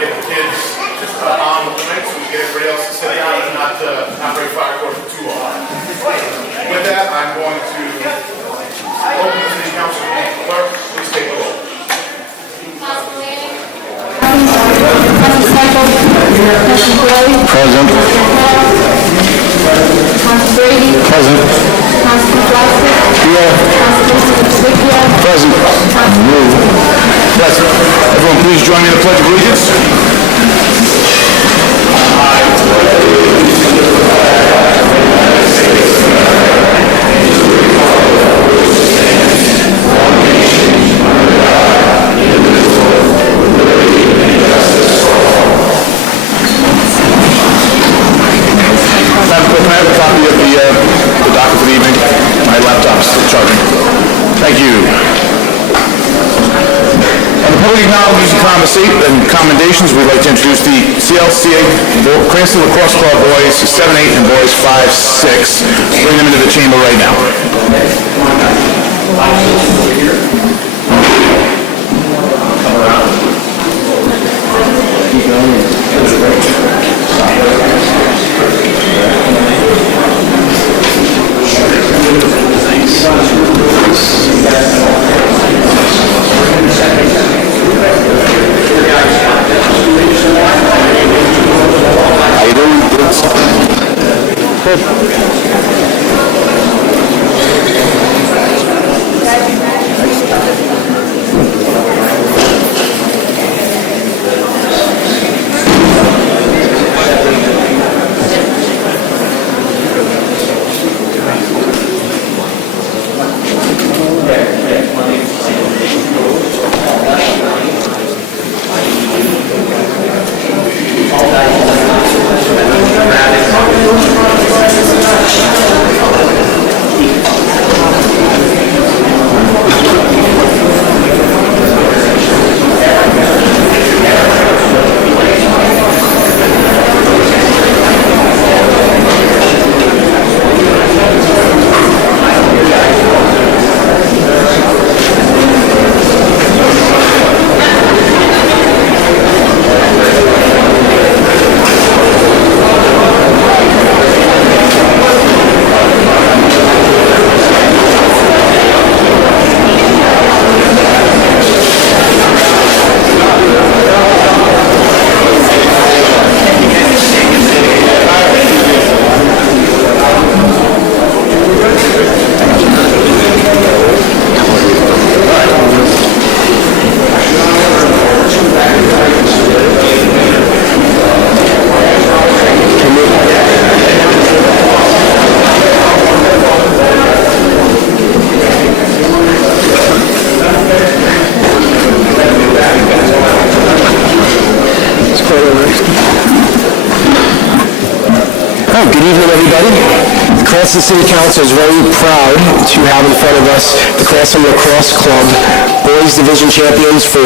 get the kids on with the mix, so we get everybody else to sit down and not break fire for too long. With that, I'm going to open the city council meeting. Clerk, please take the roll. Present. Council Brady. Present. Council Jackson. Here. Council Present. Present. Everyone please join me in the Pledge of Allegiance. Can I have a copy of the docket for the evening? My laptop's still charging. Thank you. On the public acknowledgements and commendations, we'd like to introduce the CLCA Cranston Lacrosse Club boys 7-8 and boys 5-6. Bring them into the chamber right now. How you doing? Good. Good evening, everybody. The Cranston City Council is very proud to have in front of us the Cranston Lacrosse Club Boys Division Champions for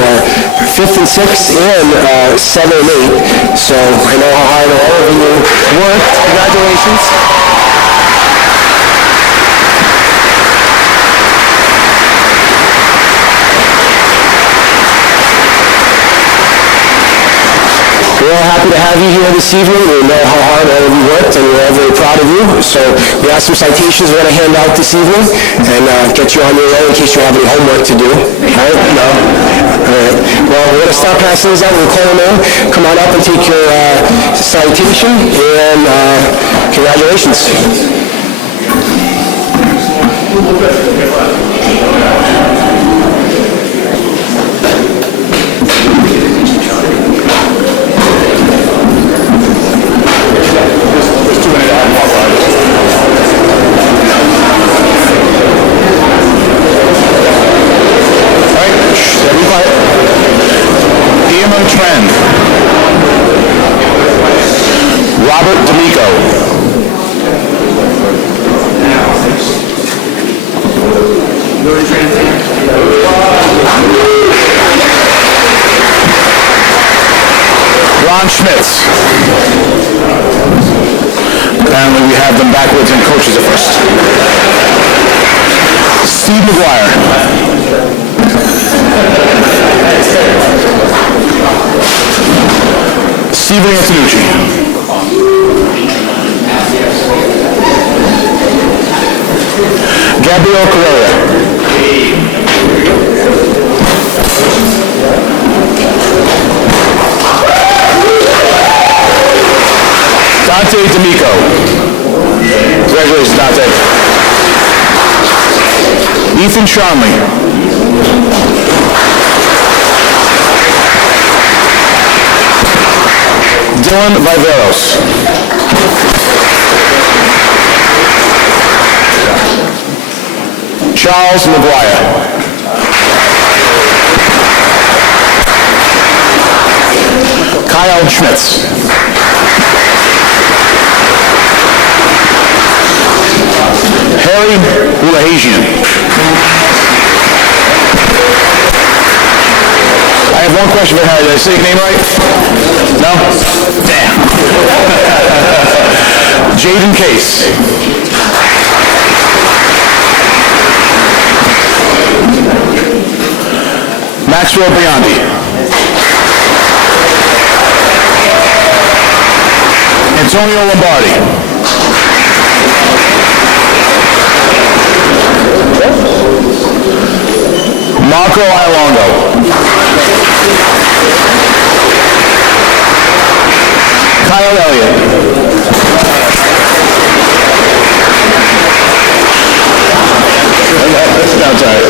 5th and 6th and 7 and 8. So I know how hard all of you worked. Congratulations. We're all happy to have you here this evening. We know how hard all of you worked, and we're all very proud of you. So we have some citations we're going to hand out this evening and get you on your way in case you have any homework to do. All right? No? All right. Well, we're going to start passing these out. We'll call them in. Come on up and take your citation, and congratulations. Trend. Robert D'Amico. Ron Schmitz. Apparently we have them backwards and coaches at first. Steve McGuire. Stephen Antonucci. Gabriel Correa. Dante D'Amico. Congratulations, Dante. Ethan Shanley. Dylan Viveros. Charles McGuire. Kyle Schmitz. Harry Ulahajian. I have one question for Harry. Did I say your name right? No? Damn. Jaden Case. Maxwell Biondi. Antonio Lombardi. Marco Ialongo. Kyle Elliott. I'm sorry.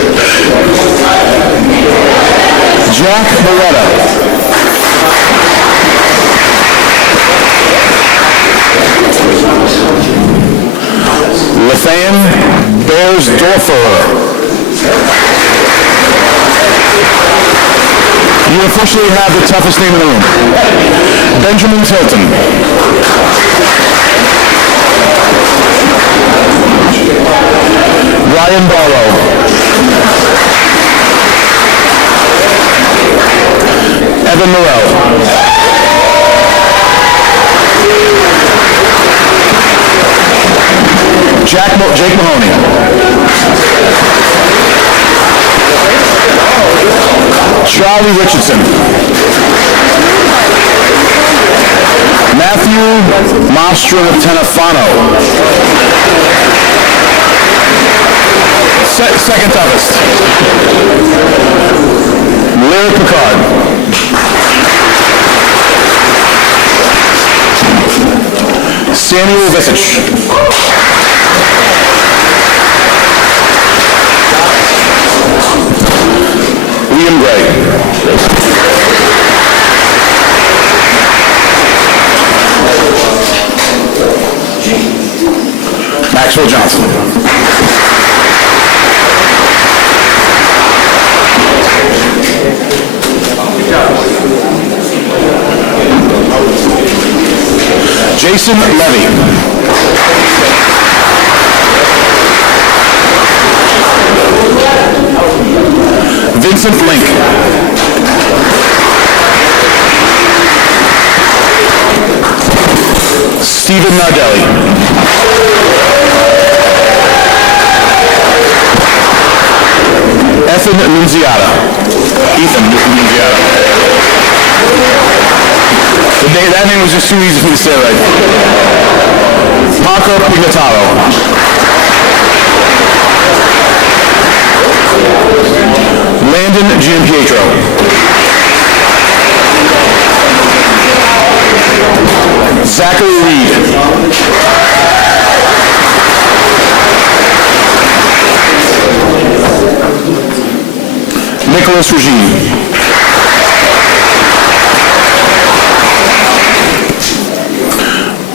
Jack Beretta. Lathan Bearsdorfer. You officially have the toughest name in the room. Benjamin Tilton. Ryan Barlow. Evan Morrell. Jake Mahoney. Charlie Richardson. Matthew Mastro-Tenafano. Second toughest. Lyric Picard. Samuel Visich. Liam Gray. Maxwell Johnson. Jason Levy. Vincent Link. Stephen Nardelli. Ethan Nunziata. That name was just too easy for me to say right. Marco Pignataro. Landon Gianpietro. Zachary Reed. Nicholas Regine.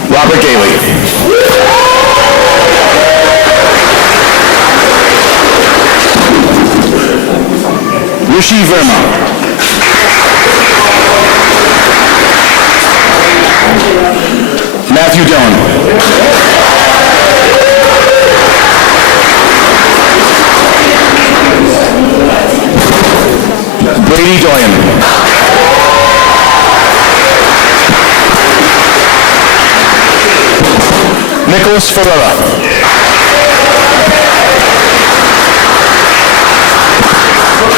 Robert Gailey. Rishi Verma. Matthew Dillon. Brady Doyen. Nicholas Ferreira.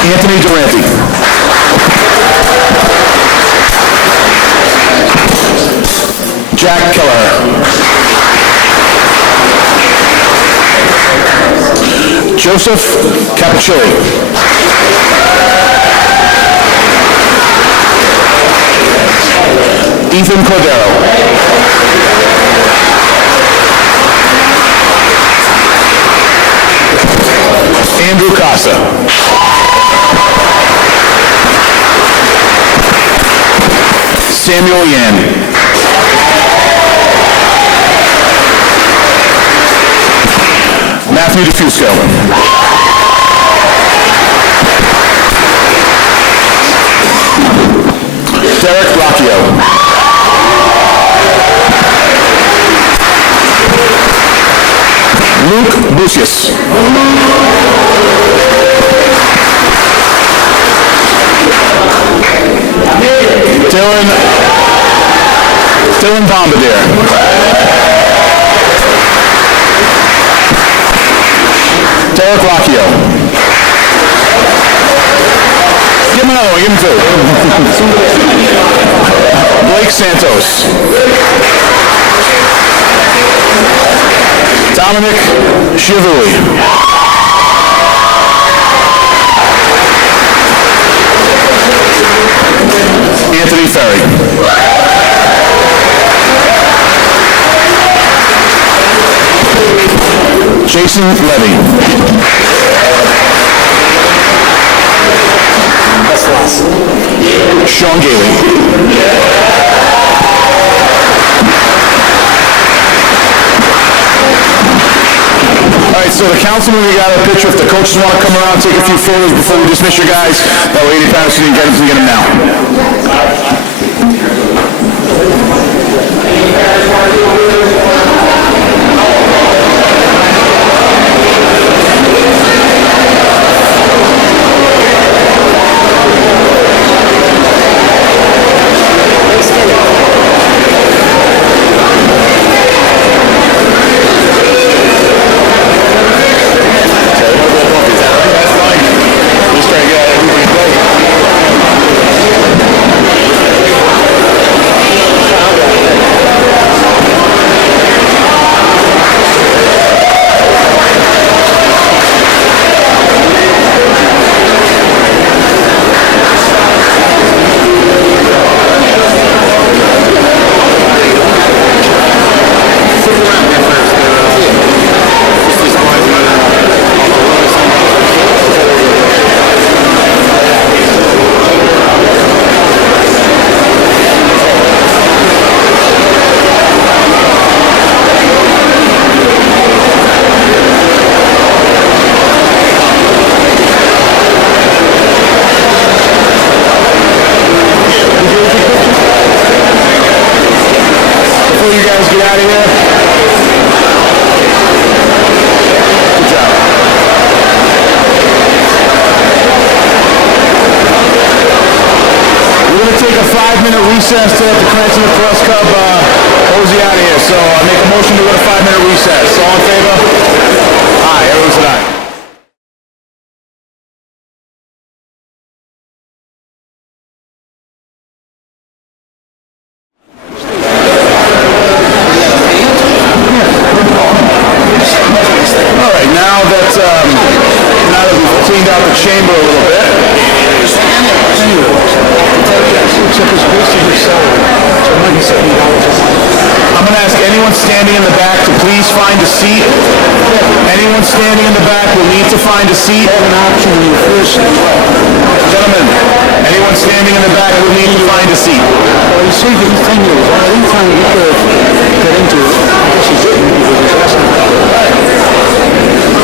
Anthony Durante. Jack Kelleher. Joseph Capicilli. Ethan Cordero. Andrew Costa. Samuel Yan. Matthew DeFusco. Derek Rocchio. Luke Bucius. Dylan Bombardier. Derek Rocchio. Give him another one, give him two. Blake Santos. Dominic Chivui. Anthony Ferry. Jason Levy. Sean Gailey. All right, so the councilman, we got a picture. If the coaches want to come around, take a few photos before we dismiss your guys. That way, any parents can get them now. Recess to let the Cranston Lacrosse Club mosey out of here. So I make a motion to go to 5-minute recess. All in favor? Aye. Everyone said aye. All right. Now that we've cleaned out the chamber a little bit. I'm going to ask anyone standing in the back to please find a seat. Anyone standing in the back will need to find a seat. Gentlemen, anyone standing in the back will need to find a seat. Well, you see, these things, anytime you could get into it, I guess he didn't because he's asking about it.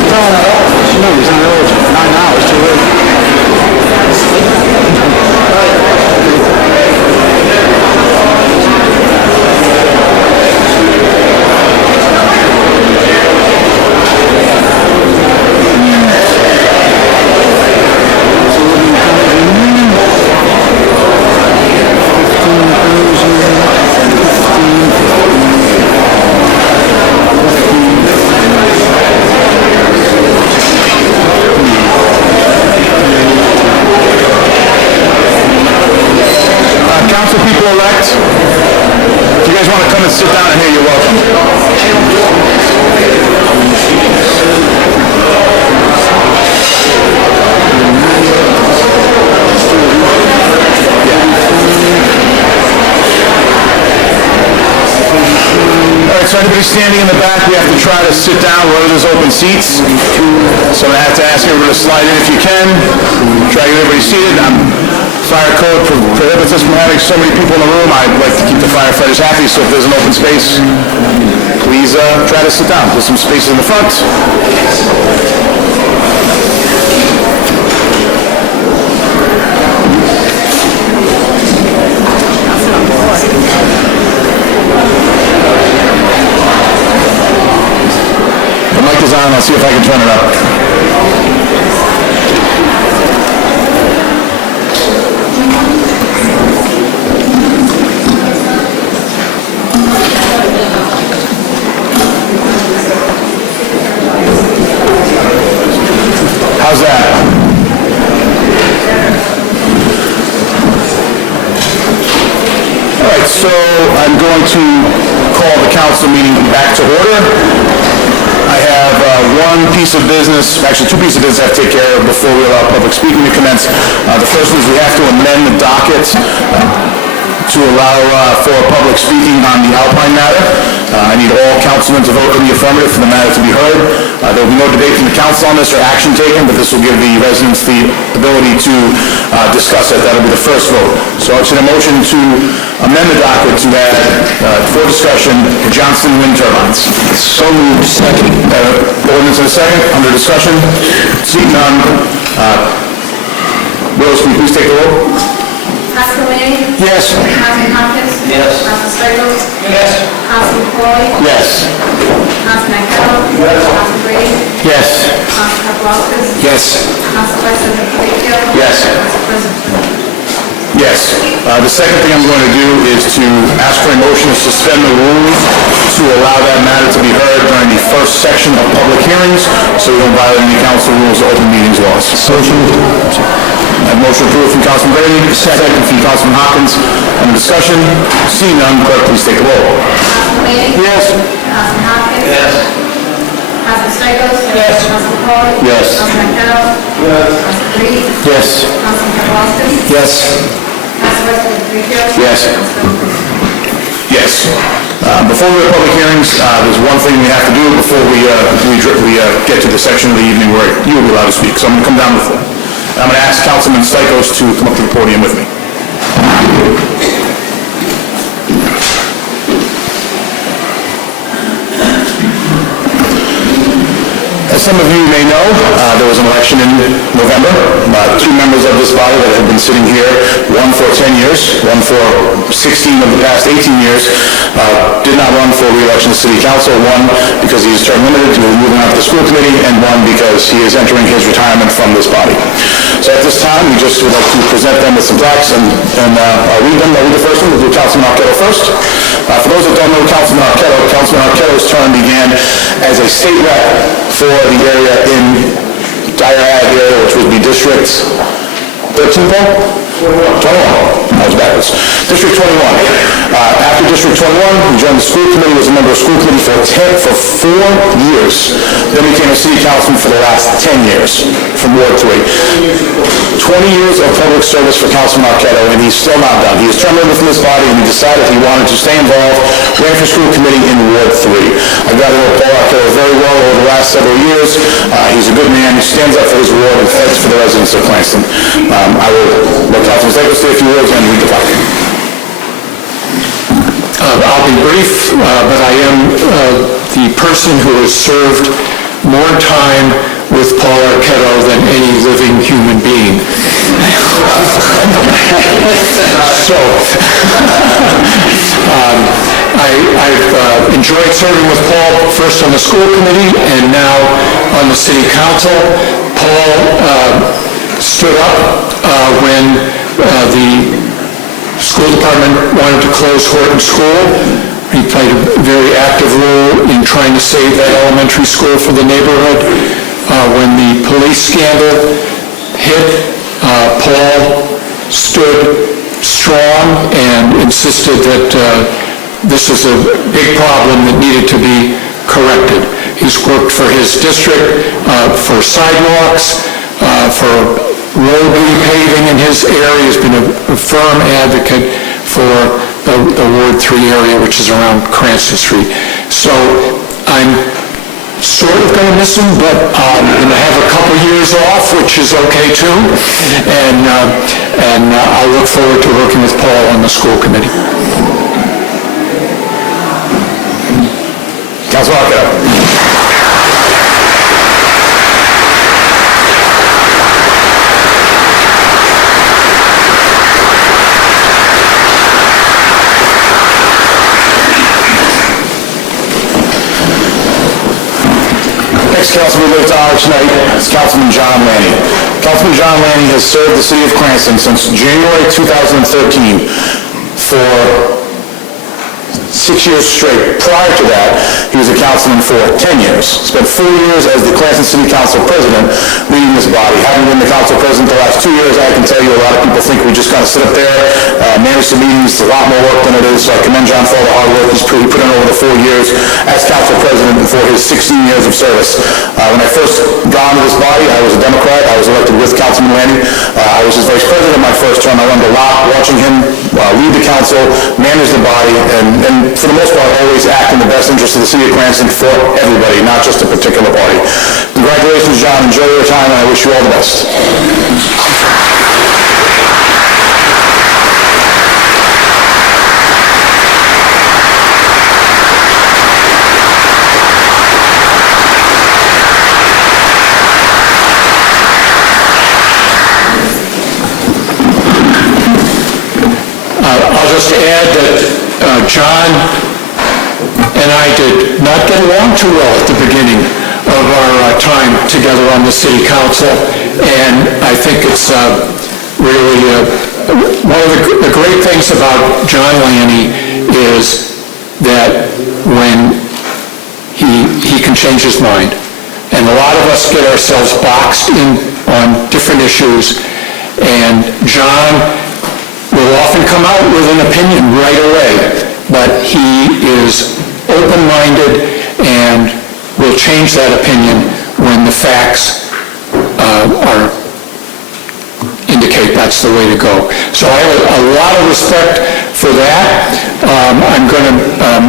No, he's not eligible. Not now, it's too late. Council people elect, do you guys want to come and sit down here, you're welcome. All right, so anybody standing in the back, we have to try to sit down wherever there's open seats. So I have to ask everybody to slide in if you can. Try to get everybody seated. Fire code prohibits us from having so many people in the room. I'd like to keep the firefighters happy, so if there's an open space, please try to sit down. There's some spaces in the front. The mic is on. I'll see if I can turn it up. How's that? All right, so I'm going to call the council meeting back to order. I have one piece of business, actually two pieces of business I have to take care of before we allow public speaking to commence. The first is we have to amend the docket to allow for public speaking on the Alpine matter. I need all councilmen to vote in the affirmative for the matter to be heard. There will be no debate from the council on this or action taken, but this will give the residents the ability to discuss it. That'll be the first vote. So it's a motion to amend the docket to add for discussion Johnson wind turbines. So moved. Second. Ordinance in a second. Under discussion. Seeing none. Rose, can you please take the roll? Councilman Lanning? Yes. Councilman Hopkins? Yes. Councilman Stichels? Yes. Councilman Floyd? Yes. Councilman Carroll? Yes. Councilman Brady? Yes. Councilman Paplaskas? Yes. Council President Victor? Yes. Council President. Yes. The second thing I'm going to do is to ask for a motion to suspend the rules to allow that matter to be heard during the first section of public hearings, so we don't violate any council rules or open meetings laws. I have motion approved from Councilman Brady, second from Councilman Hopkins. Under discussion, seeing none, clerk, please take the roll. Councilman Lanning? Yes. Councilman Hopkins? Yes. Councilman Stichels? Yes. Councilman Floyd? Yes. Councilman Carroll? Yes. Councilman Brady? Yes. Councilman Paplaskas? Yes. Council President Victor? Yes. Yes. Before we have public hearings, there's one thing we have to do before we get to the section of the evening where you will be allowed to speak. So I'm going to come down with I'm going to ask Councilman Stichels to come up to the podium with me. As some of you may know, there was an election in November. Two members of this body that have been sitting here, one for 10 years, one for 16 of the past 18 years, did not run for re-election to City Council, one because he is term limited to moving on to the school committee, and one because he is entering his retirement from this body. So at this time, we just would like to present them with some plaques, and I'll read them. I'll read the first one. We'll do Councilman Arquette first. For those that don't know Councilman Arquette's term began as a state rep for the area in Dyer Ave area, which would be District 13, Paul? 21. I was backwards. District 21. After District 21, he joined the school committee, was a member of the school committee for 4 years. Then became a city councilman for the last 10 years from Ward 3. 20 years of public service for Councilman Arquette, and he's still not done. He was term limited from this body, and he decided he wanted to stay involved, ran for school committee in Ward 3. I've got to know Paul Arquette very well over the last several years. He's a good man. He stands up for his ward and fights for the residents of Cranston. I will let Councilman Stichels say a few words and read the plaque. I'll be brief, but I am the person who has served more time with Paul Arquette than any living human being. So, I've enjoyed serving with Paul, first on the school committee and now on the city council. Paul stood up when the school department wanted to close Horton School. He played a very active role in trying to save that elementary school for the neighborhood. When the police scandal hit, Paul stood strong and insisted that this is a big problem that needed to be corrected. He's worked for his district, for sidewalks, for road repaving in his area. He's been a firm advocate for the Ward 3 area, which is around Cranston Street. So I'm sort of going to miss him, but I'm going to have a couple years off, which is okay too. And I look forward to working with Paul on the school committee. Councilor Arquette. Next councilman we live to honor tonight is Councilman John Lanny. Councilman John Lanny has served the city of Cranston since January 2013 for 6 years straight. Prior to that, he was a councilman for 10 years. Spent 4 years as the Cranston City Council president, leading this body. Having been the council president the last 2 years, I can tell you a lot of people think we just kind of sit up there, manage the meetings. It's a lot more work than it is. So I commend John for all the hard work he's put in over the 4 years as council president and for his 16 years of service. When I first got into this body, I was a Democrat. I was elected with Councilman Lanny. I was his vice president my first term. I learned a lot watching him lead the council, manage the body, and for the most part, always act in the best interest of the city of Cranston for everybody, not just a particular party. Congratulations, John. Enjoy your time, and I wish you all the best. I'll just add that John and I did not get along too well at the beginning of our time together on the city council, and I think it's really one of the great things about John Lanny is that when he can change his mind, and a lot of us get ourselves boxed in on different issues, and John will often come out with an opinion right away, but he is open-minded and will change that opinion when the facts indicate that's the way to go. So I have a lot of respect for that. I'm going to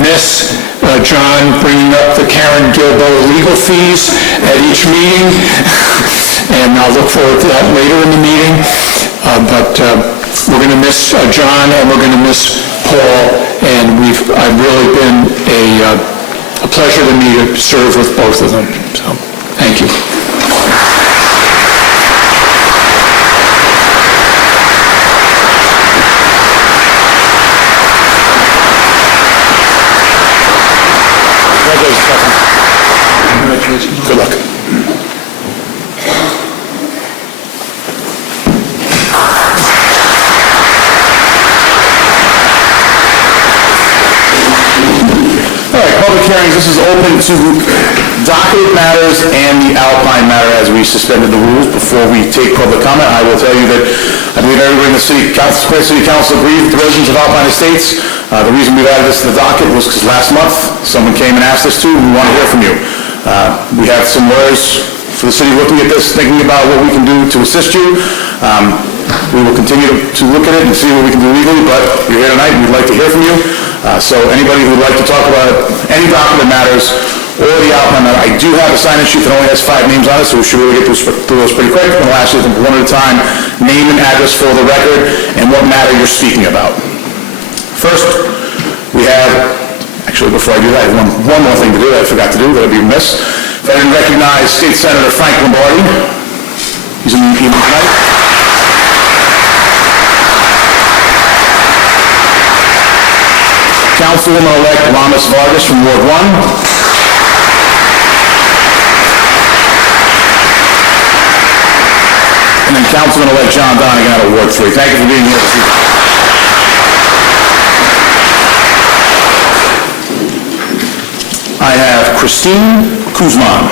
miss John bringing up the Karen Gilbo legal fees at each meeting, and I'll look forward to that later in the meeting. But we're going to miss John, and we're going to miss Paul, and I've really been a pleasure to me to serve with both of them. So, thank you. Good luck. All right, public hearings. This is open to docket matters and the Alpine matter as we suspended the rules. Before we take public comment, I will tell you that I believe everybody in the City Council agrees with the residents of Alpine Estates. The reason we've added this to the docket was because last month someone came and asked us to, and we want to hear from you. We have some lawyers for the city looking at this, thinking about what we can do to assist you. We will continue to look at it and see what we can do legally, but you're here tonight and we'd like to hear from you. So anybody who would like to talk about any document matters or the Alpine matter, I do have a sign-in sheet that only has 5 names on it, so we should really get through those pretty quick. And we'll ask you one at a time, name and address for the record, and what matter you're speaking about. First, we have, actually before I do that, I have one more thing to do that I forgot to do, that I'd be remiss. If I didn't recognize State Senator Frank Lombardi. He's in the evening tonight. Councilwoman-elect Lamas Vargas from Ward 1. And then Councilman-elect John Donegan out of Ward 3. Thank you for being here this evening. I have Christine Kuzman.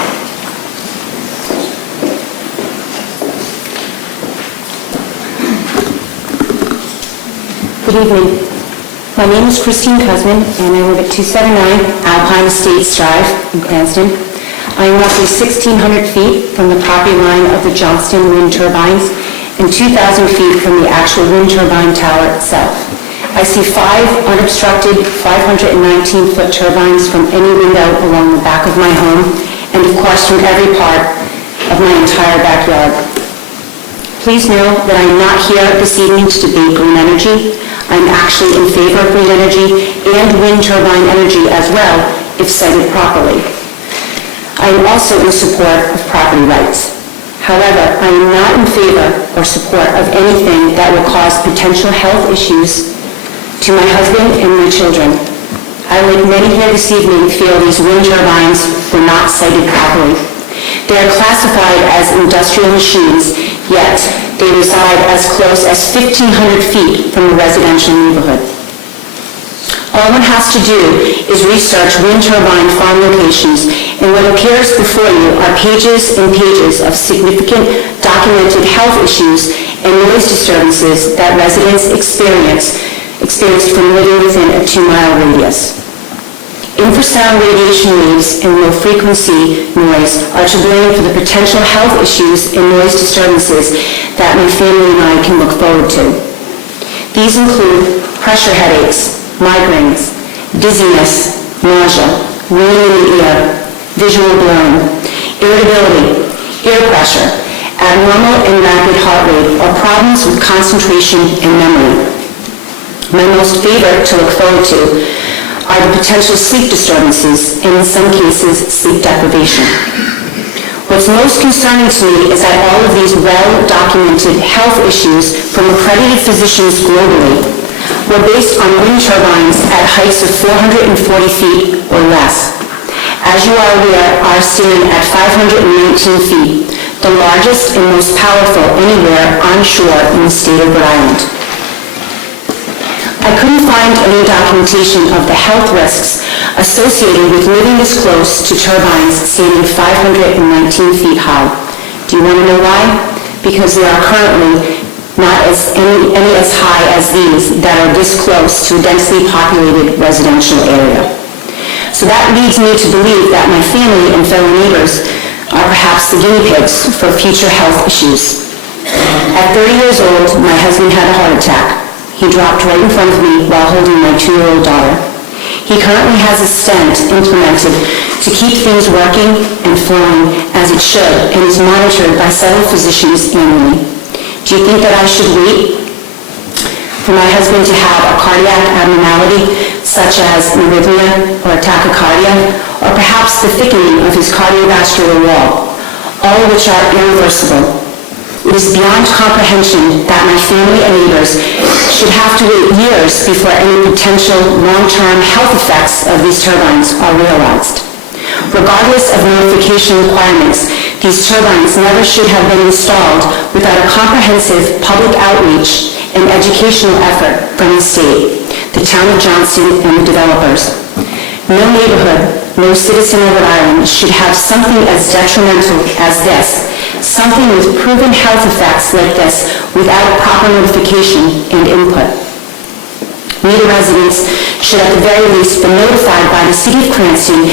Good evening. My name is Christine Cusman, and I live at 279 Alpine Estates Drive in Cranston. I am roughly 1,600 feet from the property line of the Johnston wind turbines and 2,000 feet from the actual wind turbine tower itself. I see 5 unobstructed 519-foot turbines from any window along the back of my home and, of course, from every part of my entire backyard. Please know that I am not here this evening to debate green energy. I'm actually in favor of green energy and wind turbine energy as well, if cited properly. I am also in support of property rights. However, I am not in favor or support of anything that will cause potential health issues to my husband and my children. I, like many here this evening, feel these wind turbines were not cited properly. They are classified as industrial machines, yet they reside as close as 1,500 feet from a residential neighborhood. All one has to do is research wind turbine farm locations, and what appears before you are pages and pages of significant documented health issues and noise disturbances that residents experienced from living within a 2-mile radius. Infrasound radiation waves and low-frequency noise are to blame for the potential health issues and noise disturbances that my family and I can look forward to. These include pressure headaches, migraines, dizziness, nausea, ringing in the ear, visual blurring, irritability, ear pressure, abnormal and rapid heart rate, or problems with concentration and memory. My most favorite to look forward to are the potential sleep disturbances and, in some cases, sleep deprivation. What's most concerning to me is that all of these well-documented health issues from accredited physicians globally were based on wind turbines at heights of 440 feet or less. As you are aware, ours stand at 519 feet, the largest and most powerful anywhere onshore in the state of Rhode Island. I couldn't find any documentation of the health risks associated with living this close to turbines standing 519 feet high. Do you want to know why? Because there are currently not any as high as these that are this close to a densely populated residential area. So that leads me to believe that my family and fellow neighbors are perhaps the guinea pigs for future health issues. At 30 years old, my husband had a heart attack. He dropped right in front of me while holding my 2-year-old daughter. He currently has a stent implemented to keep things working and flowing as it should and is monitored by several physicians annually. Do you think that I should wait for my husband to have a cardiac abnormality such as an arrhythmia or a tachycardia, or perhaps the thickening of his cardiovascular wall, all of which are irreversible? It is beyond comprehension that my family and neighbors should have to wait years before any potential long-term health effects of these turbines are realized. Regardless of notification requirements, these turbines never should have been installed without a comprehensive public outreach and educational effort from the state, the town of Johnston, and the developers. No neighborhood, no citizen of Rhode Island should have something as detrimental as this, something with proven health effects like this without proper notification and input. We, the residents, should at the very least be notified by the City of Cranston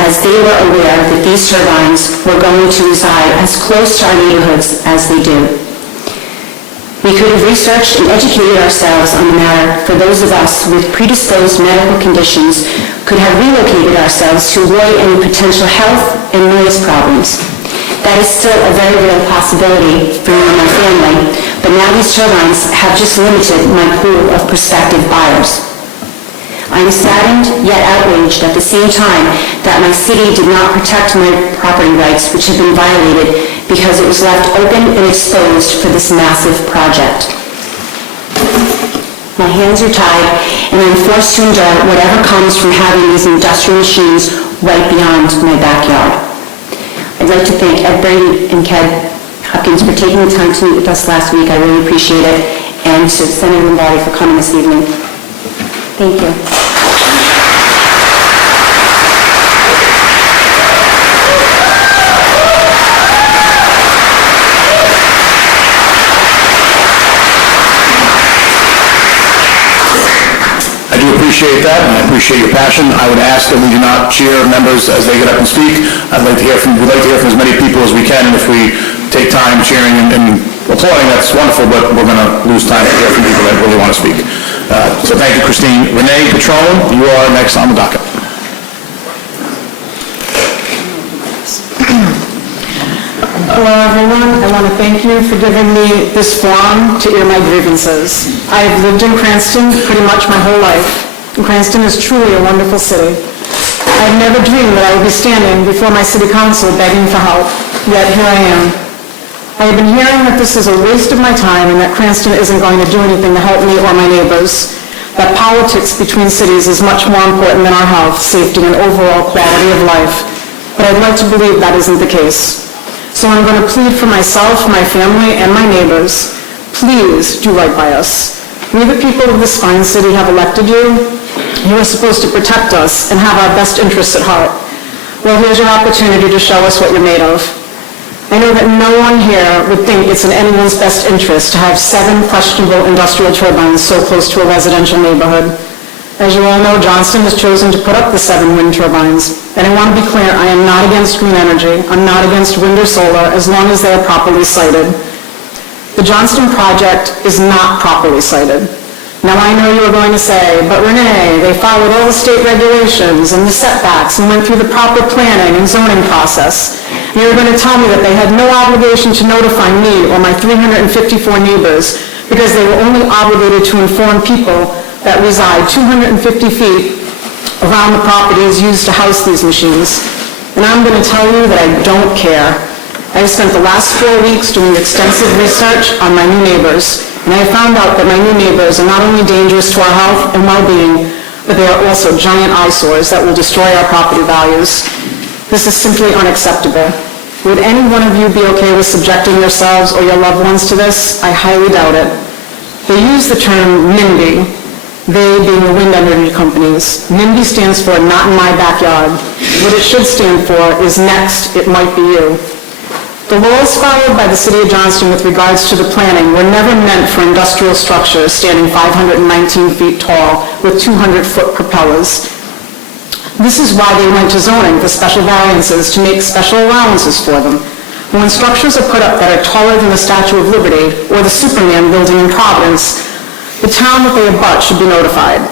as they were aware that these turbines were going to reside as close to our neighborhoods as they do. We could have researched and educated ourselves on the matter for those of us with predisposed medical conditions could have relocated ourselves to avoid any potential health and noise problems. That is still a very real possibility for me and my family, but now these turbines have just limited my pool of prospective buyers. I am saddened yet outraged at the same time that my city did not protect my property rights, which have been violated because it was left open and exposed for this massive project. My hands are tied, and I'm forced to endure whatever comes from having these industrial machines right beyond my backyard. I'd like to thank Ed Brady and Ked Hopkins for taking the time to meet with us last week. I really appreciate it. And to Senator Lombardi for coming this evening. Thank you. I do appreciate that, and I appreciate your passion. I would ask that we do not cheer members as they get up and speak. We'd like to hear from as many people as we can, and if we take time cheering and applauding, that's wonderful, but we're going to lose time to hear from people that really want to speak. So thank you, Christine. Renee Petrone, you are next on the docket. Hello, everyone. I want to thank you for giving me this forum to air my grievances. I have lived in Cranston pretty much my whole life, and Cranston is truly a wonderful city. I have never dreamed that I would be standing before my city council begging for help, yet here I am. I have been hearing that this is a waste of my time and that Cranston isn't going to do anything to help me or my neighbors, that politics between cities is much more important than our health, safety, and overall quality of life. But I'd like to believe that isn't the case. So I'm going to plead for myself, my family, and my neighbors. Please do right by us. We, the people of this fine city, have elected you. You are supposed to protect us and have our best interests at heart. Well, here's your opportunity to show us what you're made of. I know that no one here would think it's in anyone's best interest to have 7 questionable industrial turbines so close to a residential neighborhood. As you all know, Johnston has chosen to put up the 7 wind turbines. And I want to be clear, I am not against green energy. I'm not against wind or solar, as long as they are properly sited. The Johnston project is not properly sited. Now, I know you are going to say, but Renee, they followed all the state regulations and the setbacks and went through the proper planning and zoning process. And you're going to tell me that they had no obligation to notify me or my 354 neighbors because they were only obligated to inform people that reside 250 feet around the properties used to house these machines. And I'm going to tell you that I don't care. I have spent the last 4 weeks doing extensive research on my new neighbors, and I have found out that my new neighbors are not only dangerous to our health and well-being, but they are also giant eyesores that will destroy our property values. This is simply unacceptable. Would any one of you be okay with subjecting yourselves or your loved ones to this? I highly doubt it. They use the term NIMBY, they being the wind energy companies. NIMBY stands for Not in My Backyard. What it should stand for is Next, It Might Be You. The laws followed by the City of Johnston with regards to the planning were never meant for industrial structures standing 519 feet tall with 200-foot propellers. This is why they went to zoning for special variances to make special allowances for them. When structures are put up that are taller than the Statue of Liberty or the Superman building in Providence, the town that they abut should be notified.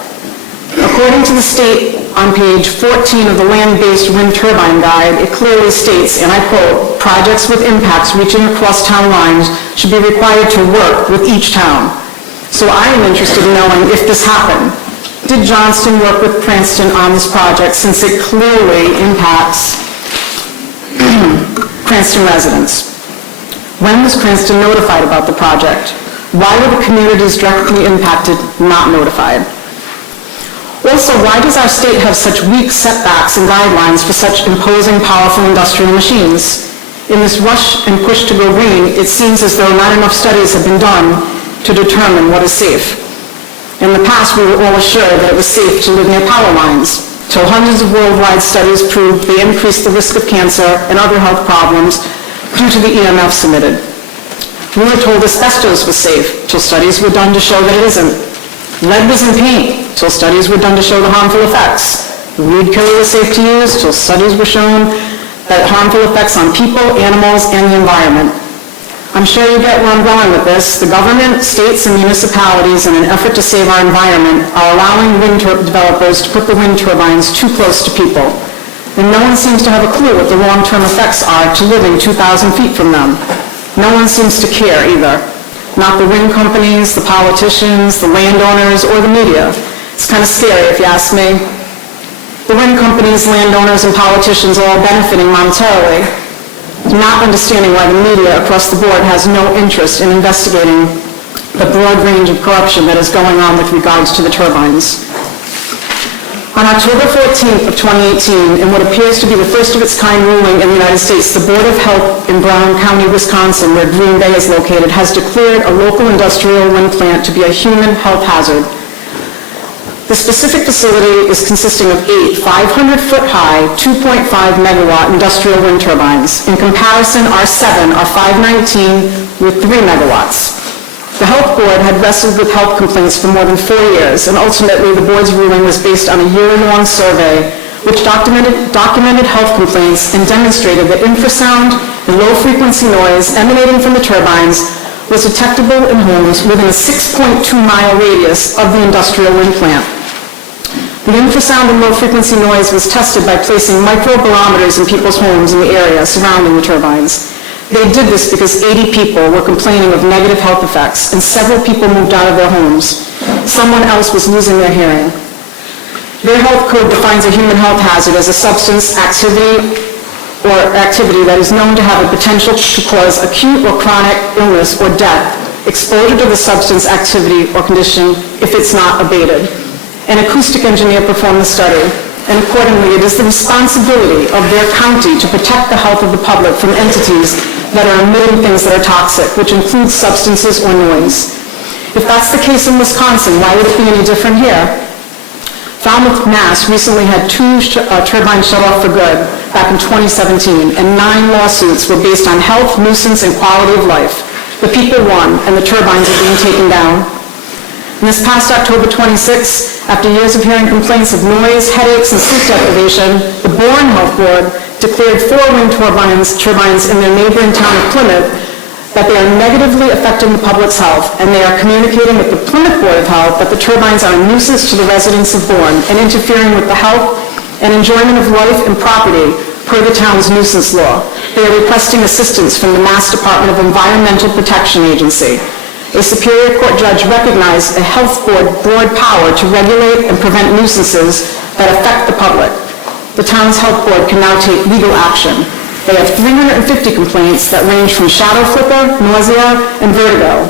According to the state, on page 14 of the land-based wind turbine guide, it clearly states, and I quote, projects with impacts reaching across town lines should be required to work with each town. So I am interested in knowing if this happened. Did Johnston work with Cranston on this project since it clearly impacts Cranston residents? When was Cranston notified about the project? Why were the communities directly impacted not notified? Also, why does our state have such weak setbacks and guidelines for such imposing, powerful industrial machines? In this rush and push to go green, it seems as though not enough studies have been done to determine what is safe. In the past, we were all assured that it was safe to live near power lines, till hundreds of worldwide studies proved they increased the risk of cancer and other health problems due to the EMFs emitted. We were told asbestos was safe, till studies were done to show that it isn't. Lead was in paint, till studies were done to show the harmful effects. Weed killer was safe to use, till studies were shown that harmful effects on people, animals, and the environment. I'm sure you get where I'm going with this. The government, states, and municipalities, in an effort to save our environment, are allowing wind developers to put the wind turbines too close to people. And no one seems to have a clue what the long-term effects are to living 2,000 feet from them. No one seems to care either. Not the wind companies, the politicians, the landowners, or the media. It's kind of scary if you ask me. The wind companies, landowners, and politicians are all benefiting monetarily, not understanding why the media across the board has no interest in investigating the broad range of corruption that is going on with regards to the turbines. On October 14th of 2018, in what appears to be the first of its kind ruling in the United States, the Board of Health in Brown County, Wisconsin, where Green Bay is located, has declared a local industrial wind plant to be a human health hazard. The specific facility is consisting of 8 500-foot-high, 2.5-megawatt industrial wind turbines. In comparison, our 7 are 519 with 3 megawatts. The Health Board had wrestled with health complaints for more than 4 years, and ultimately the board's ruling was based on a year-long survey which documented health complaints and demonstrated that infrasound and low-frequency noise emanating from the turbines was detectable in homes within a 6.2-mile radius of the industrial wind plant. The infrasound and low-frequency noise was tested by placing microbarometers in people's homes in the area surrounding the turbines. They did this because 80 people were complaining of negative health effects, and several people moved out of their homes. Someone else was losing their hearing. Their health code defines a human health hazard as a substance, activity, or activity that is known to have a potential to cause acute or chronic illness or death, exposure to the substance, activity, or condition if it's not abated. An acoustic engineer performed the study, and accordingly it is the responsibility of their county to protect the health of the public from entities that are emitting things that are toxic, which includes substances or noise. If that's the case in Wisconsin, why would it be any different here? Falmouth, Mass. recently had 2 turbines shut off for good back in 2017, and 9 lawsuits were based on health, nuisance, and quality of life. The people won, and the turbines are being taken down. And this past October 26, after years of hearing complaints of noise, headaches, and sleep deprivation, the Bourne Health Board declared 4 wind turbines in their neighboring town of Plymouth that they are negatively affecting the public's health, and they are communicating with the Plymouth Board of Health that the turbines are a nuisance to the residents of Bourne and interfering with the health and enjoyment of life and property per the town's nuisance law. They are requesting assistance from the Mass Department of Environmental Protection Agency. A Superior Court judge recognized a health board power to regulate and prevent nuisances that affect the public. The town's health board can now take legal action. They have 350 complaints that range from shadow flicker, nausea, and vertigo,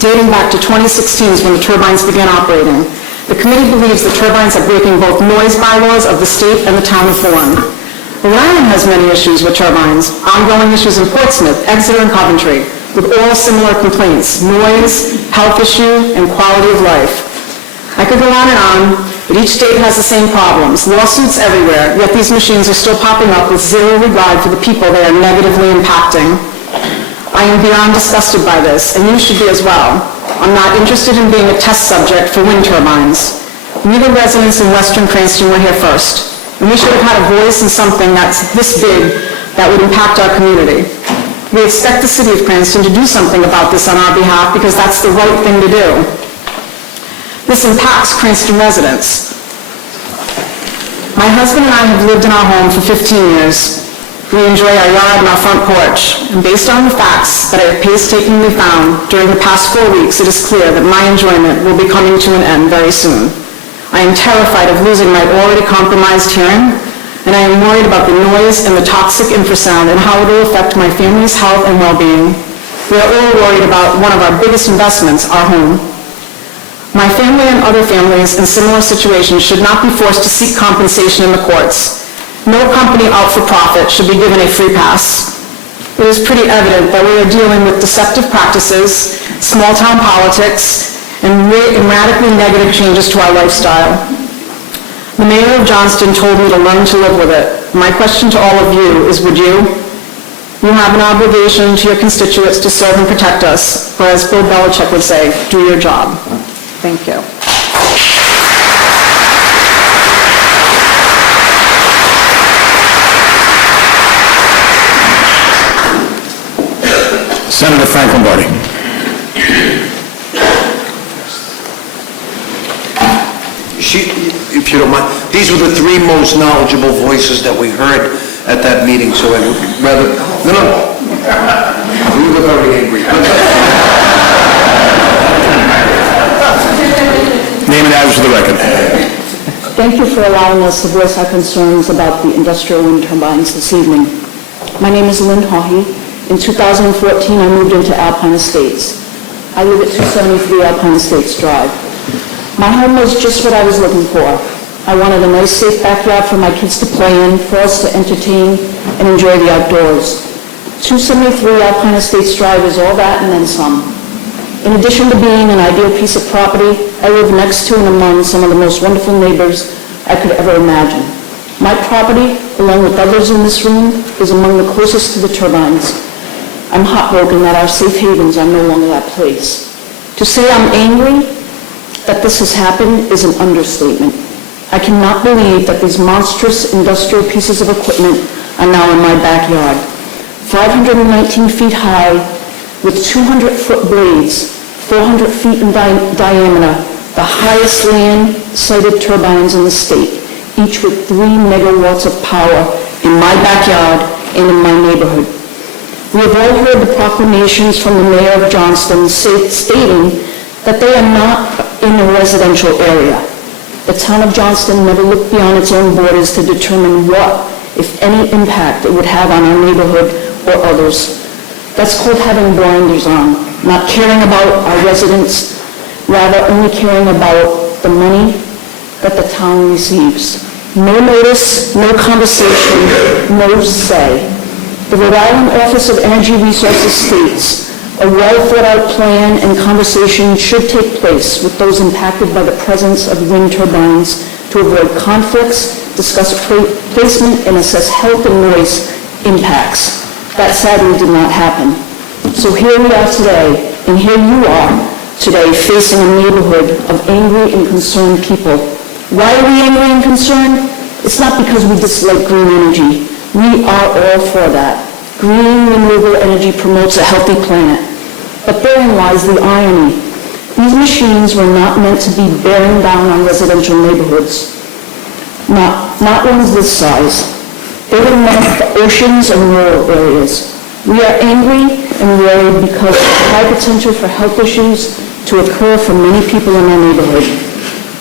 dating back to 2016 when the turbines began operating. The committee believes the turbines are breaking both noise bylaws of the state and the town of Bourne. Rhode Island has many issues with turbines, ongoing issues in Portsmouth, Exeter, and Coventry, with all similar complaints: noise, health issue, and quality of life. I could go on and on, but each state has the same problems, lawsuits everywhere, yet these machines are still popping up with zero regard for the people they are negatively impacting. I am beyond disgusted by this, and you should be as well. I'm not interested in being a test subject for wind turbines. We, the residents in Western Cranston, were here first, and we should have had a voice in something that's this big that would impact our community. We expect the city of Cranston to do something about this on our behalf because that's the right thing to do. This impacts Cranston residents. My husband and I have lived in our home for 15 years. We enjoy our yard and our front porch, and based on the facts that I have painstakingly found during the past 4 weeks, it is clear that my enjoyment will be coming to an end very soon. I am terrified of losing my already compromised hearing, and I am worried about the noise and the toxic infrasound and how it will affect my family's health and well-being. We are all worried about one of our biggest investments, our home. My family and other families in similar situations should not be forced to seek compensation in the courts. No company out for profit should be given a free pass. It is pretty evident that we are dealing with deceptive practices, small-town politics, and radically negative changes to our lifestyle. The mayor of Johnston told me to learn to live with it. My question to all of you is, would you? You have an obligation to your constituents to serve and protect us, or as Bill Belichick would say, do your job. Thank you. Senator Frank Lombardi. If you don't mind, these were the 3 most knowledgeable voices that we heard at that meeting, so I would rather... No. We were very angry. Name and address for the record. Thank you for allowing us to voice our concerns about the industrial wind turbines this evening. My name is Lynn Hawhey. In 2014, I moved into Alpine Estates. I live at 273 Alpine Estates Drive. My home was just what I was looking for. I wanted a nice, safe backyard for my kids to play in, for us to entertain and enjoy the outdoors. 273 Alpine Estates Drive is all that and then some. In addition to being an ideal piece of property, I live next to and among some of the most wonderful neighbors I could ever imagine. My property, along with others in this room, is among the closest to the turbines. I'm heartbroken that our safe havens are no longer that place. To say I'm angry that this has happened is an understatement. I cannot believe that these monstrous industrial pieces of equipment are now in my backyard. 519 feet high with 200-foot blades, 400 feet in diameter, the highest land-sited turbines in the state, each with 3 megawatts of power in my backyard and in my neighborhood. We have all heard the proclamations from the mayor of Johnston stating that they are not in a residential area. The town of Johnston never looked beyond its own borders to determine what, if any, impact it would have on our neighborhood or others. That's called having blinders on, not caring about our residents, rather only caring about the money that the town receives. No notice, no conversation, no say. The Rhode Island Office of Energy Resources states, a well-thought-out plan and conversation should take place with those impacted by the presence of wind turbines to avoid conflicts, discuss placement, and assess health and noise impacts. That sadly did not happen. So here we are today, and here you are today facing a neighborhood of angry and concerned people. Why are we angry and concerned? It's not because we dislike green energy. We are all for that. Green renewable energy promotes a healthy planet. But therein lies the irony. These machines were not meant to be bearing down on residential neighborhoods. Not ones this size. They were meant for oceans and rural areas. We are angry and worried because of the high potential for health issues to occur for many people in our neighborhood.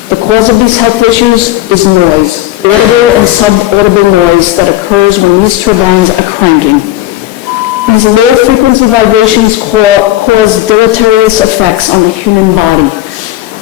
The cause of these health issues is noise, audible and sub-audible noise that occurs when these turbines are cranking. These low-frequency vibrations cause deleterious effects on the human body.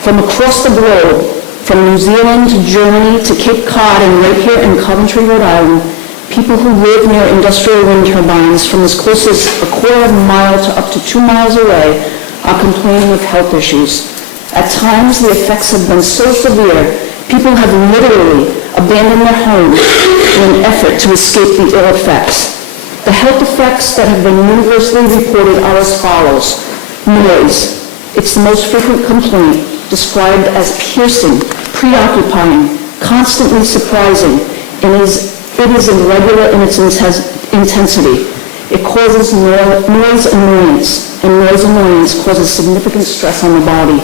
From across the globe, from New Zealand to Germany to Cape Cod and right here in Coventry, Rhode Island, people who live near industrial wind turbines from as close as a quarter of a mile to up to 2 miles away are complaining of health issues. At times, the effects have been so severe, people have literally abandoned their homes in an effort to escape the ill effects. The health effects that have been universally reported are as follows. Noise. It's the most frequent complaint, described as piercing, preoccupying, constantly surprising, and it is irregular in its intensity. It causes noise annoyance, and noise annoyance causes significant stress on the body.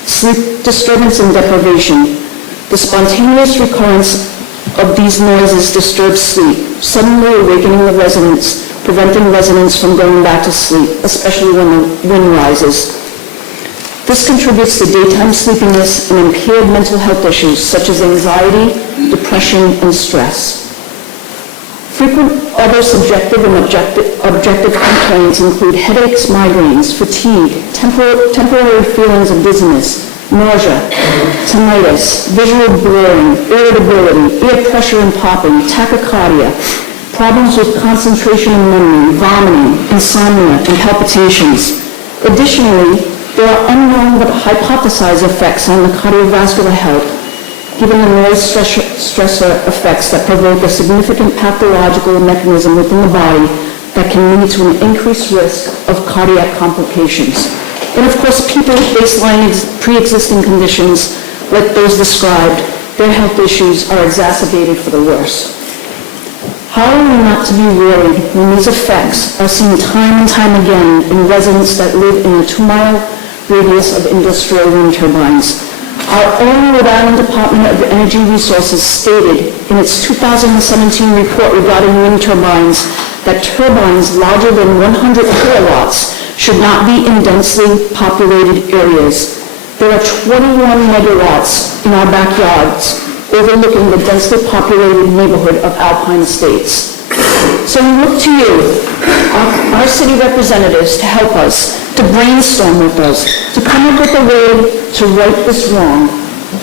Sleep disturbance and deprivation. The spontaneous recurrence of these noises disturbs sleep, suddenly awakening the residents, preventing residents from going back to sleep, especially when the wind rises. This contributes to daytime sleepiness and impaired mental health issues such as anxiety, depression, and stress. Frequent other subjective and objective complaints include headaches, migraines, fatigue, temporary feelings of dizziness, nausea, tinnitus, visual blurring, irritability, ear pressure and popping, tachycardia, problems with concentration and memory, vomiting, insomnia, and palpitations. Additionally, there are unknown but hypothesized effects on the cardiovascular health, given the noise stressor effects that provoke a significant pathological mechanism within the body that can lead to an increased risk of cardiac complications. And of course, people with baseline pre-existing conditions like those described, their health issues are exacerbated for the worse. How are we not to be worried when these effects are seen time and time again in residents that live in a 2-mile radius of industrial wind turbines? Our own Rhode Island Department of Energy Resources stated in its 2017 report regarding wind turbines that turbines larger than 100 kilowatts should not be in densely populated areas. There are 21 megawatts in our backyards overlooking the densely populated neighborhood of Alpine Estates. So we look to you, our city representatives, to help us, to brainstorm with us, to come up with a way to right this wrong,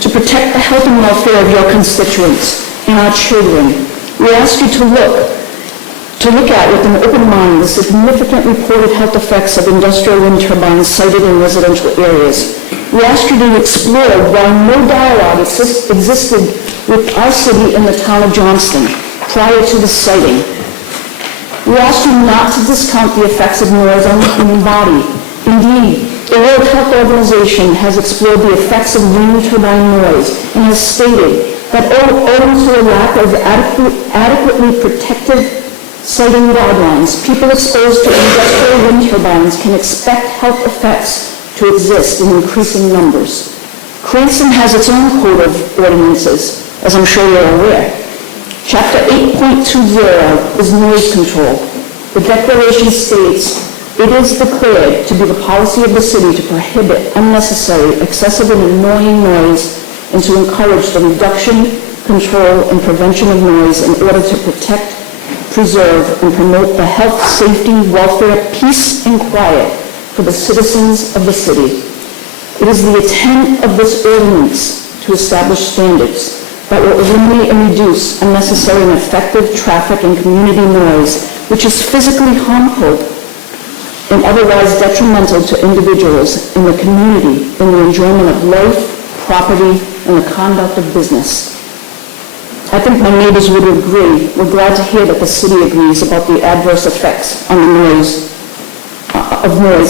to protect the health and welfare of your constituents and our children. We ask you to look at with an open mind the significant reported health effects of industrial wind turbines sited in residential areas. We ask you to explore why no dialogue existed with our city and the town of Johnston prior to the siting. We ask you not to discount the effects of noise on the human body. Indeed, The World Health Organization has explored the effects of wind turbine noise and has stated that owing to a lack of adequately protective siting guidelines, people exposed to industrial wind turbines can expect health effects to exist in increasing numbers. Cranston has its own code of ordinances, as I'm sure you're aware. Chapter 8.20 is noise control. The declaration states, "It is declared to be the policy of the city to prohibit unnecessary, excessive, and annoying noise and to encourage the reduction, control, and prevention of noise in order to protect, preserve, and promote the health, safety, welfare, peace, and quiet for the citizens of the city. It is the intent of this ordinance to establish standards that will eliminate and reduce unnecessary and effective traffic and community noise, which is physically harmful and otherwise detrimental to individuals in the community in the enjoyment of life, property, and the conduct of business." I think my neighbors would agree. We're glad to hear that the city agrees about the adverse effects on the noise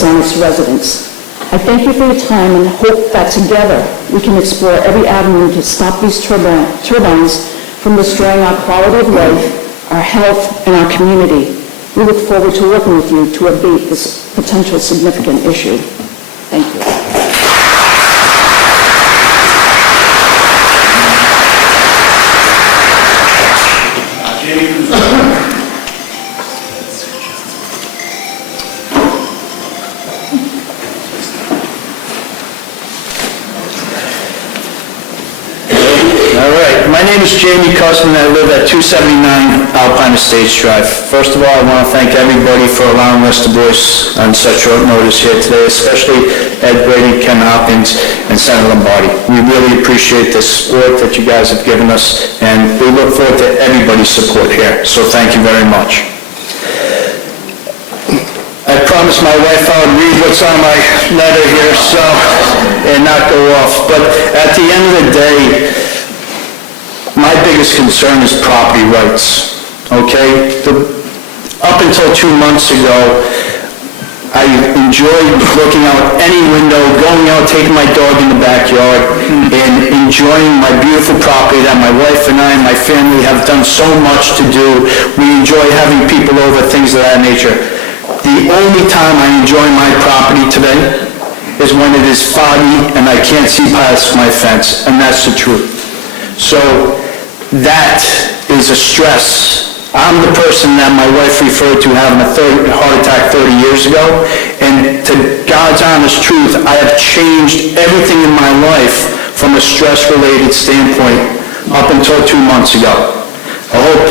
on its residents. I thank you for your time and hope that together we can explore every avenue to stop these turbines from destroying our quality of life, our health, and our community. We look forward to working with you to abate this potential significant issue. Thank you. All right, my name is Jamie Cussman, I live at 279 Alpine Estates Drive. First of all, I want to thank everybody for allowing us to voice on such short notice here today, especially Ed Brady, Ken Hopkins, and Senator Lombardi. We really appreciate the support that you guys have given us, and we look forward to everybody's support here, so thank you very much. I promised my wife I would read what's on my letter here, and not go off, but at the end of the day, my biggest concern is property rights, okay? Up until 2 months ago, I enjoyed looking out any window, going out, taking my dog in the backyard, and enjoying my beautiful property that my wife and I and my family have done so much to do. We enjoy having people over, things of that nature. The only time I enjoy my property today is when it is foggy and I can't see past my fence, and that's the truth. So that is a stress. I'm the person that my wife referred to having a heart attack 30 years ago, and to God's honest truth, I have changed everything in my life from a stress-related standpoint up until 2 months ago. I hope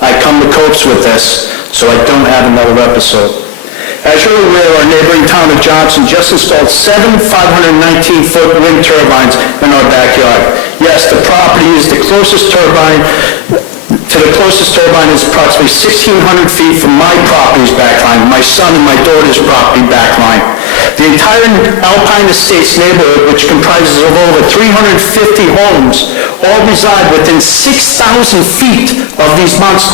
I come to copes with this so I don't have another episode. As you're aware, our neighboring town of Johnson just installed 7 519-foot wind turbines in our backyard. Yes, the property is the closest turbine. The closest turbine is approximately 1,600 feet from my property's backline, my son and my daughter's property backline. The entire Alpine Estates neighborhood, which comprises of over 350 homes, all reside within 6,000 feet of these large,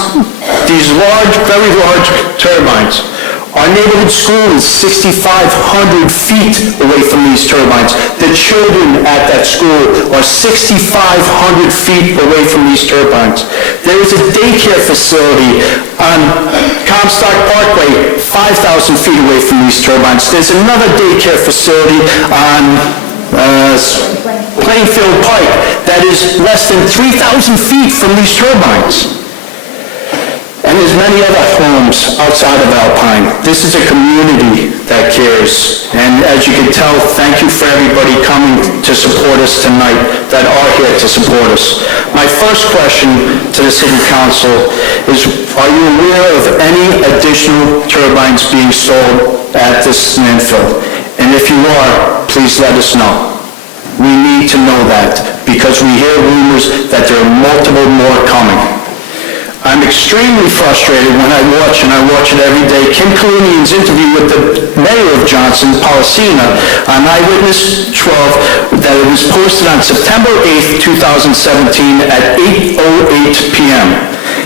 very large turbines. Our neighborhood school is 6,500 feet away from these turbines. The children at that school are 6,500 feet away from these turbines. There is a daycare facility on Comstock Parkway, 5,000 feet away from these turbines. There's another daycare facility on Plainfield Pike that is less than 3,000 feet from these turbines. And there's many other homes outside of Alpine. This is a community that cares. And as you can tell, thank you for everybody coming to support us tonight, that are here to support us. My first question to the City Council is, are you aware of any additional turbines being sold at this landfill? And if you are, please let us know. We need to know that, because we hear rumors that there are multiple more coming. I'm extremely frustrated when I watch, and I watch it every day, Kim Kalunian's interview with the mayor of Johnson, Policina, on Eyewitness 12, that it was posted on September 8th, 2017 at 8:08 p.m.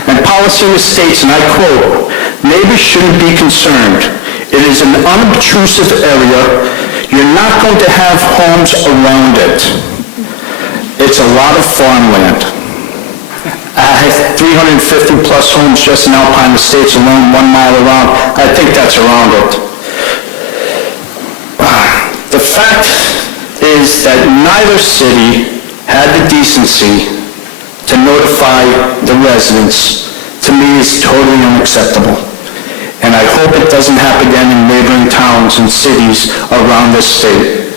And Policina states, and I quote, "Neighbors shouldn't be concerned. It is an unobtrusive area. You're not going to have homes around it. It's a lot of farmland. I have 350 plus homes just in Alpine Estates alone, 1 mile around. I think that's around it. The fact is that neither city had the decency to notify the residents. To me, is totally unacceptable. And I hope it doesn't happen again in neighboring towns and cities around this state.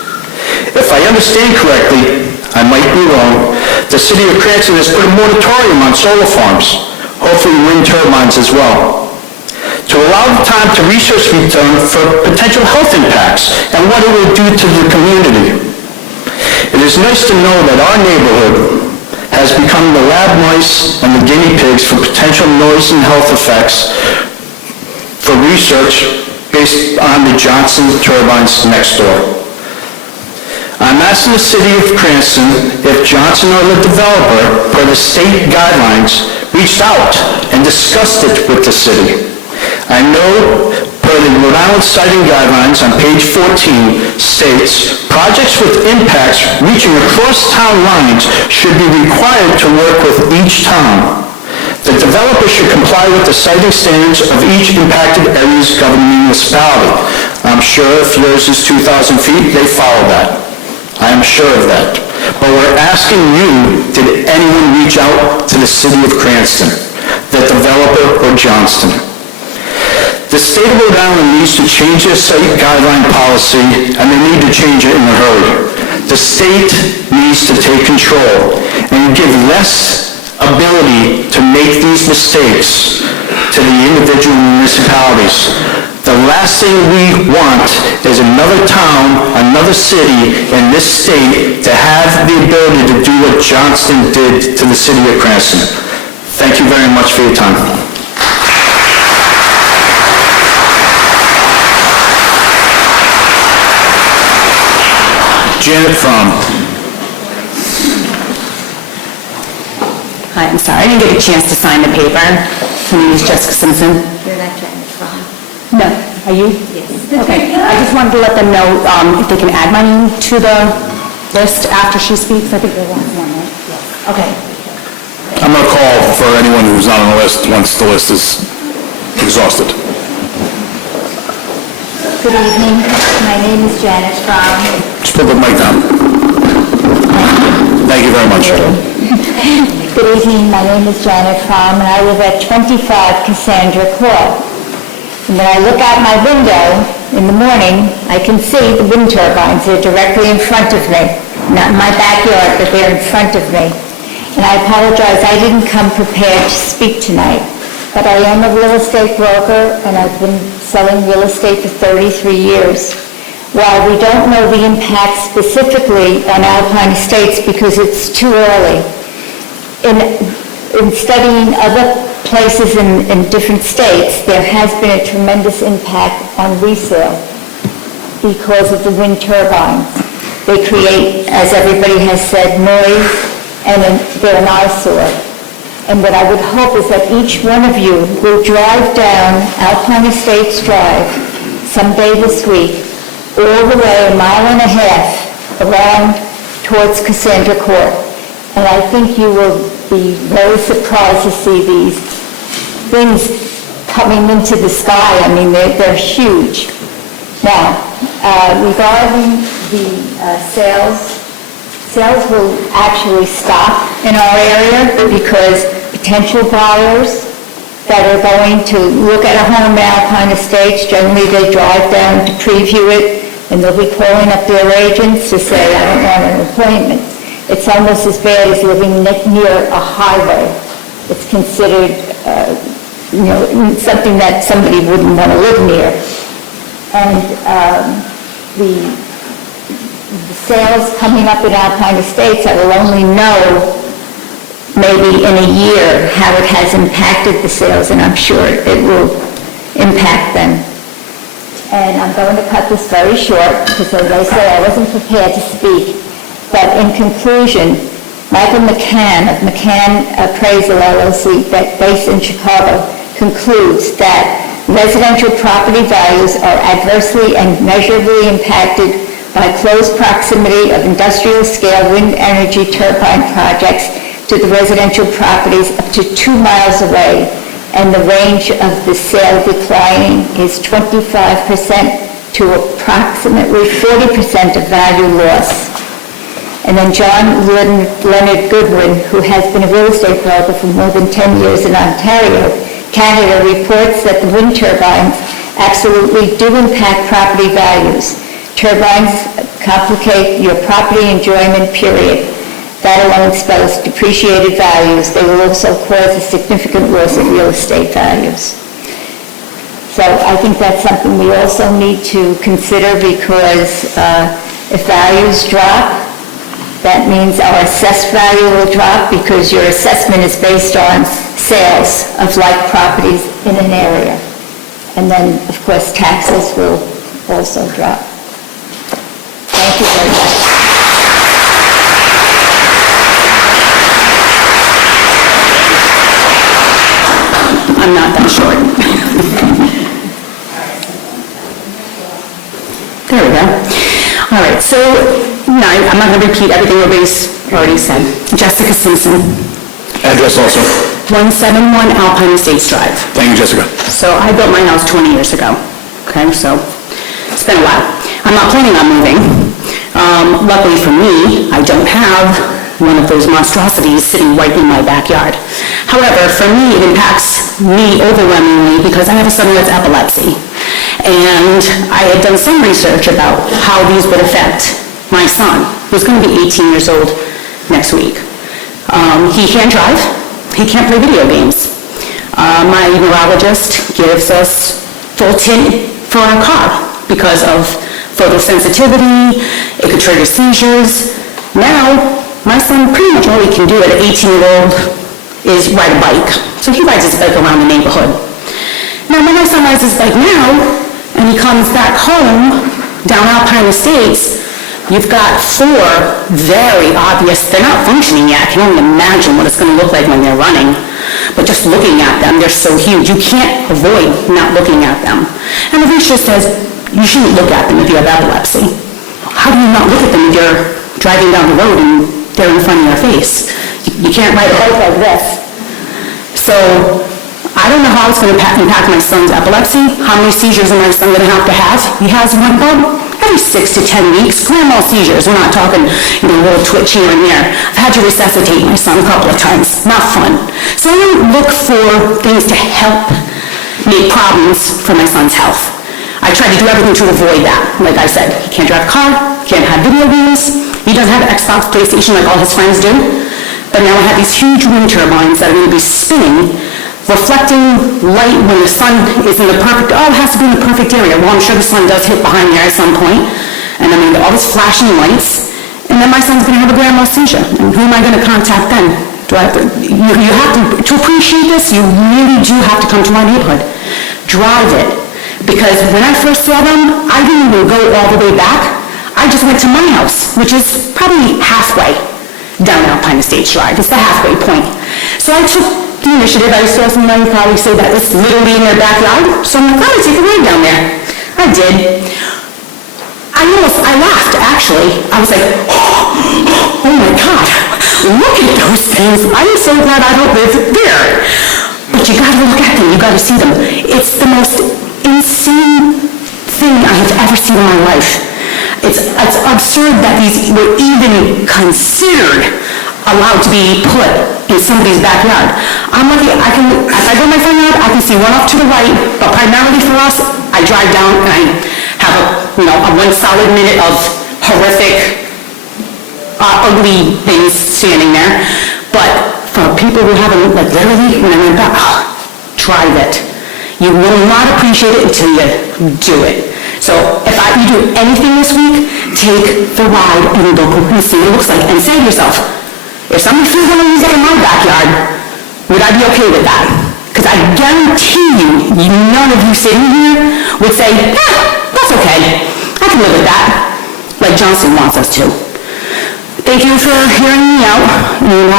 If I understand correctly, I might be wrong, the city of Cranston has put a moratorium on solar farms, hopefully wind turbines as well, to allow the time to research be done for potential health impacts and what it will do to the community. It is nice to know that our neighborhood has become the lab mice and the guinea pigs for potential noise and health effects for research based on the Johnson turbines next door. I'm asking the city of Cranston if Johnson or the developer, per the state guidelines, reached out and discussed it with the city. I know per the Rhode Island siting guidelines on page 14 states, projects with impacts reaching across town lines should be required to work with each town. The developer should comply with the siting standards of each impacted area's governing municipality. I'm sure if yours is 2,000 feet, they follow that. I am sure of that. But we're asking you, did anyone reach out to the city of Cranston, the developer or Johnston? The state of Rhode Island needs to change their site guideline policy, and they need to change it in a hurry. The state needs to take control and give less ability to make these mistakes to the individual municipalities. The last thing we want is another town, another city in this state to have the ability to do what Johnston did to the city of Cranston. Thank you very much for your time. Janet Fromm. Hi, I'm sorry, I didn't get a chance to sign the paper. My name is Jessica Simpson. You're not Janet Fromm. No, are you? Yes. Okay, I just wanted to let them know if they can add my name to the list after she speaks. I think they're one, right? Yes. Okay. I'm going to call for anyone who's not on the list once the list is exhausted. Good evening. My name is Janet Fromm. Just put the mic down. Thank you very much. Good evening. My name is Janet Fromm, and I live at 25 Cassandra Court. And when I look out my window in the morning, I can see the wind turbines. They're directly in front of me. Not in my backyard, but they're in front of me. And I apologize, I didn't come prepared to speak tonight. But I am a real estate broker, and I've been selling real estate for 33 years. While we don't know the impact specifically on Alpine Estates because it's too early, in studying other places in different states, there has been a tremendous impact on resale because of the wind turbines. They create, as everybody has said, noise, and they're an eyesore. And what I would hope is that each one of you will drive down Alpine Estates Drive someday this week, all the way 1.5 miles around towards Cassandra Court. And I think you will be very surprised to see these things coming into the sky. I mean, they're huge. Now, regarding the sales will actually stop in our area because potential buyers that are going to look at a home at Alpine Estates, generally they drive down to preview it, and they'll be calling up their agents to say, I don't want an appointment. It's almost as bad as living near a highway. It's considered, something that somebody wouldn't want to live near. And the sales coming up at Alpine Estates, I will only know maybe in a year how it has impacted the sales, and I'm sure it will impact them. And I'm going to cut this very short because, as I say, I wasn't prepared to speak. But in conclusion, Michael McCann of McCann Appraisal LLC, based in Chicago, concludes that residential property values are adversely and measurably impacted by close proximity of industrial-scale wind energy turbine projects to the residential properties up to 2 miles away, and the range of the sale declining is 25% to approximately 40% of value loss. And then John Leonard Goodwin, who has been a real estate broker for more than 10 years in Ontario, Canada, reports that the wind turbines absolutely do impact property values. Turbines complicate your property enjoyment period. That alone spells depreciated values. They will also cause a significant loss of real estate values. So I think that's something we also need to consider, because if values drop, that means our assessed value will drop, because your assessment is based on sales of like properties in an area. And then, of course, taxes will also drop. Thank you very much. I'm not that short. There we go. All right, so no, I'm not going to repeat everything everybody's already said. Jessica Simpson, Address also. 171 Alpine Estates Drive. Thank you, Jessica. So I built my house 20 years ago, okay, so it's been a while. I'm not planning on moving. Luckily for me, I don't have one of those monstrosities sitting right in my backyard. However, for me, it impacts me overwhelmingly because I have a son with epilepsy. And I had done some research about how these would affect my son, who's going to be 18 years old next week. He can't drive. He can't play video games. My neurologist gives us full tint for our car because of photosensitivity. It could trigger seizures. Now, my son pretty much all he can do at an 18-year-old is ride a bike. So he rides his bike around the neighborhood. Now, when my son rides his bike now, and he comes back home down Alpine Estates, you've got 4 very obvious, they're not functioning yet. I can only imagine what it's going to look like when they're running. But just looking at them, they're so huge. You can't avoid not looking at them. And the research says you shouldn't look at them if you have epilepsy. How do you not look at them if you're driving down the road and they're in front of your face? You can't ride a bike like this. So I don't know how it's going to impact my son's epilepsy. How many seizures is my son going to have? He has one about every 6 to 10 weeks. Grand mal seizures. We're not talking, a little twitch here and there. I've had to resuscitate my son a couple of times. Not fun. So I don't look for things to help make problems for my son's health. I try to do everything to avoid that. Like I said, he can't drive a car, can't have video games. He doesn't have an Xbox, PlayStation like all his friends do. But now I have these huge wind turbines that are going to be spinning, reflecting light when the sun is in the perfect, it has to be in the perfect area. Well, I'm sure the sun does hit behind there at some point. And I mean, all these flashing lights. And then my son's going to have a grand mal seizure. And who am I going to contact then? Do I have to, you have to appreciate this, you really do have to come to my neighborhood. Drive it. Because when I first saw them, I didn't even go all the way back. I just went to my house, which is probably halfway down Alpine Estates Drive. It's the halfway point. So I took the initiative. I saw somebody probably say that it's literally in their backyard. So I'm like, oh, take a ride down there. I did. I laughed, actually. I was like, oh my God, look at those things. I'm so glad I don't live there. But you gotta look at them, you gotta see them. It's the most insane thing I have ever seen in my life. It's absurd that these were even considered allowed to be put in somebody's backyard. I'm lucky, if I go to my front yard, I can see one off to the right, but primarily for us, I drive down and I have a 1 solid minute of horrific, ugly things standing there. But for people who haven't, literally, when I went back, drive it. You will not appreciate it until you do it. So if you do anything this week, take the ride and look and see what it looks like. And say to yourself, if somebody feels one of these in my backyard, would I be okay with that? Because I guarantee you, none of you sitting here would say, that's okay. I can live with that. Like Johnson wants us to. Thank you for hearing me out. And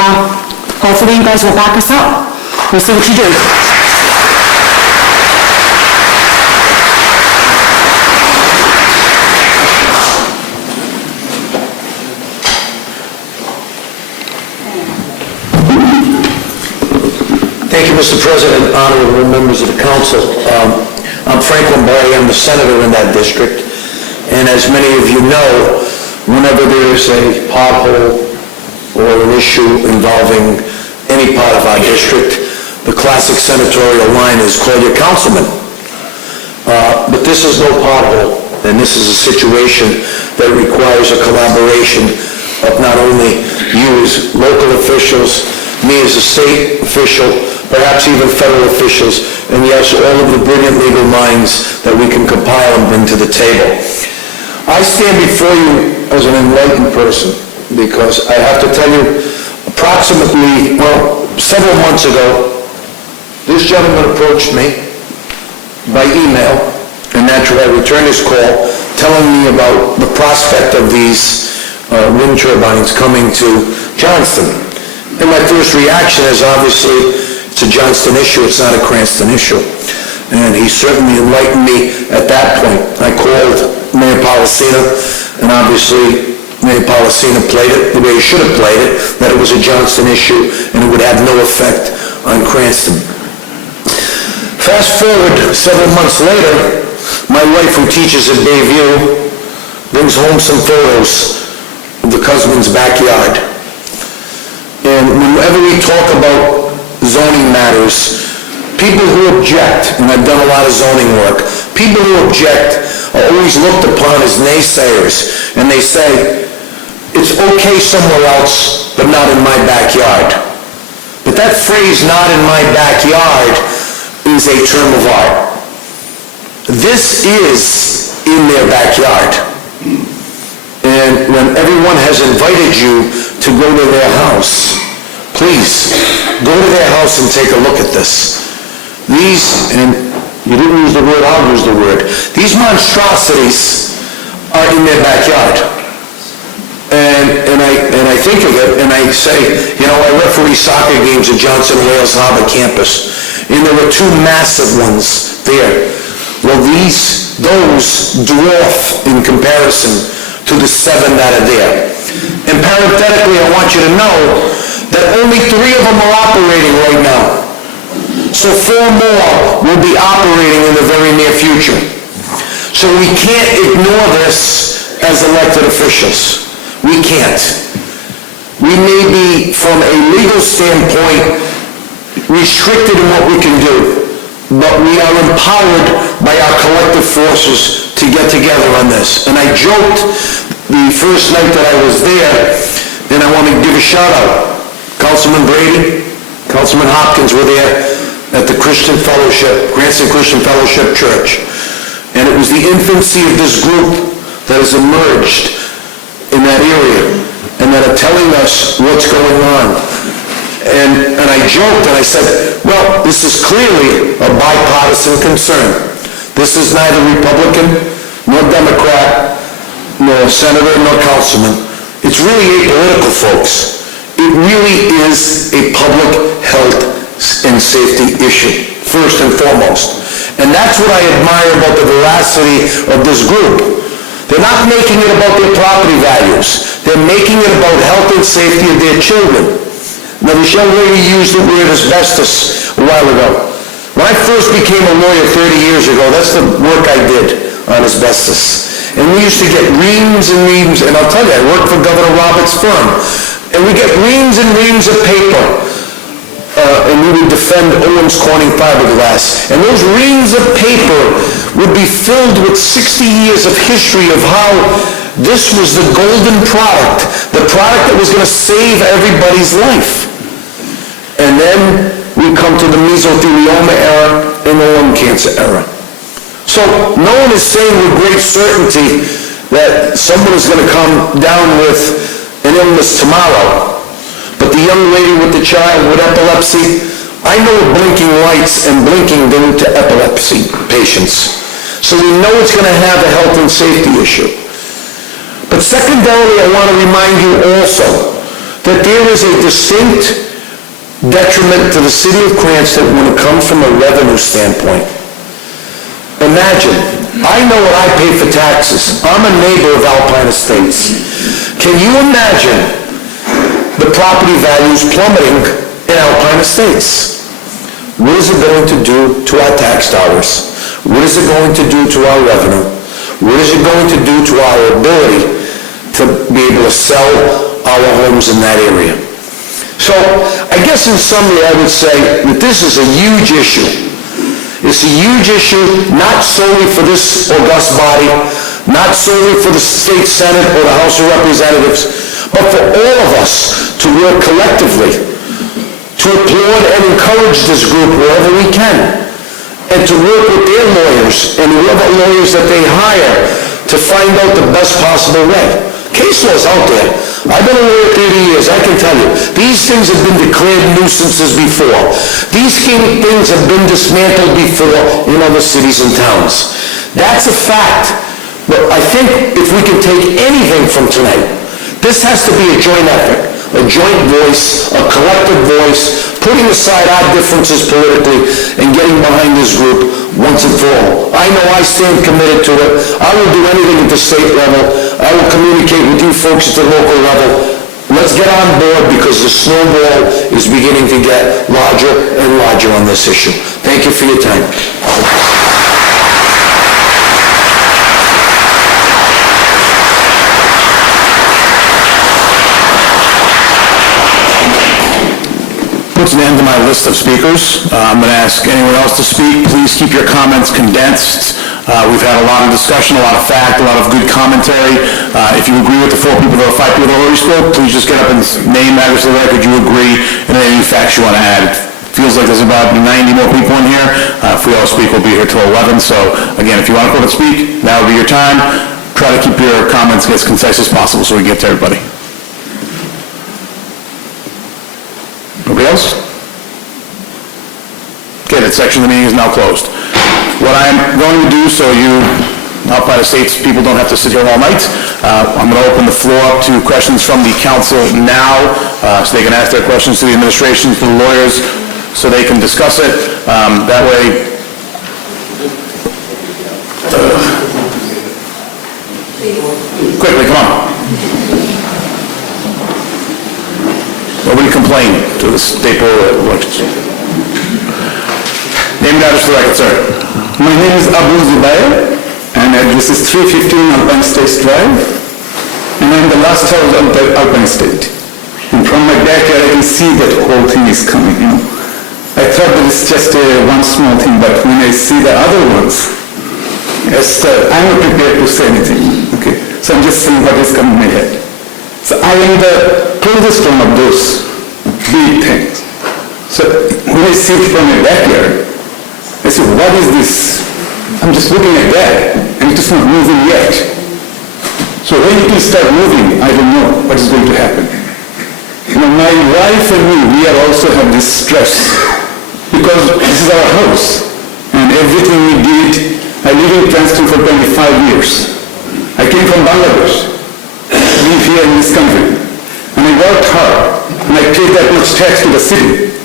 hopefully you guys will back us up. We'll see what you do. Thank you, Mr. President, honorable members of the council. I'm Franklin Bray, I'm the senator in that district, and as many of you know, whenever there is a pothole or an issue involving any part of our district, the classic senatorial line is call your councilman. But this is no pothole, and this is a situation that requires a collaboration of not only you as local officials, me as a state official, perhaps even federal officials, and yes, all of the brilliant legal minds that we can compile and bring to the table. I stand before you as an enlightened person because I have to tell you, approximately, several months ago, this gentleman approached me by email, and naturally I returned his call, telling me about the prospect of these wind turbines coming to Johnston. And my first reaction is obviously it's a Johnston issue, it's not a Cranston issue. And he certainly enlightened me at that point. I called Mayor Policina, and obviously Mayor Policina played it the way he should have played it, that it was a Johnston issue and it would have no effect on Cranston. Fast forward several months later, my wife, who teaches at Bayview, brings home some photos of the Cusman's backyard. And whenever we talk about zoning matters, people who object, and I've done a lot of zoning work, people who object are always looked upon as naysayers, and they say, it's okay somewhere else, but not in my backyard. But that phrase, not in my backyard, is a term of art. This is in their backyard. And when everyone has invited you to go to their house, please, go to their house and take a look at this. These, and you didn't use the word, I'll use the word, these monstrosities are in their backyard. And I think of it, and I say, you know, I referee soccer games at Johnson Wales Harbour campus, and there were two massive ones there. Well, those dwarf in comparison to the 7 that are there. And parenthetically, I want you to know that only 3 of them are operating right now. So 4 more will be operating in the very near future. So we can't ignore this as elected officials. We can't. We may be, from a legal standpoint, restricted in what we can do, but we are empowered by our collective forces to get together on this. And I joked the first night that I was there, and I want to give a shout out. Councilman Brady, Councilman Hopkins were there at the Christian Fellowship, Cranston Christian Fellowship Church. And it was the infancy of this group that has emerged in that area and that are telling us what's going on. And I joked and I said, well, this is clearly a bipartisan concern. This is neither Republican nor Democrat nor senator nor councilman. It's really apolitical, folks. It really is a public health and safety issue, first and foremost. And that's what I admire about the veracity of this group. They're not making it about their property values. They're making it about health and safety of their children. Now, this young lady used the word asbestos a while ago. When I first became a lawyer 30 years ago, that's the work I did on asbestos. And we used to get reams and reams, and I'll tell you, I worked for Governor Roberts' firm, and we get reams and reams of paper, and we would defend Owens Corning fiberglass. And those reams of paper would be filled with 60 years of history of how this was the golden product, the product that was going to save everybody's life. And then we come to the mesothelioma era and the lung cancer era. So no one is saying with great certainty that someone is going to come down with an illness tomorrow. But the young lady with the child with epilepsy, I know what blinking lights and blinking do to epilepsy patients. So we know it's going to have a health and safety issue. But secondarily, I want to remind you also that there is a distinct detriment to the city of Cranston when it comes from a revenue standpoint. Imagine, I know what I pay for taxes. I'm a neighbor of Alpine Estates. Can you imagine the property values plummeting in Alpine Estates? What is it going to do to our tax dollars? What is it going to do to our revenue? What is it going to do to our ability to be able to sell our homes in that area? So, I guess in summary, I would say that this is a huge issue. It's a huge issue, not solely for this august body, not solely for the state senate or the House of Representatives, but for all of us to work collectively, to applaud and encourage this group wherever we can, and to work with their lawyers and whoever lawyers that they hire to find out the best possible way. Case law's out there. I've been a lawyer 30 years, I can tell you. These things have been declared nuisances before. These things have been dismantled before in other cities and towns. That's a fact. But I think if we can take anything from tonight, this has to be a joint effort, a joint voice, a collective voice, putting aside our differences politically and getting behind this group once and for all. I know I stand committed to it. I will do anything at the state level. I will communicate with you folks at the local level. Let's get on board because the snowball is beginning to get larger and larger on this issue. Thank you for your time. That's the end of my list of speakers. I'm going to ask anyone else to speak. Please keep your comments condensed. We've had a lot of discussion, a lot of fact, a lot of good commentary. If you agree with the 4 people or 5 people that already spoke, please just get up and name, address, of the record you agree, and any facts you want to add. It feels like there's about 90 more people in here. If we all speak, we'll be here till 11. So again, if you want to come and speak, now would be your time. Try to keep your comments as concise as possible so we can get to everybody. Nobody else? Okay, that section of the meeting is now closed. What I'm going to do, so you out by the states people don't have to sit here all night, I'm going to open the floor up to questions from the council now, so they can ask their questions to the administration, to the lawyers, so they can discuss it. That way, quickly, come on. Nobody complained to the state board of elections. Name and address for the record, sir. My name is Abu Zubair, and address is 315 Alpine State Drive, and I'm the last house of the Alpine State. And from my backyard, I can see that whole thing is coming, I thought that it's just one small thing, but when I see the other ones, I'm not prepared to say anything, okay? So I'm just saying what is coming in my head. So I am the closest one of those big things. So when I see it from my backyard, I say, what is this? I'm just looking at that, and it is not moving yet. So when it will start moving, I don't know what is going to happen. My wife and me, we are also have this stress, because this is our house, and everything we did, I live in Cranston for 25 years. I came from Bangladesh, live here in this country, and I worked hard, and I paid that much tax to the city.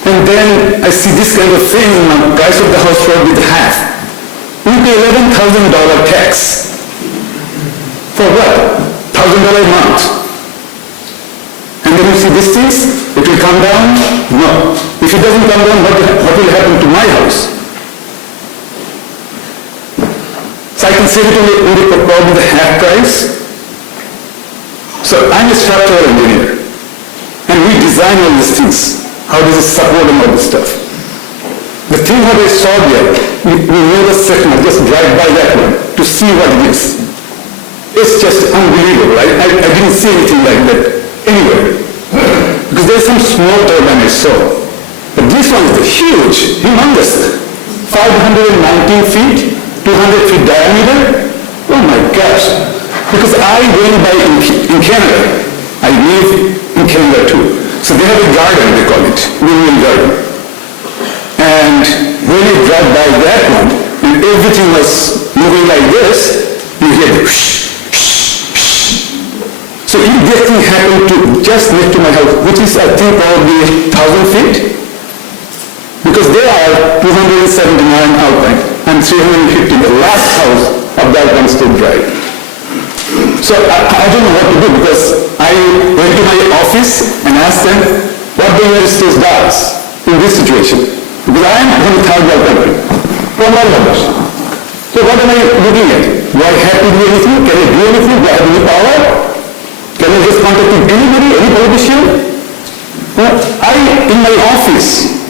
And then I see this kind of thing, the price of the house dropped with half. We pay $11,000 tax. For what? $1,000 a month. And then you see these things, it will come down? No. If it doesn't come down, what will happen to my house? So I can sell it only for probably the half price. So I'm a structural engineer, and we design all these things. How does it support and all this stuff? The thing what I saw there, we never second, just drive by that one to see what it is. It's just unbelievable. I didn't see anything like that anywhere. Because there's some small turbine I saw. But this one is huge, humongous. 519 feet, 200 feet diameter. Oh my gosh. Because I went by in Canada. I live in Canada too. So they have a garden, they call it, windmill garden. And when you drive by that one, and everything was moving like this, you hear the whoosh, whoosh, whoosh. So if this thing happened to just next to my house, which is I think probably 1,000 feet, because they are 279 Alpine and 350, the last house of the Alpine State Drive. So I don't know what to do, because I went to my office and asked them what the United States does in this situation. Because I am from the third world country, from Bangladesh. So what am I looking at? Do I have to do anything? Can I do anything? Do I have any power? Can I just contact anybody, any politician? In my office,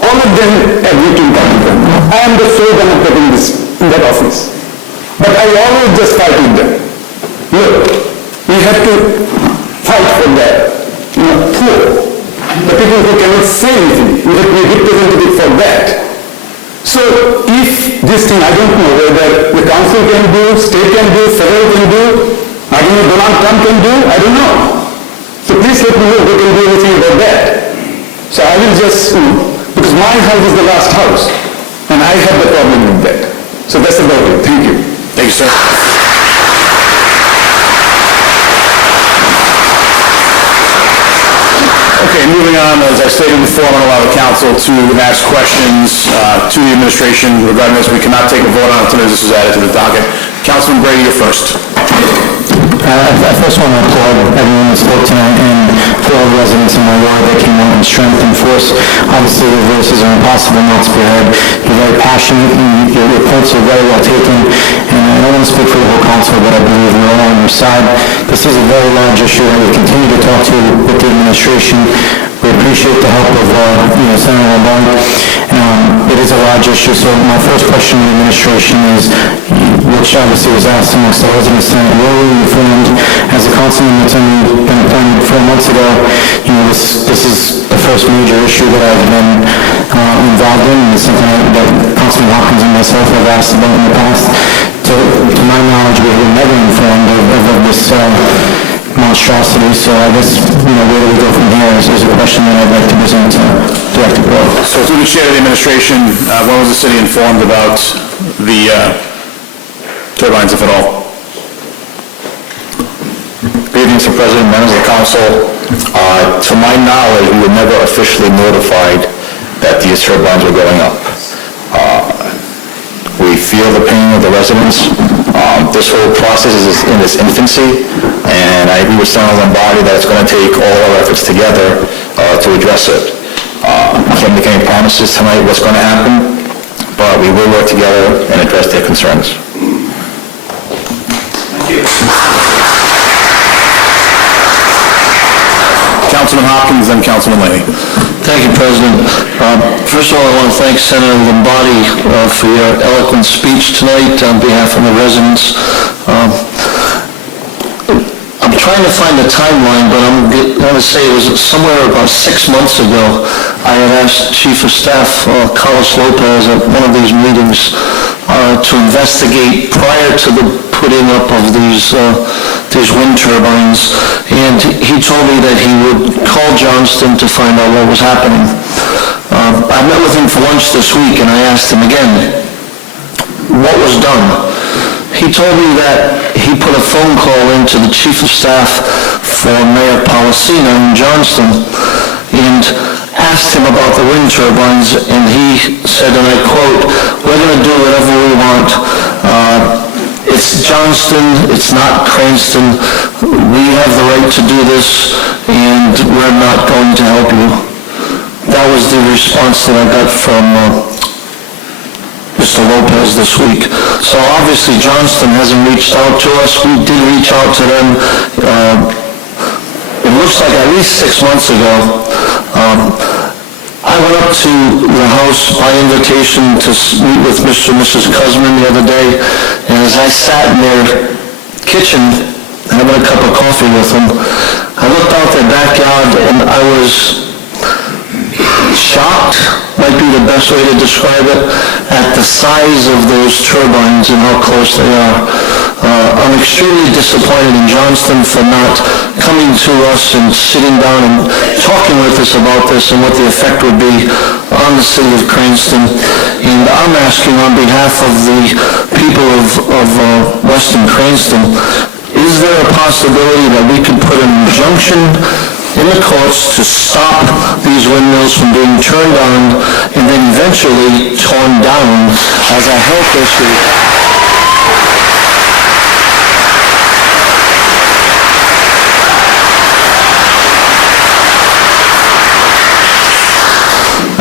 all of them agree to Democrat. I am the sole Democrat in that office. But I always just fight with them. Look, we have to fight for that. Poor. The people who cannot say anything, we have to be representative for that. So if this thing, I don't know whether the council can do, state can do, federal can do, I don't know, Donald Trump can do, I don't know. So please let me know who can do anything about that. So I will just, because my house is the last house, and I have the problem with that. So that's about it. Thank you. Thank you, sir. Okay, moving on, as I stated before, I'm going to allow the council to ask questions to the administration regarding this. We cannot take a vote on it until this is added to the docket. Councilman Brady, you're first. I first want to applaud everyone that spoke tonight and for all the residents in my ward that came out in strength and force. Obviously, their voices are impossible not to be heard. You're very passionate and your points are very well taken. And I don't want to speak for the whole council, but I believe we're all on your side. This is a very large issue that we continue to talk to with the administration. We appreciate the help of Senator Lombardo. It is a large issue, so my first question to the administration is, which obviously was asked amongst the residents tonight, were we informed as a councilman that's only been appointed 4 months ago? This is the first major issue that I've been involved in, and it's something that Councilman Hopkins and myself have asked about in the past. To my knowledge, we were never informed of this monstrosity, so I guess, where do we go from here is a question that I'd like to present to Director Blow. So through the chair of the administration, when was the city informed about the turbines, if at all? Good evening, Mr. President, members of the council. To my knowledge, we were never officially notified that these turbines were going up. We feel the pain of the residents. This whole process is in its infancy, and I agree with Senator Lombardi that it's going to take all our efforts together to address it. I can't make any promises tonight what's going to happen, but we will work together and address their concerns. Councilman Hopkins, then Councilman Laney. Thank you, President. First of all, I want to thank Senator Lombardi for your eloquent speech tonight on behalf of the residents. I'm trying to find the timeline, but I'm going to say it was somewhere about 6 months ago. I had asked Chief of Staff Carlos Lopez at one of these meetings to investigate prior to the putting up of these wind turbines, and he told me that he would call Johnston to find out what was happening. I met with him for lunch this week, and I asked him again, what was done? He told me that he put a phone call into the Chief of Staff for Mayor Policina in Johnston and asked him about the wind turbines, and he said, and I quote, "We're going to do whatever we want. It's Johnston, it's not Cranston. We have the right to do this, and we're not going to help you." That was the response that I got from Mr. Lopez this week. So obviously Johnston hasn't reached out to us. We did reach out to them. It looks like at least 6 months ago. I went up to the house by invitation to meet with Mr. and Mrs. Cusman the other day, and as I sat in their kitchen having a cup of coffee with them, I looked out their backyard and I was shocked, might be the best way to describe it, at the size of those turbines and how close they are. I'm extremely disappointed in Johnston for not coming to us and sitting down and talking with us about this and what the effect would be on the city of Cranston. And I'm asking on behalf of the people of Western Cranston, is there a possibility that we could put an injunction in the courts to stop these windmills from being turned on and then eventually torn down as a health issue?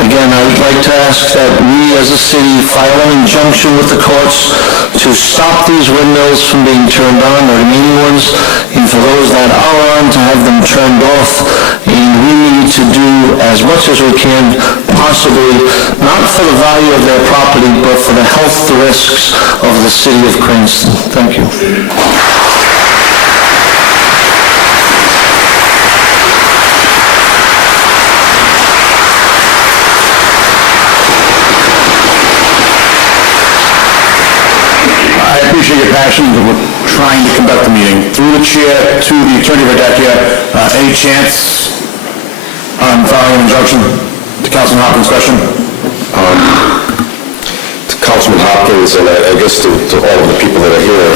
Again, I'd like to ask that we as a city file an injunction with the courts to stop these windmills from being turned on, the remaining ones, and for those that are on, to have them turned off. And we need to do as much as we can, possibly, not for the value of their property, but for the health risks of the city of Cranston. Thank you. I appreciate your passion, but we're trying to conduct the meeting. Through the chair to the Attorney Verdecchia, any chance on filing an injunction to Councilman Hopkins' question? To Councilman Hopkins, and I guess to all of the people that are here,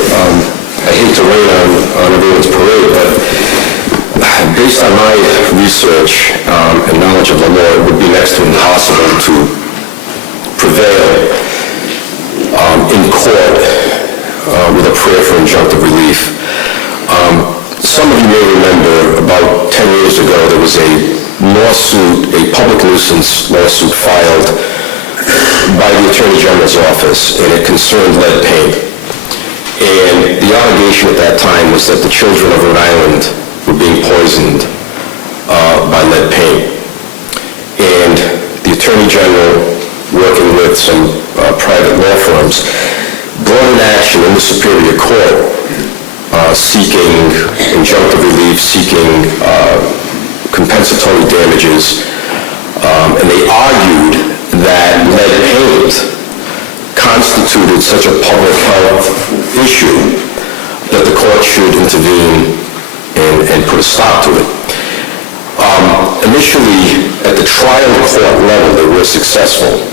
I hate to rain on everyone's parade, but based on my research and knowledge of the law, it would be next to impossible to prevail in court with a prayer for injunctive relief. Some of you may remember about 10 years ago there was a lawsuit, a public nuisance lawsuit filed by the Attorney General's office, and it concerned lead paint. And the allegation at that time was that the children of Rhode Island were being poisoned by lead paint. And the Attorney General, working with some private law firms, brought an action in the Superior Court seeking injunctive relief, seeking compensatory damages, and they argued that lead paint constituted such a public health issue that the court should intervene and put a stop to it. Initially, at the trial court level, they were successful.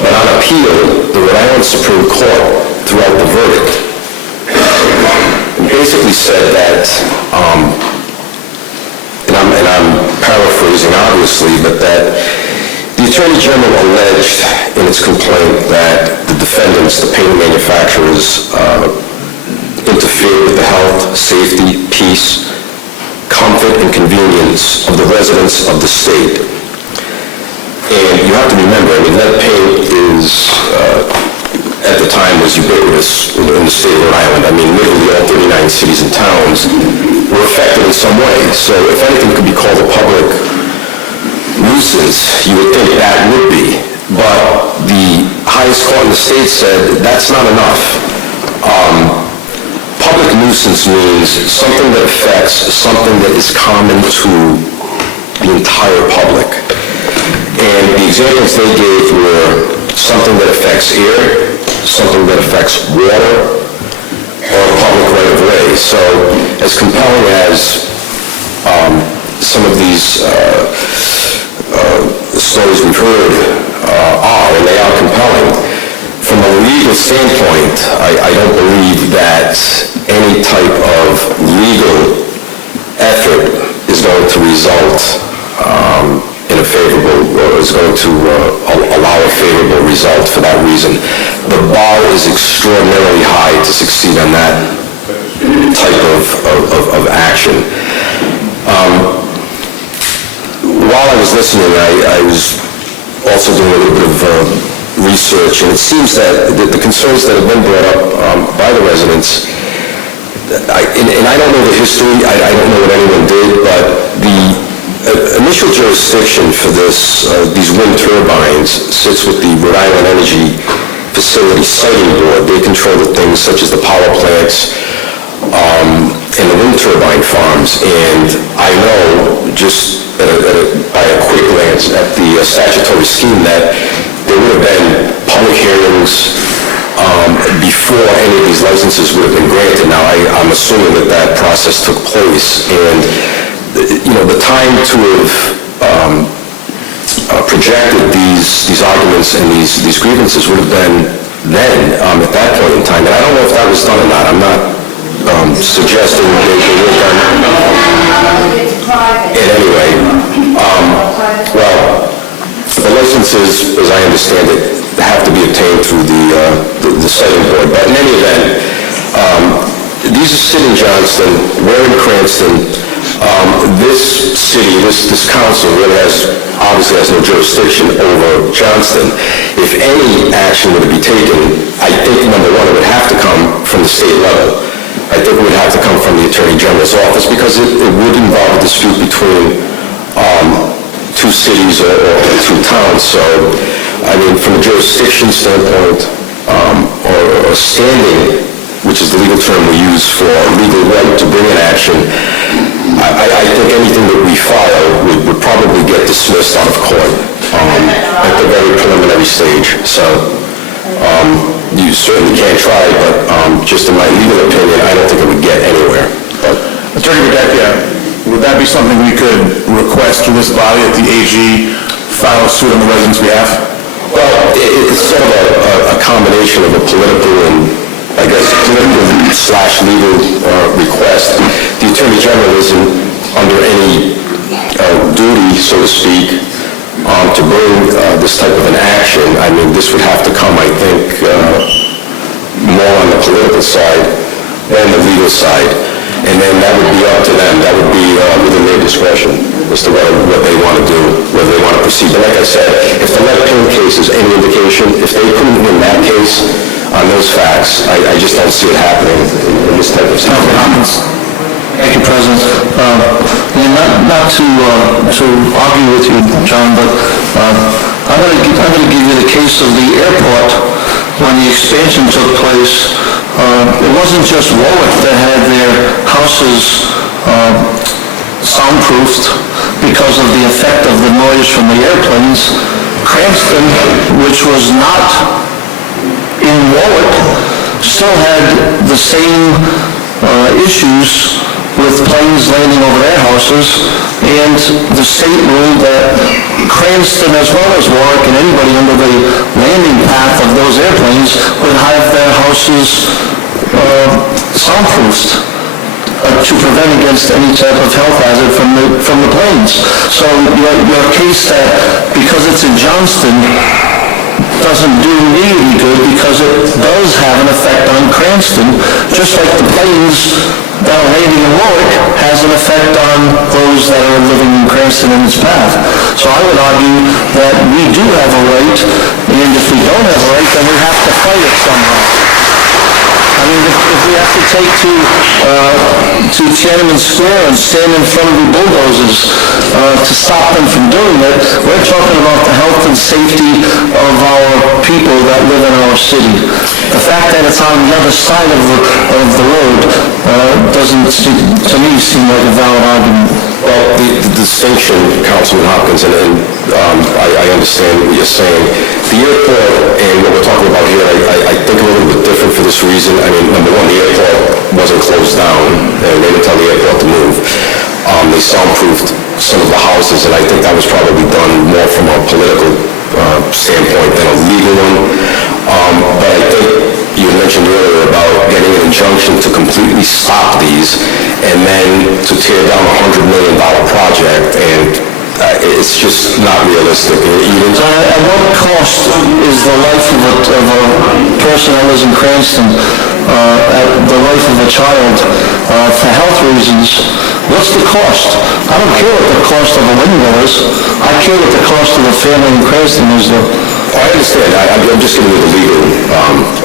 But on appeal, the Rhode Island Supreme Court threw out the verdict and basically said that, and I'm paraphrasing obviously, but that the Attorney General alleged in its complaint that the defendants, the paint manufacturers, interfered with the health, safety, peace, comfort, and convenience of the residents of the state. And you have to remember, I mean, lead paint is, at the time, was ubiquitous in the state of Rhode Island. I mean, literally all 39 cities and towns were affected in some way. So if anything could be called a public nuisance, you would think that would be. But the highest court in the state said that's not enough. Public nuisance means something that affects something that is common to the entire public. And the examples they gave were something that affects air, something that affects water, or a public right-of-way. So as compelling as some of these stories we've heard are, and they are compelling, from a legal standpoint, I don't believe that any type of legal effort is going to result in a favorable, or is going to allow a favorable result for that reason. The bar is extraordinarily high to succeed on that type of action. While I was listening, I was also doing a little bit of research, and it seems that the concerns that have been brought up by the residents, and I don't know the history, I don't know what anyone did, but the initial jurisdiction for these wind turbines sits with the Rhode Island Energy Facility Siting Board. They control the things such as the power plants and the wind turbine farms. And I know, just by a quick glance at the statutory scheme, that there would have been public hearings before any of these licenses would have been granted. Now, I'm assuming that process took place, and the time to have projected these arguments and these grievances would have been then, at that point in time. And I don't know if that was done or not. I'm not suggesting they were done. And anyway, well, the licenses, as I understand it, have to be obtained through the siting board. But in any event, these are sit in Johnston, we're in Cranston. This city, this council really obviously has no jurisdiction over Johnston. If any action were to be taken, I think, number one, it would have to come from the state level. I think it would have to come from the Attorney General's office because it would involve a dispute between two cities or two towns. So, I mean, from a jurisdiction standpoint, or standing, which is the legal term we use for legal right to bring an action, I think anything that we file would probably get dismissed out of court at the very preliminary stage. So you certainly can't try, but just in my legal opinion, I don't think it would get anywhere. But Attorney Badecchia, would that be something we could request through this body that the AG file a suit on the residents' behalf? Well, it's sort of a combination of a political and, I guess, political/legal request. The Attorney General isn't under any duty, so to speak, to bring this type of an action. I mean, this would have to come, I think, more on the political side than the legal side. And then that would be up to them. That would be within their discretion as to what they want to do, whether they want to proceed. But like I said, if the lead pin case is any indication, if they couldn't win that case on those facts, I just don't see it happening in this type of situation. Thank you, President. Not to argue with you, John, but I'm going to give you the case of the airport when the expansion took place. It wasn't just Warwick that had their houses soundproofed because of the effect of the noise from the airplanes. Cranston, which was not in Warwick, still had the same issues with planes landing over their houses, and the state ruled that Cranston, as well as Warwick, and anybody under the landing path of those airplanes would have their houses soundproofed to prevent against any type of health hazard from the planes. So your case that because it's in Johnston doesn't do me any good because it does have an effect on Cranston, just like the planes that are landing in Warwick has an effect on those that are living in Cranston in its path. So I would argue that we do have a right, and if we don't have a right, then we have to fight it somehow. I mean, if we have to take to Tiananmen Square and stand in front of the bulldozers to stop them from doing it, we're talking about the health and safety of our people that live in our city. The fact that it's on the other side of the road doesn't, to me, seem like a valid argument. Well, the distinction, Councilman Hopkins, and I understand what you're saying. The airport and what we're talking about here, I think a little bit different for this reason. I mean, number one, the airport wasn't closed down, and they didn't tell the airport to move. They soundproofed some of the houses, and I think that was probably done more from a political standpoint than a legal one. But I think you mentioned earlier about getting an injunction to completely stop these and then to tear down a $100 million project, and it's just not realistic. At what cost is the life of a person that lives in Cranston, the life of a child, for health reasons? What's the cost? I don't care what the cost of a window is. I care what the cost of a family in Cranston is, though. I understand. I'm just giving you the legal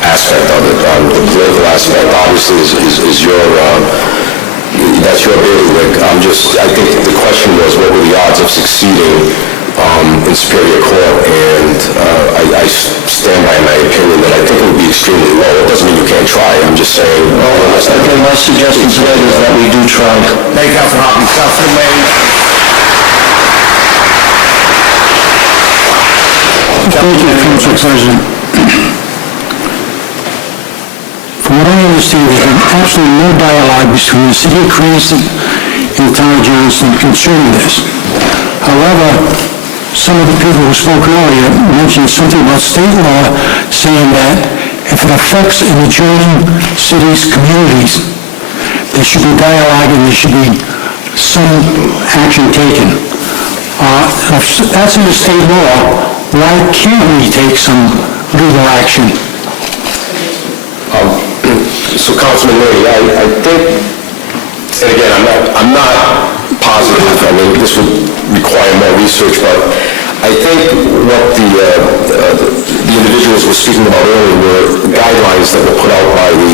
aspect of it. The political aspect, obviously, is your... that's your bailiwick. I think the question was, what were the odds of succeeding in Superior Court? And I stand by my opinion that I think it would be extremely low. It doesn't mean you can't try. I'm just saying... Okay, my suggestion today is that we do try. Thank you, Councilman Hopkins. Councilman May. Thank you, Council President. From what I understand, there's been absolutely no dialogue between the City of Cranston and the Town of Johnston concerning this. However, some of the people who spoke earlier mentioned something about state law saying that if it affects an adjoining city's communities, there should be dialogue and there should be some action taken. If that's in the state law, why can't we take some legal action? So, Councilman Lee, I think, and again, I'm not positive. I mean, this would require more research, but I think what the individuals were speaking about earlier were guidelines that were put out by the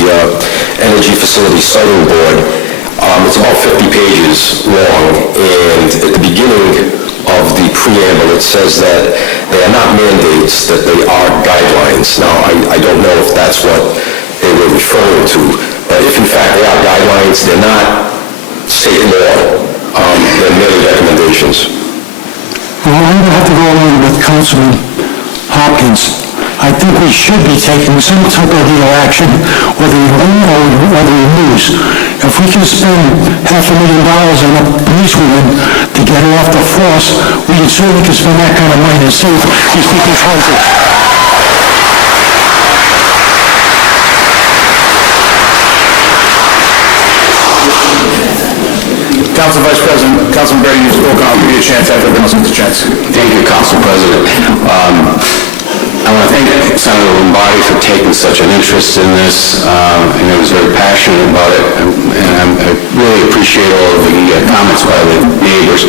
Energy Facility Siting Board. It's about 50 pages long, and at the beginning of the preamble, it says that they are not mandates, that they are guidelines. Now, I don't know if that's what they were referring to, but if in fact they are guidelines, they're not state law, they're merely recommendations. Well, I'm going to have to go along with Councilman Hopkins. I think we should be taking some type of legal action, whether we win or whether we lose. If we can spend $500,000 on a policewoman to get her off the force, we certainly can spend that kind of money to save these people's houses. Council Vice President, Councilman Brady, you spoke. I'll give you a chance after everyone else gets a chance. Thank you, Council President. I want to thank Senator Lombardi for taking such an interest in this, and he was very passionate about it, and I really appreciate all of the comments by the neighbors.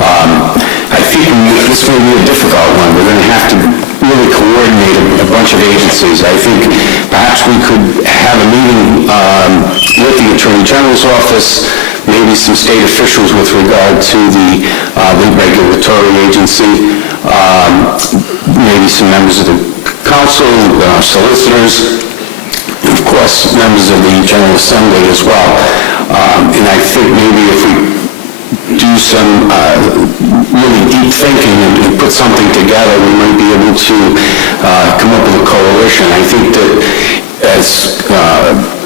I think this may be a difficult one. We're going to have to really coordinate a bunch of agencies. I think perhaps we could have a meeting with the Attorney General's office, maybe some state officials with regard to the lead regulatory agency, maybe some members of the council, solicitors, and of course, members of the General Assembly as well. And I think maybe if we do some really deep thinking and put something together, we might be able to come up with a coalition. I think that, as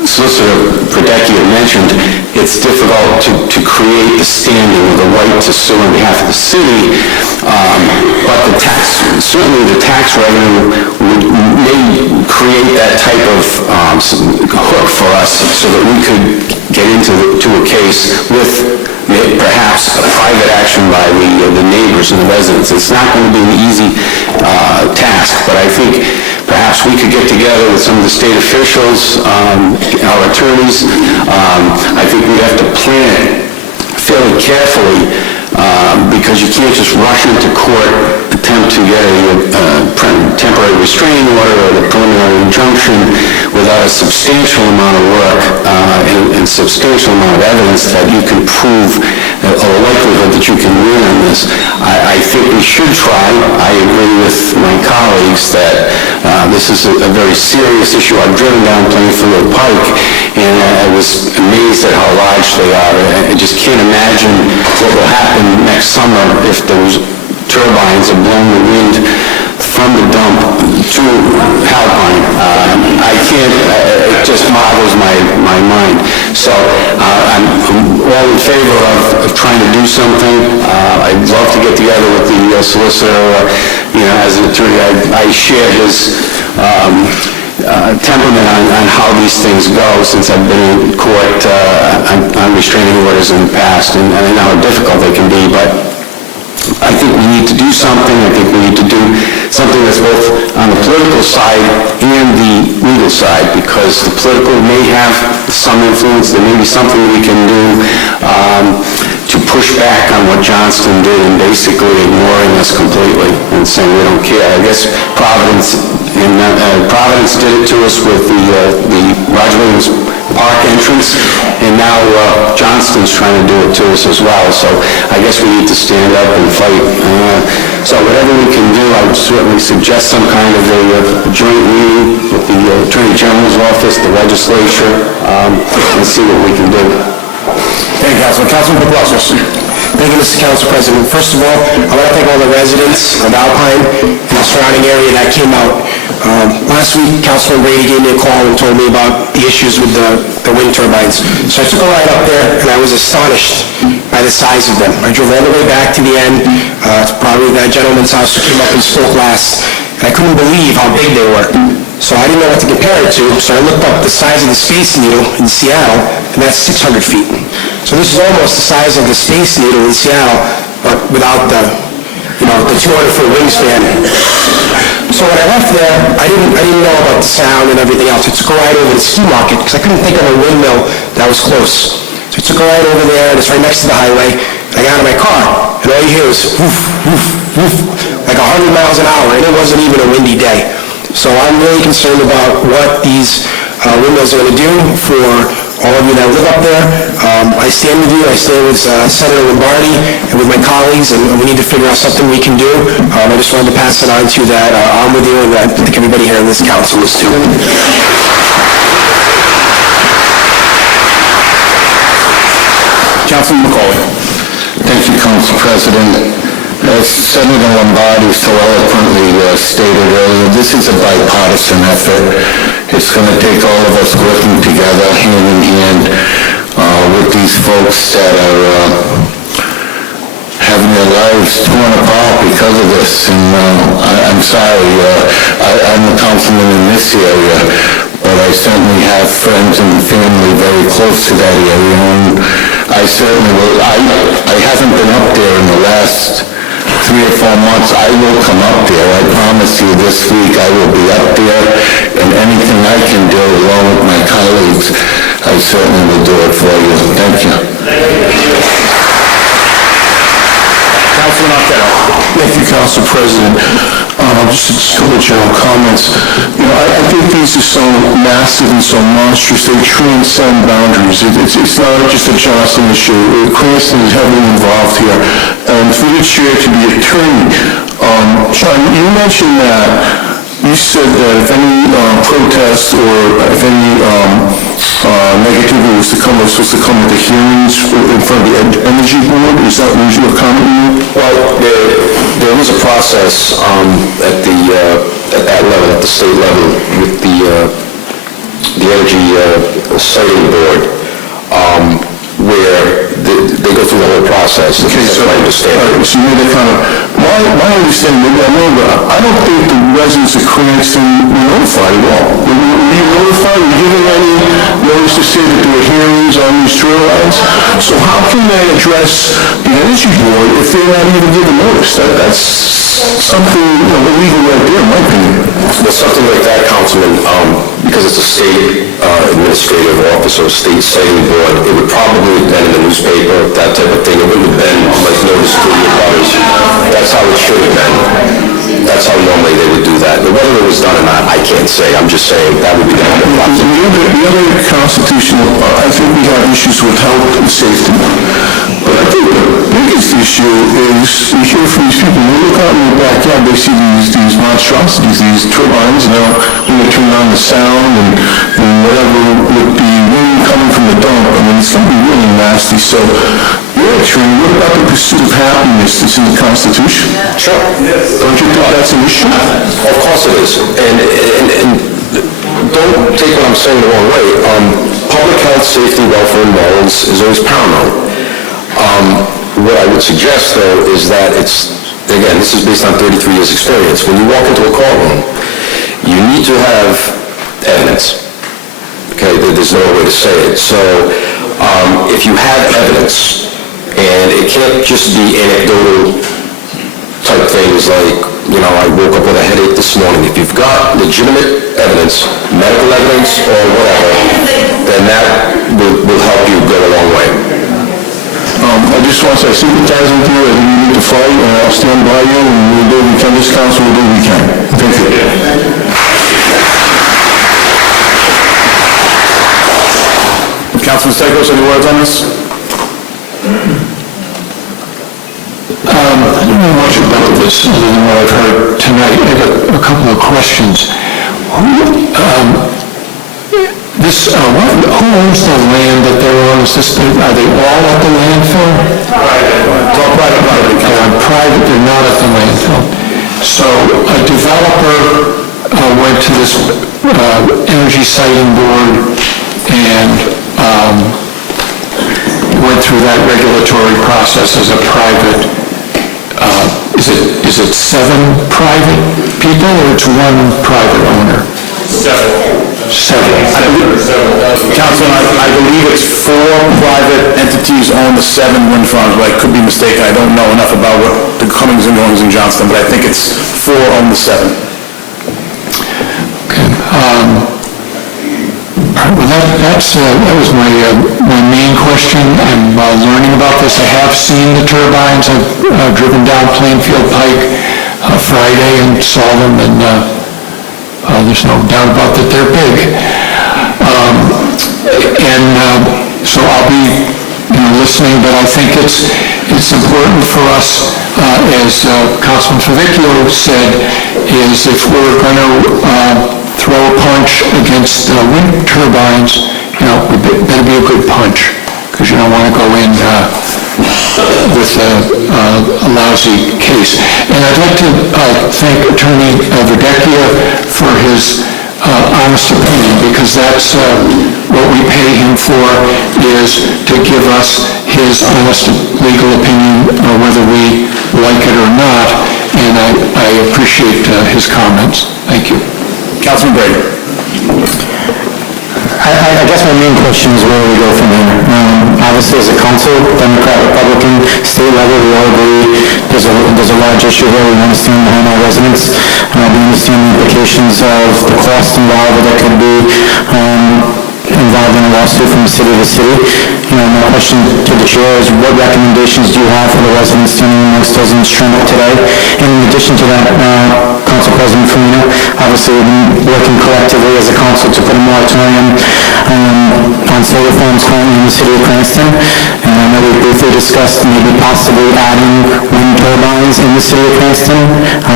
Solicitor Prodecki had mentioned, it's difficult to create the standing of the right to sue on behalf of the city, but certainly the tax revenue may create that type of hook for us so that we could get into a case with perhaps a private action by the neighbors and the residents. It's not going to be an easy task, but I think perhaps we could get together with some of the state officials, our attorneys. I think we'd have to plan it fairly carefully because you can't just rush into court, attempt to get a temporary restraining order or the preliminary injunction without a substantial amount of work and substantial amount of evidence that you can prove a likelihood that you can win on this. I think we should try. I agree with my colleagues that this is a very serious issue. I've driven down Plainfield Pike, and I was amazed at how large they are. I just can't imagine what will happen next summer if those turbines are blowing the wind from the dump to Alpine. I can't, it just boggles my mind. So I'm all in favor of trying to do something. I'd love to get together with the solicitor. As an attorney, I share his temperament on how these things go since I've been in court on restraining orders in the past, and I know how difficult they can be, but I think we need to do something. I think we need to do something that's both on the political side and the legal side, because the political may have some influence. There may be something we can do to push back on what Johnston did and basically ignoring us completely and saying we don't care. I guess Providence did it to us with the Roger Williams Park entrance, and now Johnston's trying to do it to us as well. So I guess we need to stand up and fight. So whatever we can do, I would certainly suggest some kind of a joint meeting with the Attorney General's office, the legislature, and see what we can do. Thank you, Councilman. Councilman Paplaskas. Thank you, Mr. Council President. First of all, I want to thank all the residents of Alpine and the surrounding area that came out. Last week, Councilman Brady gave me a call and told me about the issues with the wind turbines. So I took a ride up there, and I was astonished by the size of them. I drove all the way back to the end, probably that gentleman's house who came up and spoke last, and I couldn't believe how big they were. So I didn't know what to compare it to, so I looked up the size of the Space Needle in Seattle, and that's 600 feet. So this is almost the size of the Space Needle in Seattle, but without the 200-foot wingspan. So when I left there, I didn't know about the sound and everything else. I took a ride over to Ski Market, because I couldn't think of a windmill that was close. So I took a ride over there, and it's right next to the highway, and I got out of my car, and all you hear is woof, woof, woof, like 100 miles an hour, and it wasn't even a windy day. So I'm really concerned about what these windmills are going to do for all of you that live up there. I stand with you, I stand with Senator Lombardi and with my colleagues, and we need to figure out something we can do. I just wanted to pass it on to you that I'm with you and that I think everybody here in this council is too. Councilman McCauley. Thank you, Council President. As Senator Lombardi so eloquently stated earlier, this is a bipartisan effort. It's going to take all of us working together, hand in hand, with these folks that are having their lives torn apart because of this. And I'm sorry, I'm a councilman in this area, but I certainly have friends and family very close to that area, and I certainly will. I haven't been up there in the last 3 or 4 months. I will come up there. I promise you this week I will be up there, and anything I can do along with my colleagues, I certainly will do it for you. Thank you. Councilman Arquette. Thank you, Council President. Just a couple of general comments. I think these are so massive and so monstrous, they transcend boundaries. It's not just a Johnson issue. Cranston is heavily involved here. And for the chair to be attorney, Sean, you mentioned that you said that if any protest or if any negativity was supposed to come at the hearings in front of the Energy Board. Is that what your comment? Well, there is a process at that level, at the state level, with the Energy Siting Board, where they go through the whole process. Okay, so I understand. So you made that comment. My understanding, maybe I'm wrong, but I don't think the residents of Cranston were notified at all. Were you notified? Were you given any notice to say that there were hearings on these trail lines? So how can they address the Energy Board if they're not even given notice? That's something illegal right there, in my opinion. Well, something like that, Councilman, because it's a state administrative office or state siting board, it would probably have been in the newspaper, that type of thing. It wouldn't have been like notice to the abutters. That's how it should have been. That's how normally they would do that. But whether it was done or not, I can't say. I'm just saying that would be the normal process. The other constitutional, I think we have issues with health and safety. But I think the biggest issue is we hear from these people, they look out in the backyard, they see these monstrosities, these turbines, when they turn on the sound and whatever with the wind coming from the dump, it's going to be really nasty. So, attorney, what about the pursuit of happiness that's in the Constitution? Sure. Don't you think that's an issue? Of course it is. And don't take what I'm saying the wrong way. Public health, safety, welfare, and morals is always paramount. What I would suggest, though, is that again, this is based on 33 years' experience. When you walk into a courtroom, you need to have evidence. Okay, there's no way to say it. So, if you have evidence, and it can't just be anecdotal type things like, I woke up with a headache this morning. If you've got legitimate evidence, medical evidence, or whatever, then that will help you go a long way. I just want to say, I sympathize with you, and you need to fight, and I'll stand by you, and we'll do what we can. This council will do what we can. Thank you. Councilman Stichels, any words on this? I don't know much about this other than what I've heard tonight. I have a couple of questions. Who owns the land that they're on? Are they all at the landfill? Private. Private, they're not at the landfill. So a developer went to this energy siting board and went through that regulatory process as a private. Is it 7 private people or it's 1 private owner? 7. Councilman, I believe it's 4 private entities own the 7 wind farms, but I could be mistaken. I don't know enough about what the comings and goings in Johnston, but I think it's 4 own the 7. Okay. Well, that was my main question. I'm learning about this. I have seen the turbines. I've driven down Plainfield Pike Friday and saw them, and there's no doubt about that they're big. So I'll be listening, but I think it's important for us, as Councilman Favicchio said, is if we're going to throw a punch against wind turbines, it better be a good punch, because you don't want to go in with a lousy case. And I'd like to thank Attorney Verdecchia for his honest opinion, because that's what we pay him for, is to give us his honest legal opinion, whether we like it or not, and I appreciate his comments. Thank you. Councilman Brady. I guess my main question is where we go from here. Obviously, as a council, Democrat, Republican, state level, we all agree there's a large issue here. We want to stand behind our residents. We understand the implications of the cost involved that could be involved in a lawsuit from city to city. My question to the chair is, what recommendations do you have for the residents standing amongst us in this trend today? And in addition to that, Council President Farina, obviously we've been working collectively as a council to put a moratorium on solar farms currently in the city of Cranston. And I know we briefly discussed maybe possibly adding wind turbines in the city of Cranston.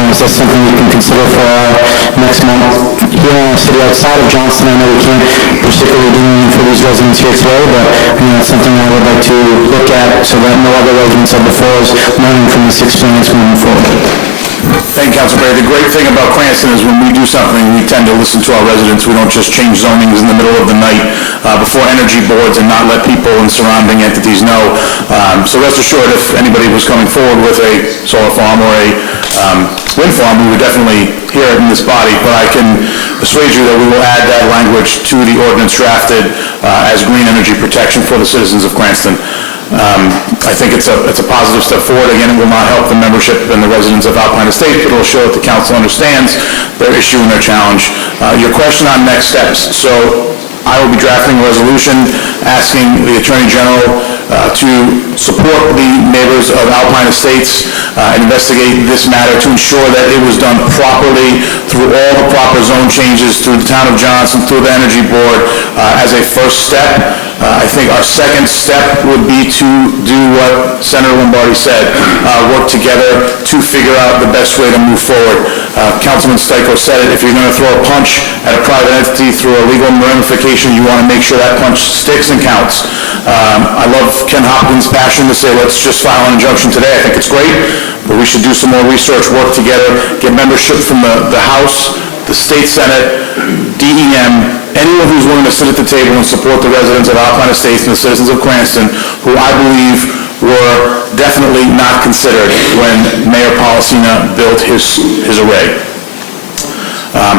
Is that something we can consider for next month? Here in our city outside of Johnston, I know we can't particularly do anything for these residents here today, but it's something I would like to look at so that no other residents of the falls learning from this experience moving forward. Thank you, Councilor Brady. The great thing about Cranston is when we do something, we tend to listen to our residents. We don't just change zonings in the middle of the night before energy boards and not let people and surrounding entities know. So rest assured, if anybody was coming forward with a solar farm or a wind farm, we would definitely hear it in this body. But I can persuade you that we will add that language to the ordinance drafted as green energy protection for the citizens of Cranston. I think it's a positive step forward. Again, it will not help the membership and the residents of Alpine Estates, but it will show that the council understands their issue and their challenge. Your question on next steps. So I will be drafting a resolution asking the Attorney General to support the neighbors of Alpine Estates and investigate this matter to ensure that it was done properly through all the proper zone changes, through the town of Johnston, through the Energy Board as a first step. I think our second step would be to do what Senator Lombardi said, work together to figure out the best way to move forward. Councilman Stichels said it, if you're going to throw a punch at a private entity through a legal ramification, you want to make sure that punch sticks and counts. I love Ken Hopkins' passion to say, let's just file an injunction today. I think it's great, but we should do some more research, work together, get membership from the House, the State Senate, DEM, anyone who's willing to sit at the table and support the residents of Alpine Estates and the citizens of Cranston, who I believe were definitely not considered when Mayor Policina built his array.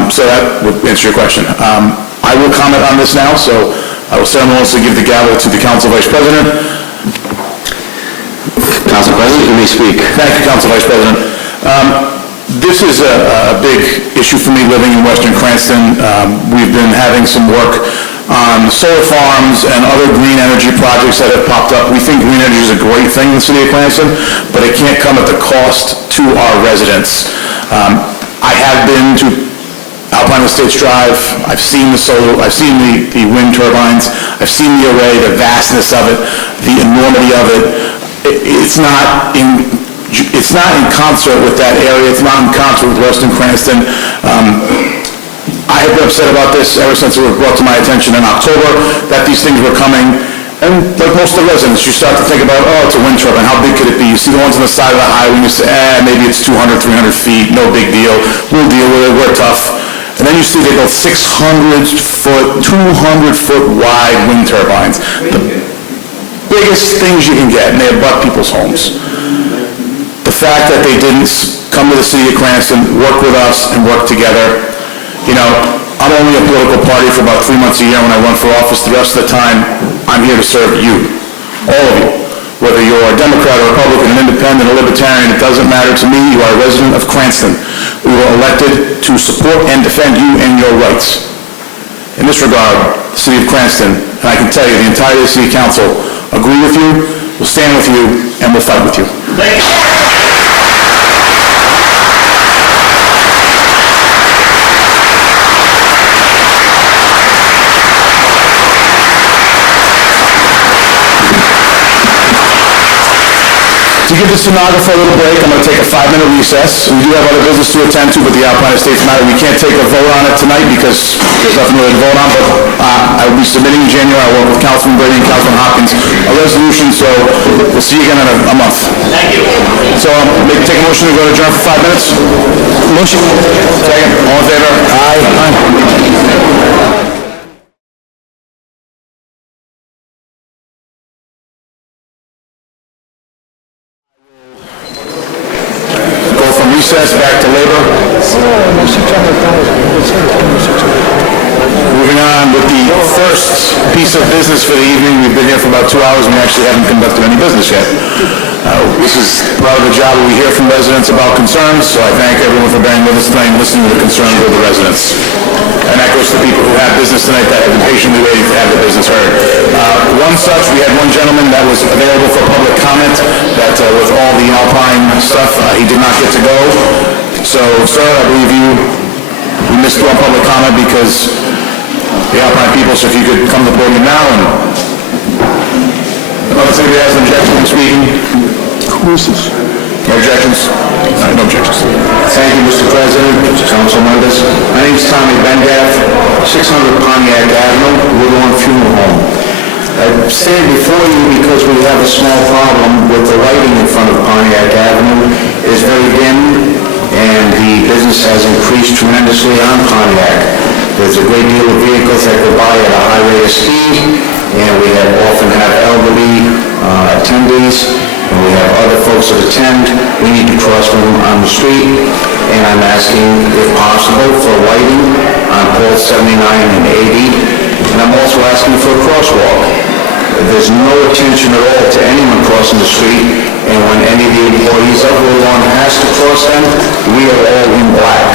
So that would answer your question. I will comment on this now, so I will ceremoniously give the gavel to the Council Vice President. Council President, you may speak. Thank you, Council Vice President. This is a big issue for me living in Western Cranston. We've been having some work on solar farms and other green energy projects that have popped up. We think green energy is a great thing in the city of Cranston, but it can't come at the cost to our residents. I have been to Alpine Estates Drive. I've seen the solar, I've seen the wind turbines. I've seen the array, the vastness of it, the enormity of it. It's not in concert with that area. It's not in concert with Western Cranston. I have been upset about this ever since it was brought to my attention in October that these things were coming. And like most of the residents, you start to think about, oh, it's a wind turbine. How big could it be? You see the ones on the side of the highway, and you say, maybe it's 200, 300 feet. No big deal. We'll deal with it. We're tough. And then you see they built 600-foot, 200-foot wide wind turbines. The biggest things you can get, and they abut people's homes. The fact that they didn't come to the city of Cranston, work with us, and work together. I'm only a political party for about 3 months a year when I run for office. The rest of the time, I'm here to serve you, all of you. Whether you're a Democrat, a Republican, an Independent, a Libertarian, it doesn't matter to me. You are a resident of Cranston. We were elected to support and defend you and your rights. In this regard, the city of Cranston, and I can tell you, the entire city council agree with you, will stand with you, and will fight with you. Thank you. To give the stenographer a little break, I'm going to take a 5-minute recess. We do have other business to attend to, but the Alpine Estates matter, we can't take a vote on it tonight because there's nothing really to vote on, but I will be submitting in January, I work with Councilman Brady and Councilman Hopkins, a resolution, so we'll see you again in a month. Thank you. So take a motion to go to adjourn for 5 minutes. Motion. Second. All in favor? Aye. Recess back to labor. Moving on with the first piece of business for the evening. We've been here for about 2 hours and we actually haven't conducted any business yet. This is part of the job where we hear from residents about concerns, so I thank everyone for bearing with us tonight and listening to the concerns of the residents. And that goes to the people who have business tonight that have been patiently waiting to have the business heard. One such, we had one gentleman that was available for public comment that with all the Alpine stuff, he did not get to go. So, sir, I believe we missed you on public comment because the Alpine people, so if you could come to the podium now and... Unless anybody has an objection to speaking. No objections? No objections. Thank you, Mr. President, council members. My name is Tommy Bengaff, 600 Pontiac Avenue, Woodlawn Funeral Home. I stand before you because we have a small problem with the lighting in front of Pontiac Avenue. It is very dim, and the business has increased tremendously on Pontiac. There's a great deal of vehicles that go by at a high rate of speed, and we often have elderly attendees, and we have other folks that attend. We need to cross them on the street, and I'm asking, if possible, for lighting on poles 79 and 80, and I'm also asking for a crosswalk. There's no attention at all to anyone crossing the street, and when any of the employees of Woodlawn has to cross them, we are all in black.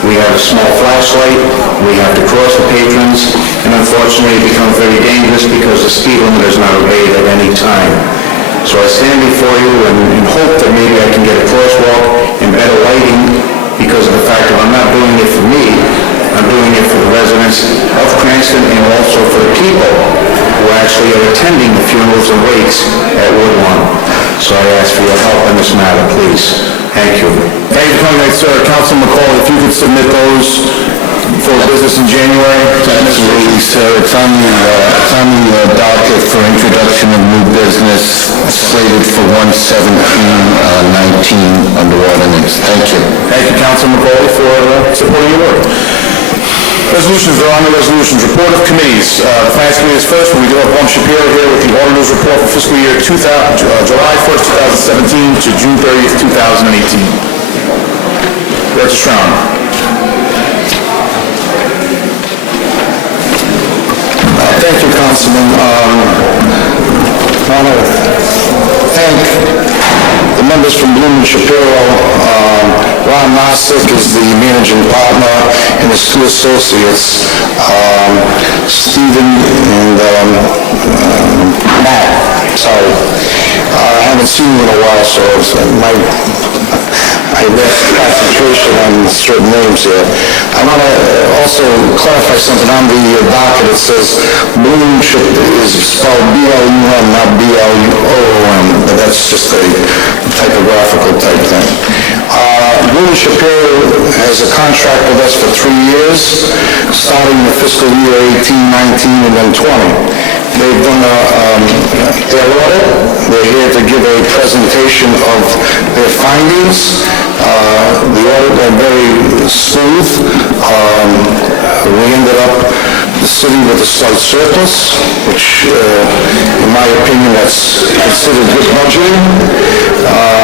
We have a small flashlight, we have to cross the patrons, and unfortunately it becomes very dangerous because the speed limit is not obeyed at any time. So I stand before you and hope that maybe I can get a crosswalk and better lighting because of the fact that I'm not doing it for me, I'm doing it for the residents of Cranston and also for the people who actually are attending the funerals and wakes at Woodlawn. So I ask for your help in this matter, please. Thank you. Thank you for coming tonight, sir. Councilman McCall, if you could submit those for business in January. Absolutely, sir. It's on the docket for introduction of new business slated for 1/17/19 under ordinance. Thank you. Thank you, Councilman McCall, for supporting your work. Resolutions, there are no resolutions. Report of committees. The Finance Committee is first, but we do have Paul Shapiro here with the auditor's report for fiscal year July 1st, 2017 to June 30th, 2018. Director Stroud. Thank you, Councilman. I want to thank the members from Bloom and Shapiro. Ron Nossick is the managing partner and his two associates, Stephen and Matt. Sorry. I haven't seen you in a while, so I lost concentration on certain names here. I want to also clarify something on the docket. It says Bloom is spelled B-L-U-M, not B-L-U-O-M, but that's just a typographical type thing. Bloom Shapiro has a contract with us for 3 years, starting the fiscal year 18, 19, and then 20. They've done their audit. They're here to give a presentation of their findings. The audit went very smooth. We ended up the city with a slight surplus, which, in my opinion, that's considered good budgeting,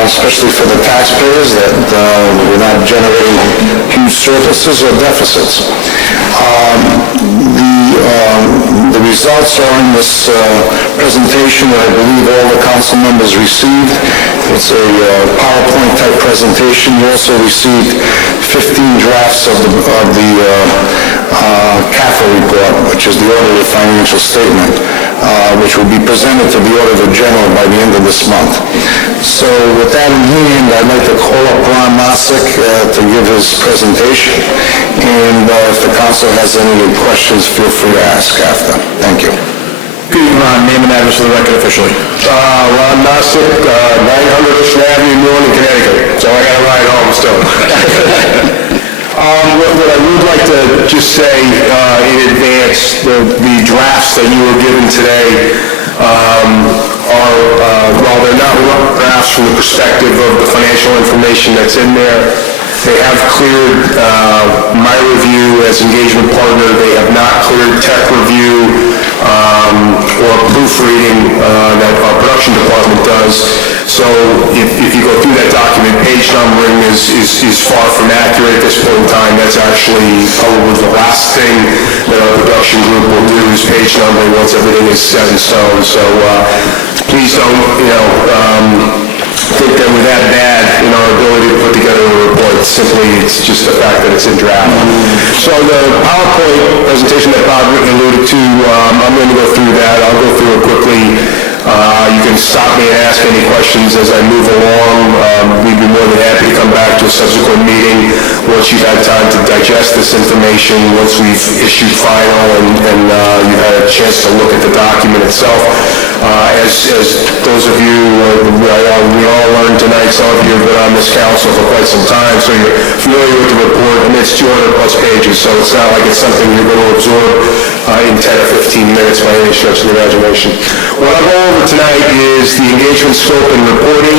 especially for the taxpayers, that we're not generating huge surpluses or deficits. The results are in this presentation that I believe all the council members received. It's a PowerPoint type presentation. presentation. You also received 15 drafts of the CAFA report, which is the audited financial statement, which will be presented to the Auditor General by the end of this month. So with that in hand, I'd like to call up Ron Mosick to give his presentation. And if the council has any questions, feel free to ask after. Thank you. Good evening, Ron. Name and address for the record officially. Ron Mosick, 900 Ocean Avenue, Newark, Connecticut. So I got to ride home still. What I would like to just say in advance, the drafts that you were given today are, while they're not rough drafts from the perspective of the financial information that's in there, they have cleared my review as engagement partner. They have not cleared tech review or proofreading that our production department does. So if you go through that document, page numbering is far from accurate at this point in time. That's actually probably the last thing that our production group will do is page numbering once everything is set in stone. So please don't, think that we're that bad in our ability to put together a report. Simply, it's just the fact that it's in draft. So the PowerPoint presentation that Bob alluded to, I'm going to go through that. I'll go through it quickly. You can stop me and ask any questions as I move along. We'd be more than happy to come back to a subsequent meeting once you've had time to digest this information, once we've issued final and you've had a chance to look at the document itself. As those of you, we all learned tonight, some of you have been on this council for quite some time, so you're familiar with the report, and it's 200 plus pages, so it's not like it's something you're going to absorb in 10 or 15 minutes by any stretch of the imagination. What I'll go over tonight is the engagement scope and reporting.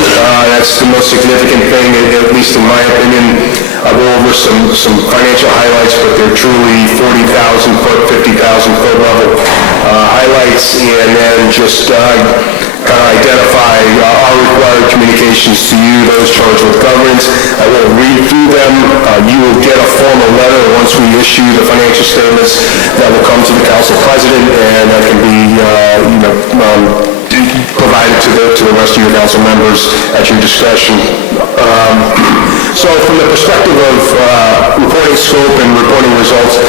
That's the most significant thing, at least in my opinion. I'll go over some financial highlights, but they're truly 40,000 foot, 50,000 foot level highlights, and then just kind of identify our required communications to you, those charged with governance. I won't read through them. You will get a formal letter once we issue the financial statements that will come to the council president, and that can be provided to the rest of your council members at your discretion. So from the perspective of reporting scope and reporting results,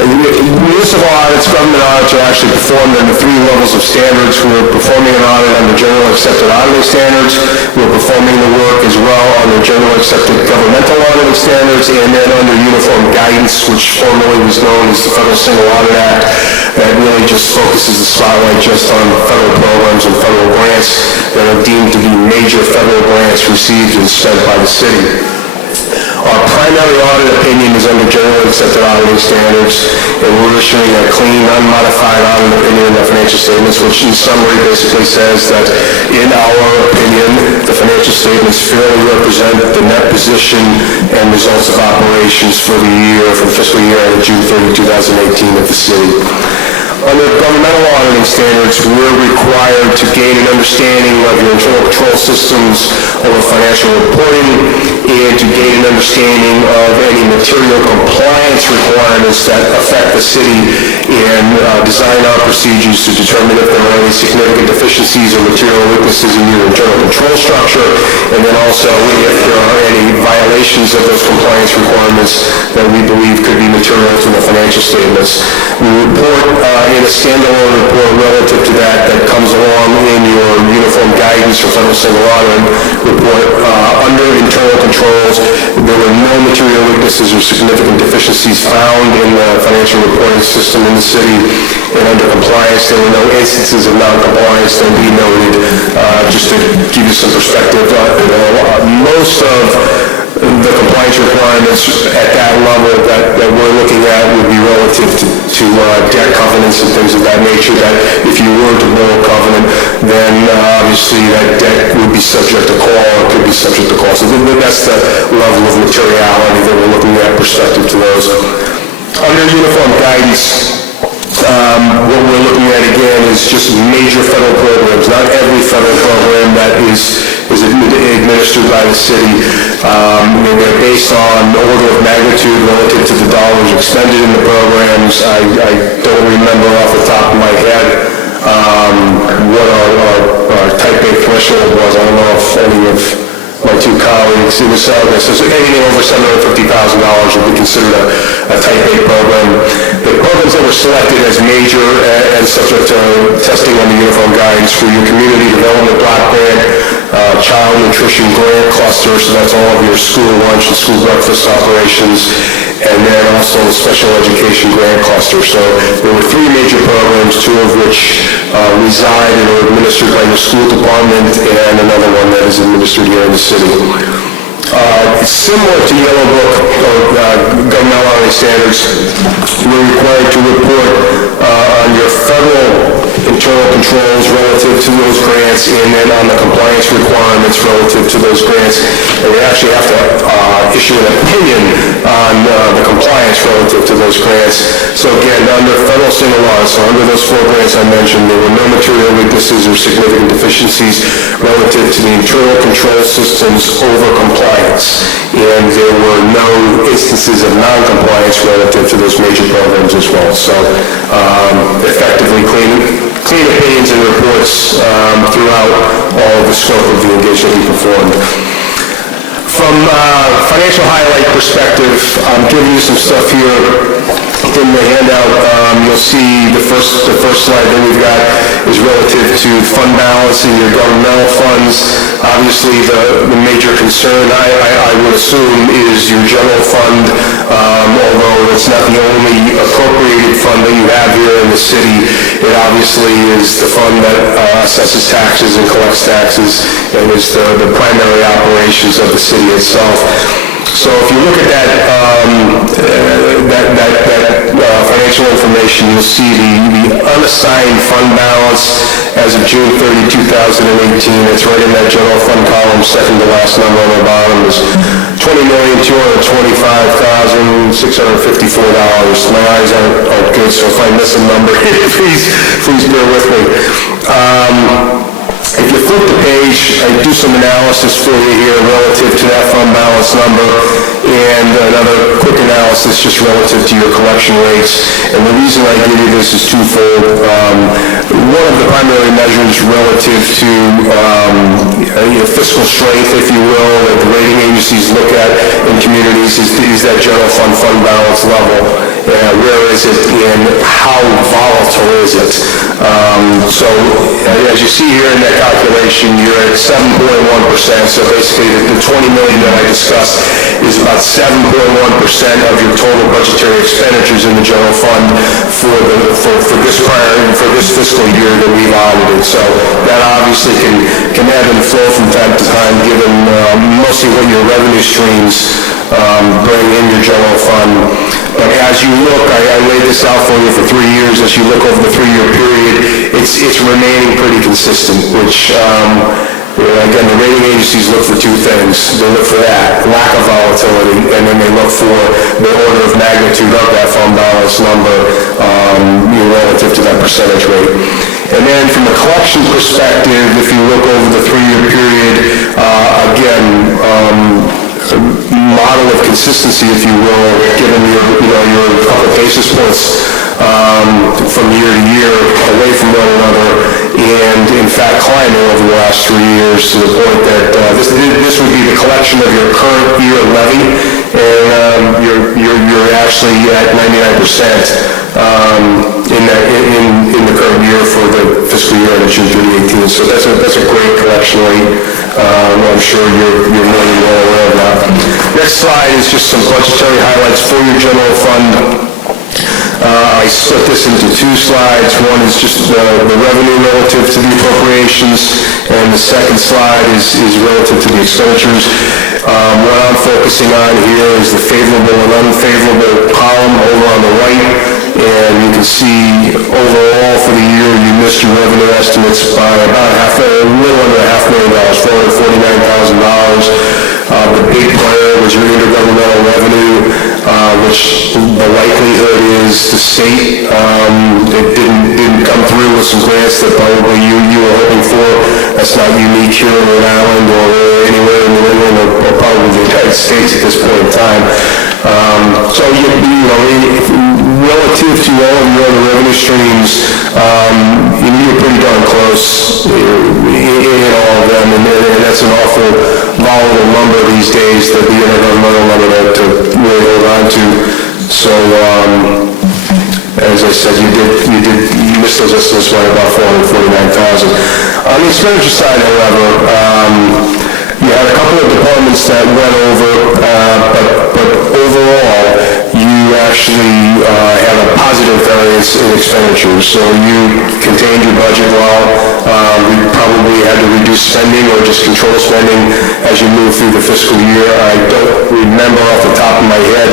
municipal audits, government audits are actually performed under 3 levels of standards. We're performing an audit under general accepted auditing standards. We're performing the work as well under general accepted governmental auditing standards, and then under uniform guidance, which formerly was known as the Federal Single Audit Act, that really just focuses the spotlight just on federal programs and federal grants that are deemed to be major federal grants received and spent by the city. Our primary audit opinion is under generally accepted auditing standards, and we're issuing a clean, unmodified audit opinion in the financial statements, which in summary basically says that, in our opinion, the financial statements fairly represent the net position and results of operations for the year, for the fiscal year ended June 30, 2018 of the city. Under governmental auditing standards, we're required to gain an understanding of your internal control systems over financial reporting and to gain an understanding of any material compliance requirements that affect the city and design our procedures to determine if there are any significant deficiencies or material weaknesses in your internal control structure, and then also if there are any violations of those compliance requirements that we believe could be material to the financial statements. We report in a standalone report relative to that comes along in your uniform guidance or federal single audit report. Under internal controls, there were no material weaknesses or significant deficiencies found in the financial reporting system in the city, and under compliance, there were no instances of non-compliance that we noted. Just to give you some perspective, most of the compliance requirements at that level that we're looking at would be relative to debt covenants and things of that nature, that if you were to blow a covenant, then obviously that debt would be subject to call or could be subject to call. So that's the level of materiality that we're looking at perspective to those. Under uniform guidance, what we're looking at again is just major federal programs, not every federal program that is administered by the city. They're based on order of magnitude relative to the dollars expended in the programs. I don't remember off the top of my head what our type A threshold was. I don't know if any of my two colleagues. It was, so anything over $750,000 would be considered a Type A program. The programs that were selected as major and subject to testing on the uniform guidance for your community development block grant, child nutrition grant cluster, so that's all of your school lunch and school breakfast operations, and then also the special education grant cluster. So there were three major programs, two of which reside and are administered by your school department, and another one that is administered here in the city. It's similar to Yellow Book or governmental hourly standards. You're required to report on your federal internal controls relative to those grants, and then on the compliance requirements relative to those grants. And we actually have to issue an opinion on the compliance relative to those grants. So again, under federal single laws, so under those four grants I mentioned, there were no material weaknesses or significant deficiencies relative to the internal control systems over compliance. And there were no instances of non-compliance relative to those major programs as well. So effectively clean opinions and reports throughout all of the scope of the engagement we performed. From a financial highlight perspective, I'm giving you some stuff here in the handout. You'll see the first slide that we've got is relative to fund balance in your governmental funds. Obviously, the major concern, I would assume, is your general fund, although it's not the only appropriated fund that you have here in the city. It obviously is the fund that assesses taxes and collects taxes, and is the primary operations of the city itself. So if you look at that financial information, you'll see the unassigned fund balance as of June 30, 2018. It's right in that general fund column, second to last number on the bottom is $20,225,654. My eyes aren't good, so if I miss a number, please bear with me. If you flip the page, I do some analysis for you here relative to that fund balance number, and another quick analysis just relative to your collection rates. And the reason I give you this is twofold. One of the primary measures relative to fiscal strength, if you will, that the rating agencies look at in communities is that general fund balance level. Where is it and how volatile is it? So as you see here in that calculation, you're at 7.1%. So basically the $20 million that I discussed is about 7.1% of your total budgetary expenditures in the general fund for this fiscal year that we've audited. So that obviously can ebb and flow from time to time, given mostly what your revenue streams bring in your general fund. But as you look, I laid this out for you for 3 years. As you look over the 3-year period, it's remaining pretty consistent, which, again, the rating agencies look for two things. They look for that, lack of volatility, and then they look for the order of magnitude of that fund balance number relative to that percentage rate. And then from a collection perspective, if you look over the 3-year period, again, model of consistency, if you will, given your couple basis points from year to year away from one another, and in fact climbing over the last 3 years to the point that this would be the collection of your current year levy, and you're actually at 99% in the current year for the fiscal year ended June 30, 18. So that's a great collection rate. I'm sure you're really well aware of that. Next slide is just some budgetary highlights for your general fund. I split this into 2 slides. One is just the revenue relative to the appropriations, and the second slide is relative to the expenditures. What I'm focusing on here is the favorable and unfavorable column over on the right, and you can see overall for the year you missed your revenue estimates by about a little under $500,000, $449,000. The big player was your intergovernmental revenue, which the likelihood is the state didn't come through with some grants that probably you were hoping for. That's not unique here in Rhode Island or anywhere in New England or probably the United States at this point in time. So relative to all of your other revenue streams, you're pretty darn close in all of them, and that's an awful volatile number these days, that the intergovernmental number to really hold on to. So, as I said, you missed those estimates by about 449,000. On the expenditure side, however, you had a couple of departments that went over, but overall, you actually had a positive variance in expenditures. So you contained your budget well. You probably had to reduce spending or just control spending as you move through the fiscal year. I don't remember off the top of my head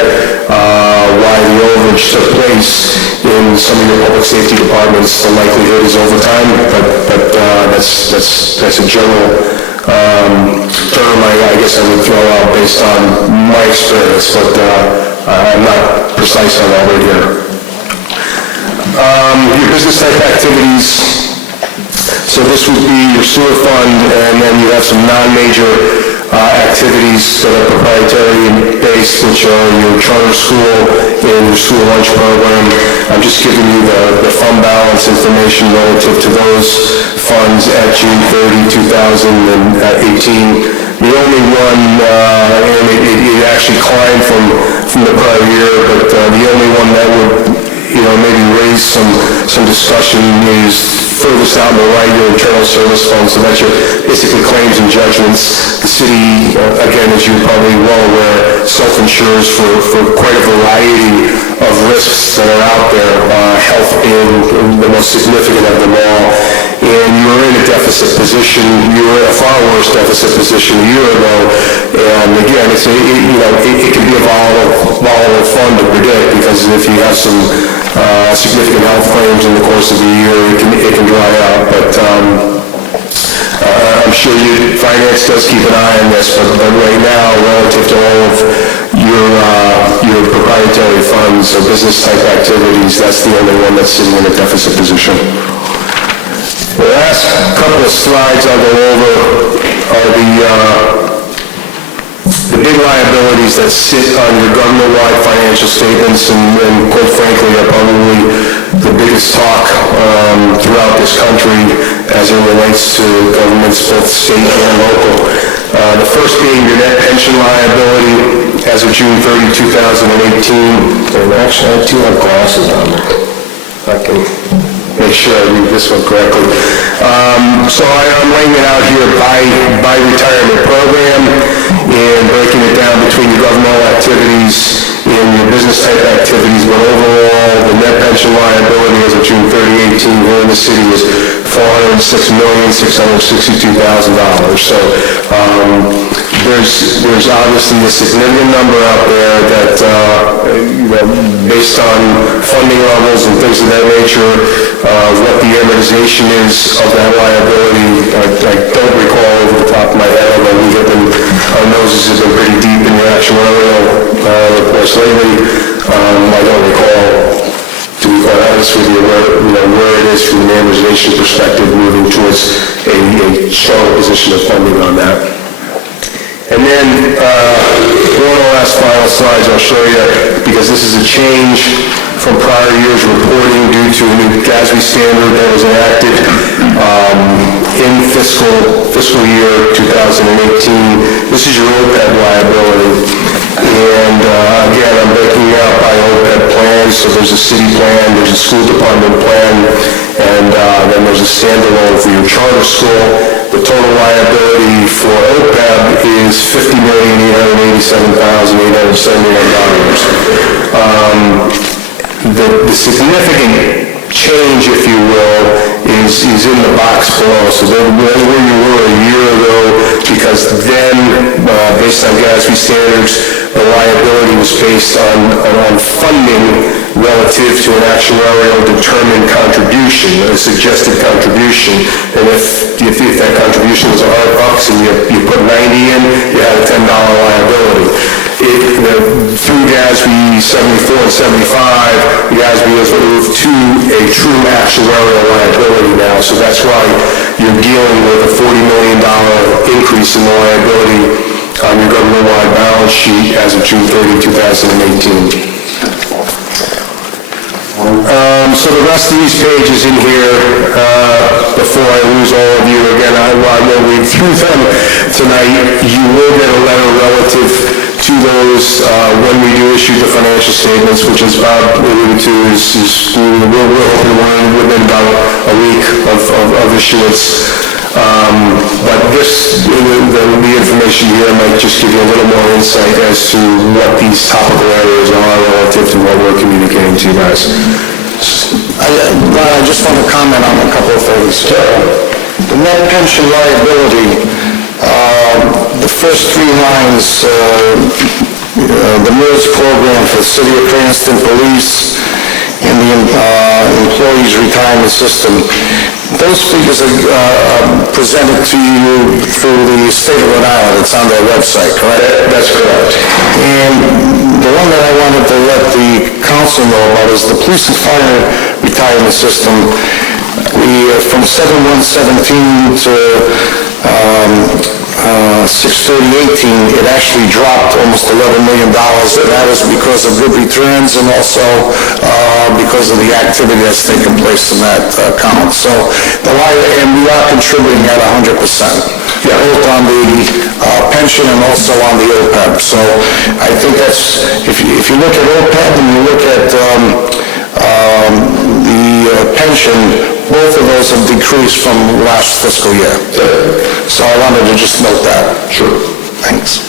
why the overage took place in some of your public safety departments. The likelihood is overtime, but that's a general term I guess I would throw out based on my experience, but I'm not precise on that right here. Your business type activities, so this would be your sewer fund, and then you have some non-major activities that are proprietary and based, which are your charter school and your school lunch program. I'm just giving you the fund balance information relative to those funds at June 30, 2018. The only one, and it actually climbed from the prior year, but the only one that would, maybe raise some discussion is furthest out on the right, your internal service fund. So that's your basically claims and judgments. The city, again, as you're probably well aware, self-insures for quite a variety of risks that are out there, health being the most significant of them all. And you were in a deficit position. You were in a far worse deficit position a year ago. And again, it can be a volatile fund to predict, because if you have some significant health claims in the course of the year, it can dry out. But I'm sure finance does keep an eye on this. But right now, relative to all of your proprietary funds or business type activities, that's the only one that's sitting in a deficit position. The last couple of slides I'll go over are the big liabilities that sit on your government-wide financial statements, and quite frankly are probably the biggest talk throughout this country as it relates to governments, both state and local. The first being your net pension liability as of June 30, 2018. And actually, I do have glasses on. I can make sure I read this one correctly. So I'm laying it out here by retirement program and breaking it down between your governmental activities and your business type activities, but overall, the net pension liability as of June 30, 18 here in the city was $406,662,000. So there's obviously a significant number out there that, based on funding levels and things of that nature, what the amortization is of that liability, I don't recall over the top of my head, although our noses have been pretty deep in the actuarial reports lately. I don't recall, to be quite honest with you, where it is from an amortization perspective, moving towards a strong position of funding on that. And then one of the last final slides I'll show you, because this is a change from prior year's reporting due to a new GASB standard that was enacted in fiscal year 2018. This is your OPEB liability. And again, I'm breaking it out by OPEB plans. So there's a city plan, there's a school department plan, and then there's a standalone for your charter school. The total liability for OPEB is $50,887,871. The significant change, if you will, is in the box below. So that's where you were a year ago, because then, based on GASB standards, the liability was based on funding relative to an actuarial determined contribution, a suggested contribution. And if that contribution was $100 and you put 90 in, you had a $10 liability. Through GASB 74 and 75, GASB has moved to a true actuarial liability now. So that's why you're dealing with a $40 million increase in the liability on your government-wide balance sheet as of June 30, 2018. So the rest of these pages in here, before I lose all of you, again, I will read through them tonight. You will get a letter relative to those when we do issue the financial statements, which is Bob alluded to, we're hoping one within about a week of issuance. But the information here might just give you a little more insight as to what these topical areas are relative to what we're communicating to you guys. I just want to comment on a couple of things. The net pension liability, the first three lines, the MERS program for the City of Cranston Police and the Employees Retirement System, those figures are presented to you through the state of Rhode Island. It's on their website, correct? That's correct. And the one that I wanted to let the council know about is the police and fire retirement system. From 7/1/17 to 6/30/18, it actually dropped almost $11 million, and that was because of good returns and also because of the activity that's taken place in that account. So, and we are contributing at 100%, both on the pension and also on the OPEB. So I think that's, if you look at OPEB and you look at the pension, both of those have decreased from last fiscal year. So I wanted to just note that. Sure. Thanks.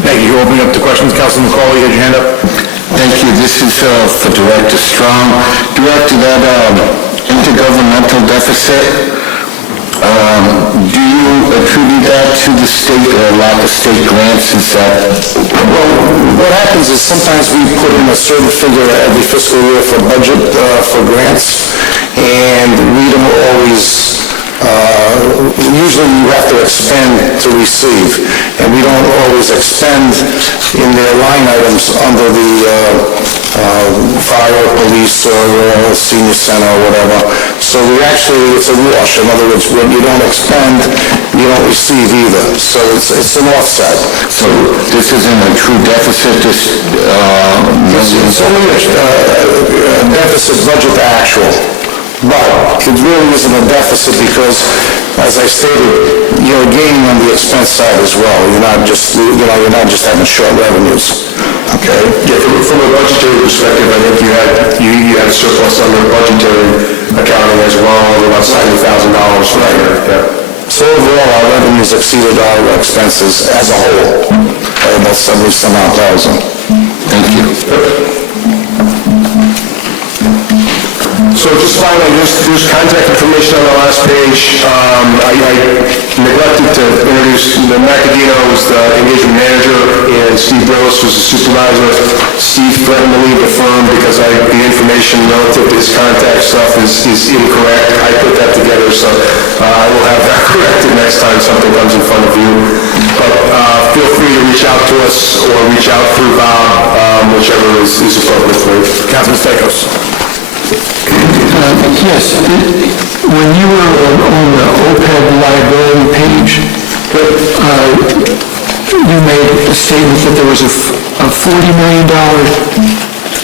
Thank you. Opening up to questions. Councilman McCauley, you had your hand up. Thank you. This is for Director Strong. Director, that intergovernmental deficit, do you attribute that to the state or lack of state grants? Is that... Well, what happens is sometimes we put in a certain figure every fiscal year for budget, for grants, and we don't always, usually you have to expend to receive, and we don't always expend in their line items under the fire, police, or senior center, or whatever. So we actually, it's a wash. In other words, when you don't expend, you don't receive either. So it's an offset. So this isn't a true deficit, It's only a deficit budget to actual. But it really isn't a deficit because, as I stated, you're gaining on the expense side as well. You're not just having short revenues. Okay? Yeah, from a budgetary perspective, I think you had surplus under budgetary accounting as well, of about $70,000 for that year. Yeah. So overall, our revenues exceeded our expenses as a whole by about 70,000. Thank you. So just finally, there's contact information on the last page. I neglected to introduce the Macadino was the engagement manager, and Steve Brillis was the supervisor. Steve threatened to leave the firm because the information relative to his contact stuff is incorrect. I put that together, so I will have that corrected next time something comes in front of you. But feel free to reach out to us or reach out through Bob, whichever is appropriate for you. Councilman Stakos. Yes, when you were on the OPEB liability page, you made a statement that there was a $40 million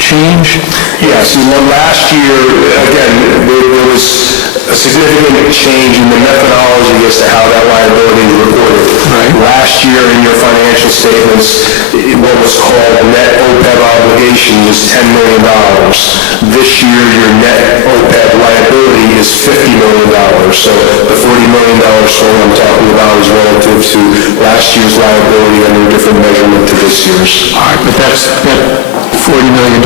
change? Yes, last year, again, there was a significant change in the methodology as to how that liability is reported. Right. Last year in your financial statements, what was called net OPEB obligation was $10 million. This year, your net OPEB liability is $50 million. So the $40 million swing I'm talking about is relative to last year's liability under a different measurement to this year's. All right, but that $40 million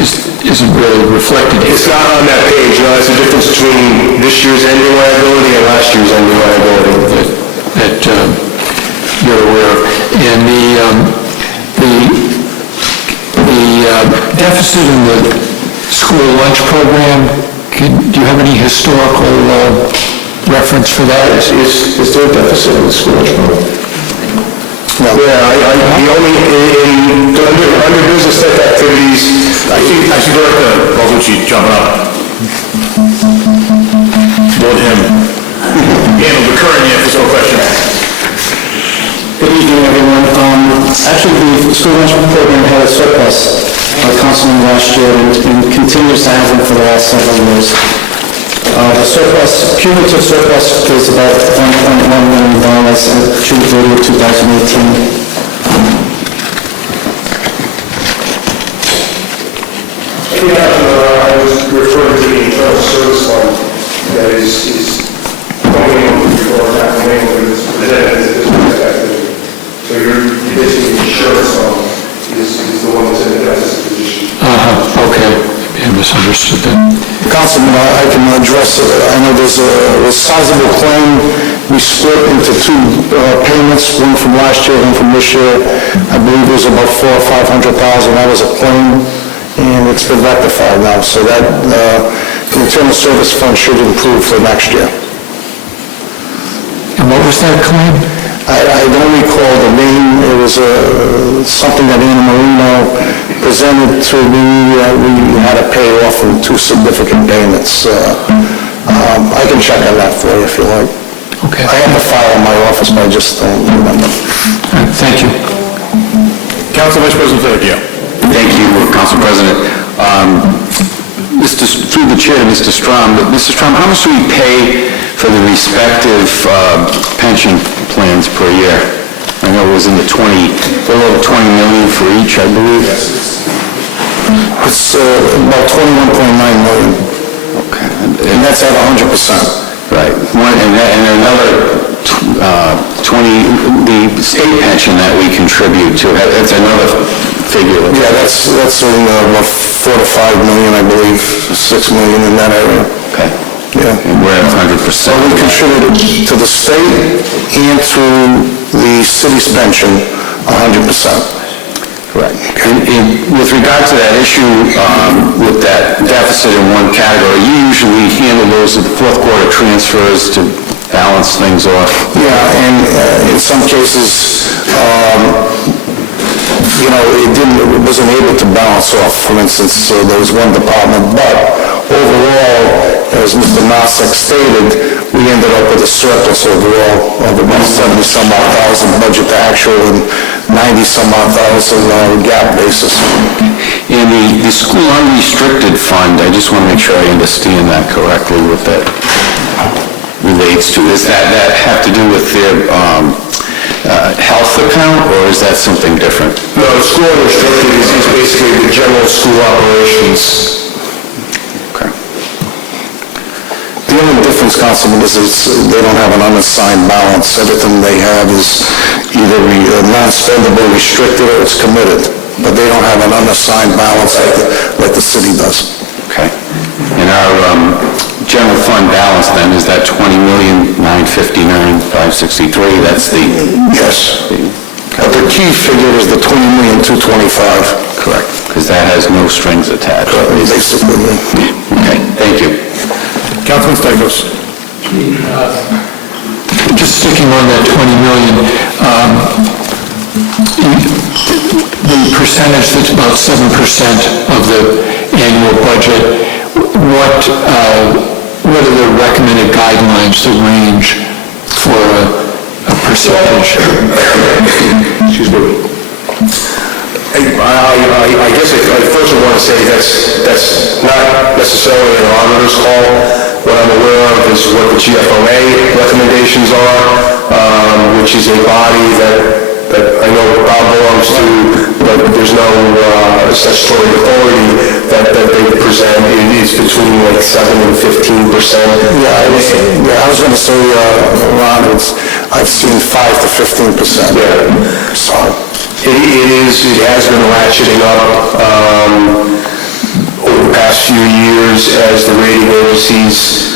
isn't really reflected here. It's not on that page. No, that's the difference between this year's ending liability and last year's ending liability. That you're aware of. And the deficit in the school lunch program, do you have any historical reference for that? Is there a deficit in the school lunch program? No. Yeah, the only, under business type activities, I see Director Balducci jumping up. Vote him. Handle the current year fiscal question. Good evening, everyone. Actually, the school lunch program had a surplus by Councilman last year and continues to have them for the last several years. The surplus, cumulative surplus is about $1.1 million at June 30, 2018. I was referring to the internal service fund that is going in before capital maintenance is presented as a business activity. So you're basically the insurance fund is the one that's in the deficit position. Okay, I misunderstood that. Councilman, I can address it. I know there's a sizable claim. We split into two payments, one from last year, one from this year. I believe it was about $400,000 or $500,000. That was a claim, and it's been rectified now. So that the internal service fund should improve for next year. And what was that claim? I don't recall the name. It was something that Anna Marino presented to me. We had to pay off in two significant payments. I can check on that for you if you like. Okay. I have the file in my office, but I just don't remember. All right, thank you. Council Vice President Ferricchio. Thank you, Council President. Through the chair, Mr. Strom. Mr. Strom, how much do we pay for the respective pension plans per year? I know it was in the a little over 20 million for each, I believe. It's about 21.9 million. Okay. And that's at 100%. Right. And another 20, the state pension that we contribute to, that's another figure. Yeah, that's in about 4 to 5 million, I believe, 6 million in that area. Okay. Yeah. And we're at 100%. So we contribute to the state and to the city's pension 100%. Correct. And with regard to that issue with that deficit in one category, you usually handle those at the fourth quarter transfers to balance things off. Yeah, and in some cases, it wasn't able to balance off. For instance, there was one department, but overall, as Mr. Nosek stated, we ended up with a surplus overall of about 70-some-odd thousand budget to actual and 90-some-odd thousand gap basis. In the school unrestricted fund, I just want to make sure I understand that correctly, what that relates to. Does that have to do with their health account, or is that something different? No, the school unrestricted is basically the general school operations. Okay. The only difference, Councilman, is they don't have an unassigned balance. Everything they have is either non-spendable, restricted, or it's committed. But they don't have an unassigned balance like the city does. Okay. And our general fund balance then, is that 20,959,563? That's the... Yes. But the key figure is the 20,225,000. Correct. Because that has no strings attached. Basically. Okay, thank you. Councilman Stichels. Just sticking on that 20 million, the percentage that's about 7% of the annual budget, what are the recommended guidelines that range for a percentage? Excuse me. I guess I first want to say that's not necessarily an auditor's call. What I'm aware of is what the GFOA recommendations are, which is a body that I know Bob belongs to, but there's no statutory authority that they present. It is between like 7 and 15%. Yeah, I was going to say, Ron, I've seen 5 to 15%. Yeah. Sorry. It has been ratcheting up over the past few years as the rating agencies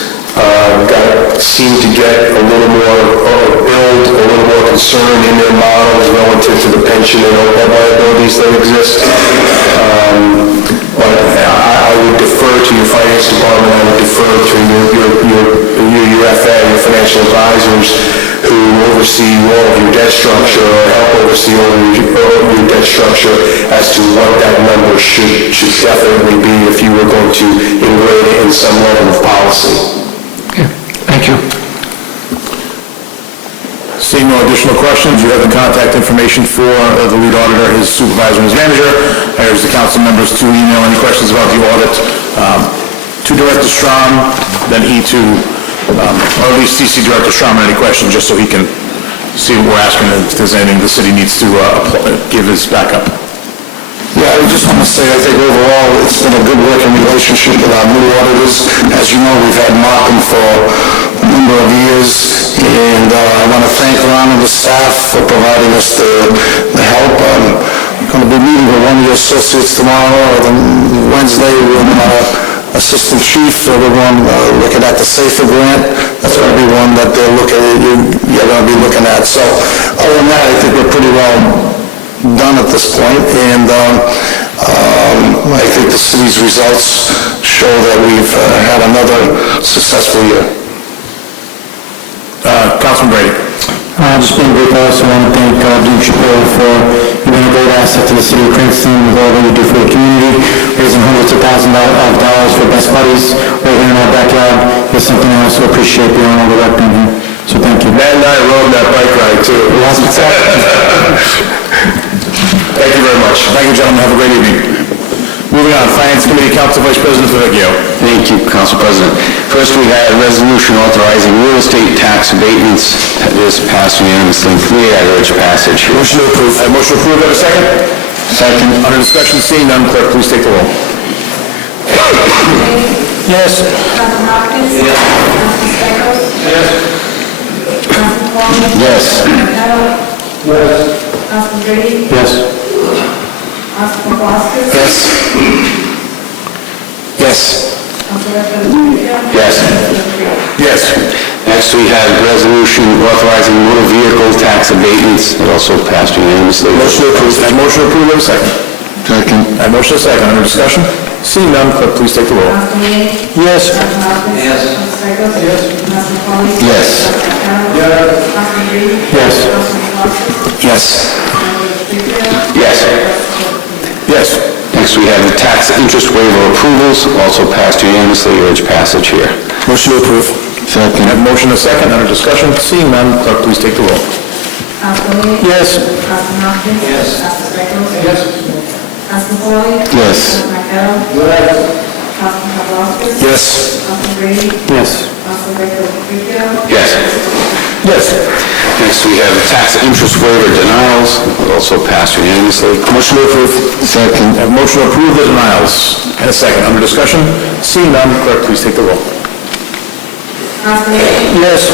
seem to get a little more concern in their models relative to the pension and OPEB liabilities that exist. But I would defer to your finance department, I would defer to your FA, your financial advisors, who oversee all of your debt structure or help oversee all of your debt structure as to what that number should definitely be if you were going to ingrate it in some level of policy. Okay, thank you. Seeing no additional questions, you have the contact information for the lead auditor, his supervisor, and his manager. I urge the council members to email any questions about the audit to Director Strom, then he to, or at least CC Director Strom on any questions, just so he can see what we're asking, if there's anything the city needs to give his backup. Yeah, I just want to say, I think overall, it's been a good working relationship with our new auditors. As you know, we've had Markham for a number of years, and I want to thank Ron and the staff for providing us the help. I'm going to be meeting with one of your associates tomorrow, or then Wednesday, with Assistant Chief, we're going looking at the SAFER grant. That's going to be one that you're going to be looking at. So other than that, I think we're pretty well done at this point, and I think the city's results show that we've had another successful year. Councilman Brady. Just being brief, I also want to thank Duke Shapiro for being a great asset to the city of Cranston with all that you do for the community, raising hundreds of thousands of dollars for Best Buddies right here in our backyard. It's something I also appreciate beyond all the work being here. So thank you. Matt and I rode that bike ride too. Thank you very much. Thank you, gentlemen. Have a great evening. Moving on, Finance Committee, Council Vice President Favecchio. Thank you, Council President. First, we had a resolution authorizing real estate tax abatements. This passed unanimously in committee. I urge passage. Motion to approve. Motion to approve. Have a second? Second. Under discussion, seeing none, clerk, please take the roll. Yes. Yes. Yes. Yes. Yes. Yes. Next, we have resolution authorizing motor vehicle tax abatements. It also passed unanimously. Motion to approve. Motion to approve. Have a second? Second. Motion to second. Under discussion, seeing none, clerk, please take the roll. Yes. Yes. Yes. Yes. Yes. Yes. Next, we have the tax interest waiver approvals, also passed unanimously. Urge passage here. Motion to approve. Second. Have motion to second. Under discussion, seeing none, clerk, please take the roll. Yes. Yes. Yes. Yes. Yes. Yes. Next, we have tax interest waiver denials, also passed unanimously. Motion to approve. Second. Have motion to approve the denials. And a second. Under discussion, seeing none, clerk, please take the roll. Yes. Yes.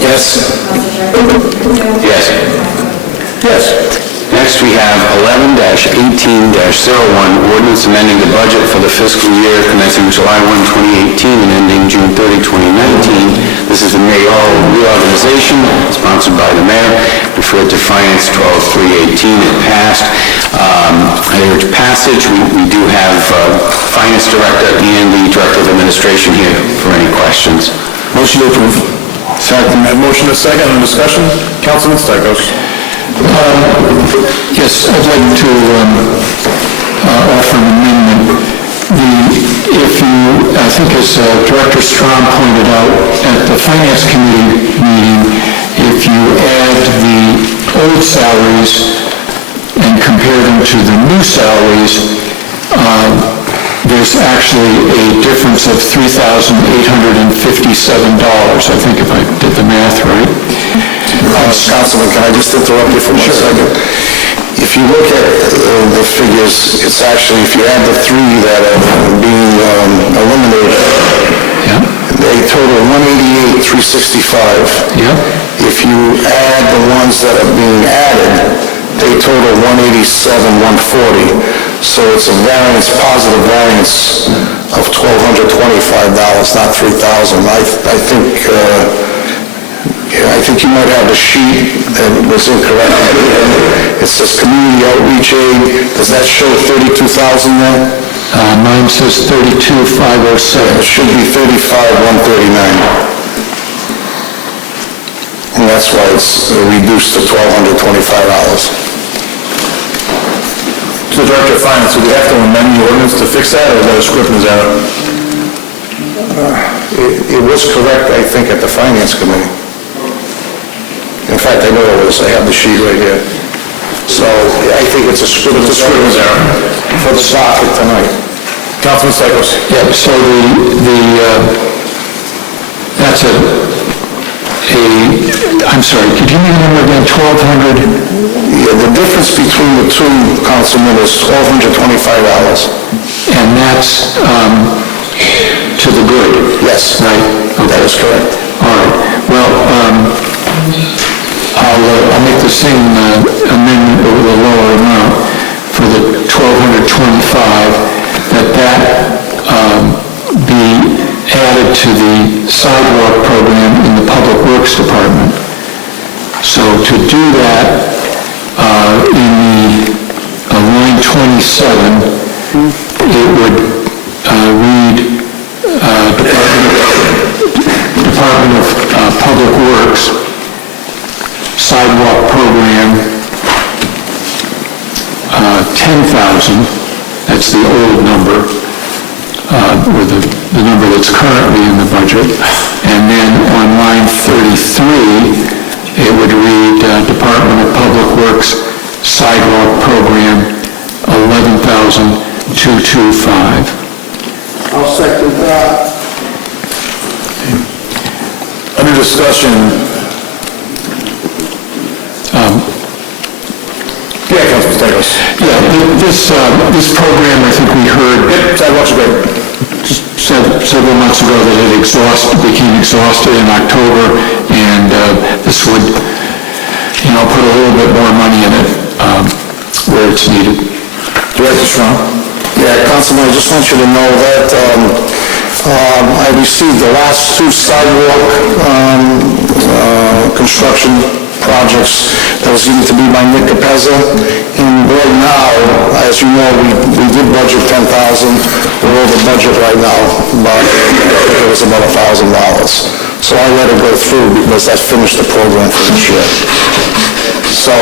Yes. Yes. Yes. Next, we have 11-18-01, ordinance amending the budget for the fiscal year commencing July 1, 2018 and ending June 30, 2019. This is the mayoral reorganization sponsored by the mayor, referred to Finance 12-318. It passed. I urge passage. We do have Finance Director and the Director of Administration here for any questions. Motion to approve. Second. Have motion to second. Under discussion, Councilman Stichels. Yes, I'd like to offer an amendment. I think as Director Strom pointed out at the Finance Committee meeting, if you add the old salaries and compare them to the new salaries, there's actually a difference of $3,857, I think, if I did the math right. Councilman, can I just interrupt you for 1 second? If you look at the figures, it's actually, if you add the three that are being eliminated, they total 188,365. If you add the ones that are being added, they total 187,140. So it's a variance, positive variance of $1,225, not $3,000. I think you might have the sheet that was incorrect. It says community outreach aid. Does that show 32,000 there? Mine says 32,507. It should be 35,139. And that's why it's reduced to $1,225. To the Director of Finance, would we have to amend the ordinance to fix that, or is that a scrivener's error? it was correct, I think, at the Finance Committee. In fact, I know it was, I have the sheet right here. So I think it's a scrivener's error for the docket tonight. Councilman Stichels. Yeah, so that's I'm sorry, could you give me the number again, 1,200? Yeah, the difference between the two, Councilman, is $1,225. And that's to the good? Yes. Right? Okay. That is correct. All right. Well, I'll make the same amendment over the lower amount for the 1,225, that be added to the sidewalk program in the Public Works Department. So to do that, in the line 27, it would read Department of Public Works sidewalk program, 10,000, that's the old number, or the number that's currently in the budget. And then on line 33, it would read Department of Public Works sidewalk program, 11,225. I'll second that. Under discussion, yeah, Councilman Stichels. Yeah, this program, I think we heard Sidewalks are great. several months ago that it became exhausted in October, and this would, put a little bit more money in it where it's needed. Director Strong? Yeah, Councilman, I just want you to know that I received the last two sidewalk construction projects that was given to me by Nick Capezza. And right now, as you know, we did budget $10,000. We're over budget right now, but it was about $1,000. So I let it go through because that finished the program for this year. So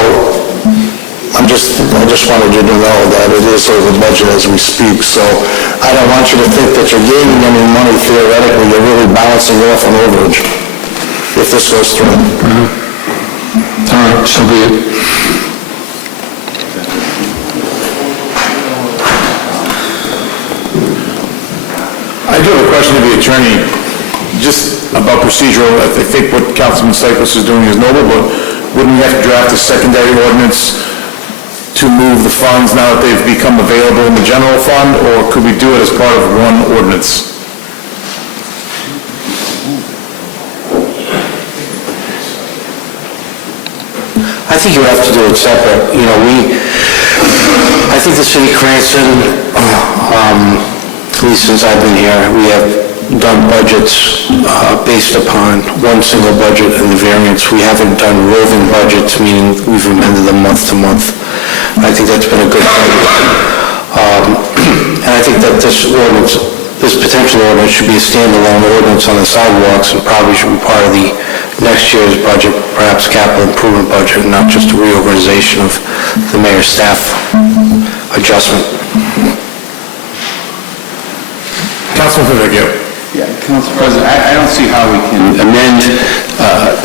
I just wanted you to know that it is over budget as we speak. So I don't want you to think that you're gaining any money theoretically. You're really balancing off on overage if this goes through. All right, so be it. I do have a question to the attorney, just about procedural. I think what Councilman Stichels is doing is noble, but wouldn't we have to draft a secondary ordinance to move the funds now that they've become available in the general fund, or could we do it as part of one ordinance? I think you have to do it separate. I think the city of Cranston, at least since I've been here, we have done budgets based upon one single budget and the variance. We haven't done roving budgets, meaning we've amended them month to month. I think that's been a good thing. And I think that this potential ordinance should be a standalone ordinance on the sidewalks and probably should be part of the next year's budget, perhaps capital improvement budget, and not just a reorganization of the mayor's staff adjustment. Councilman Vivekio. Yeah, Council President, I don't see how we can amend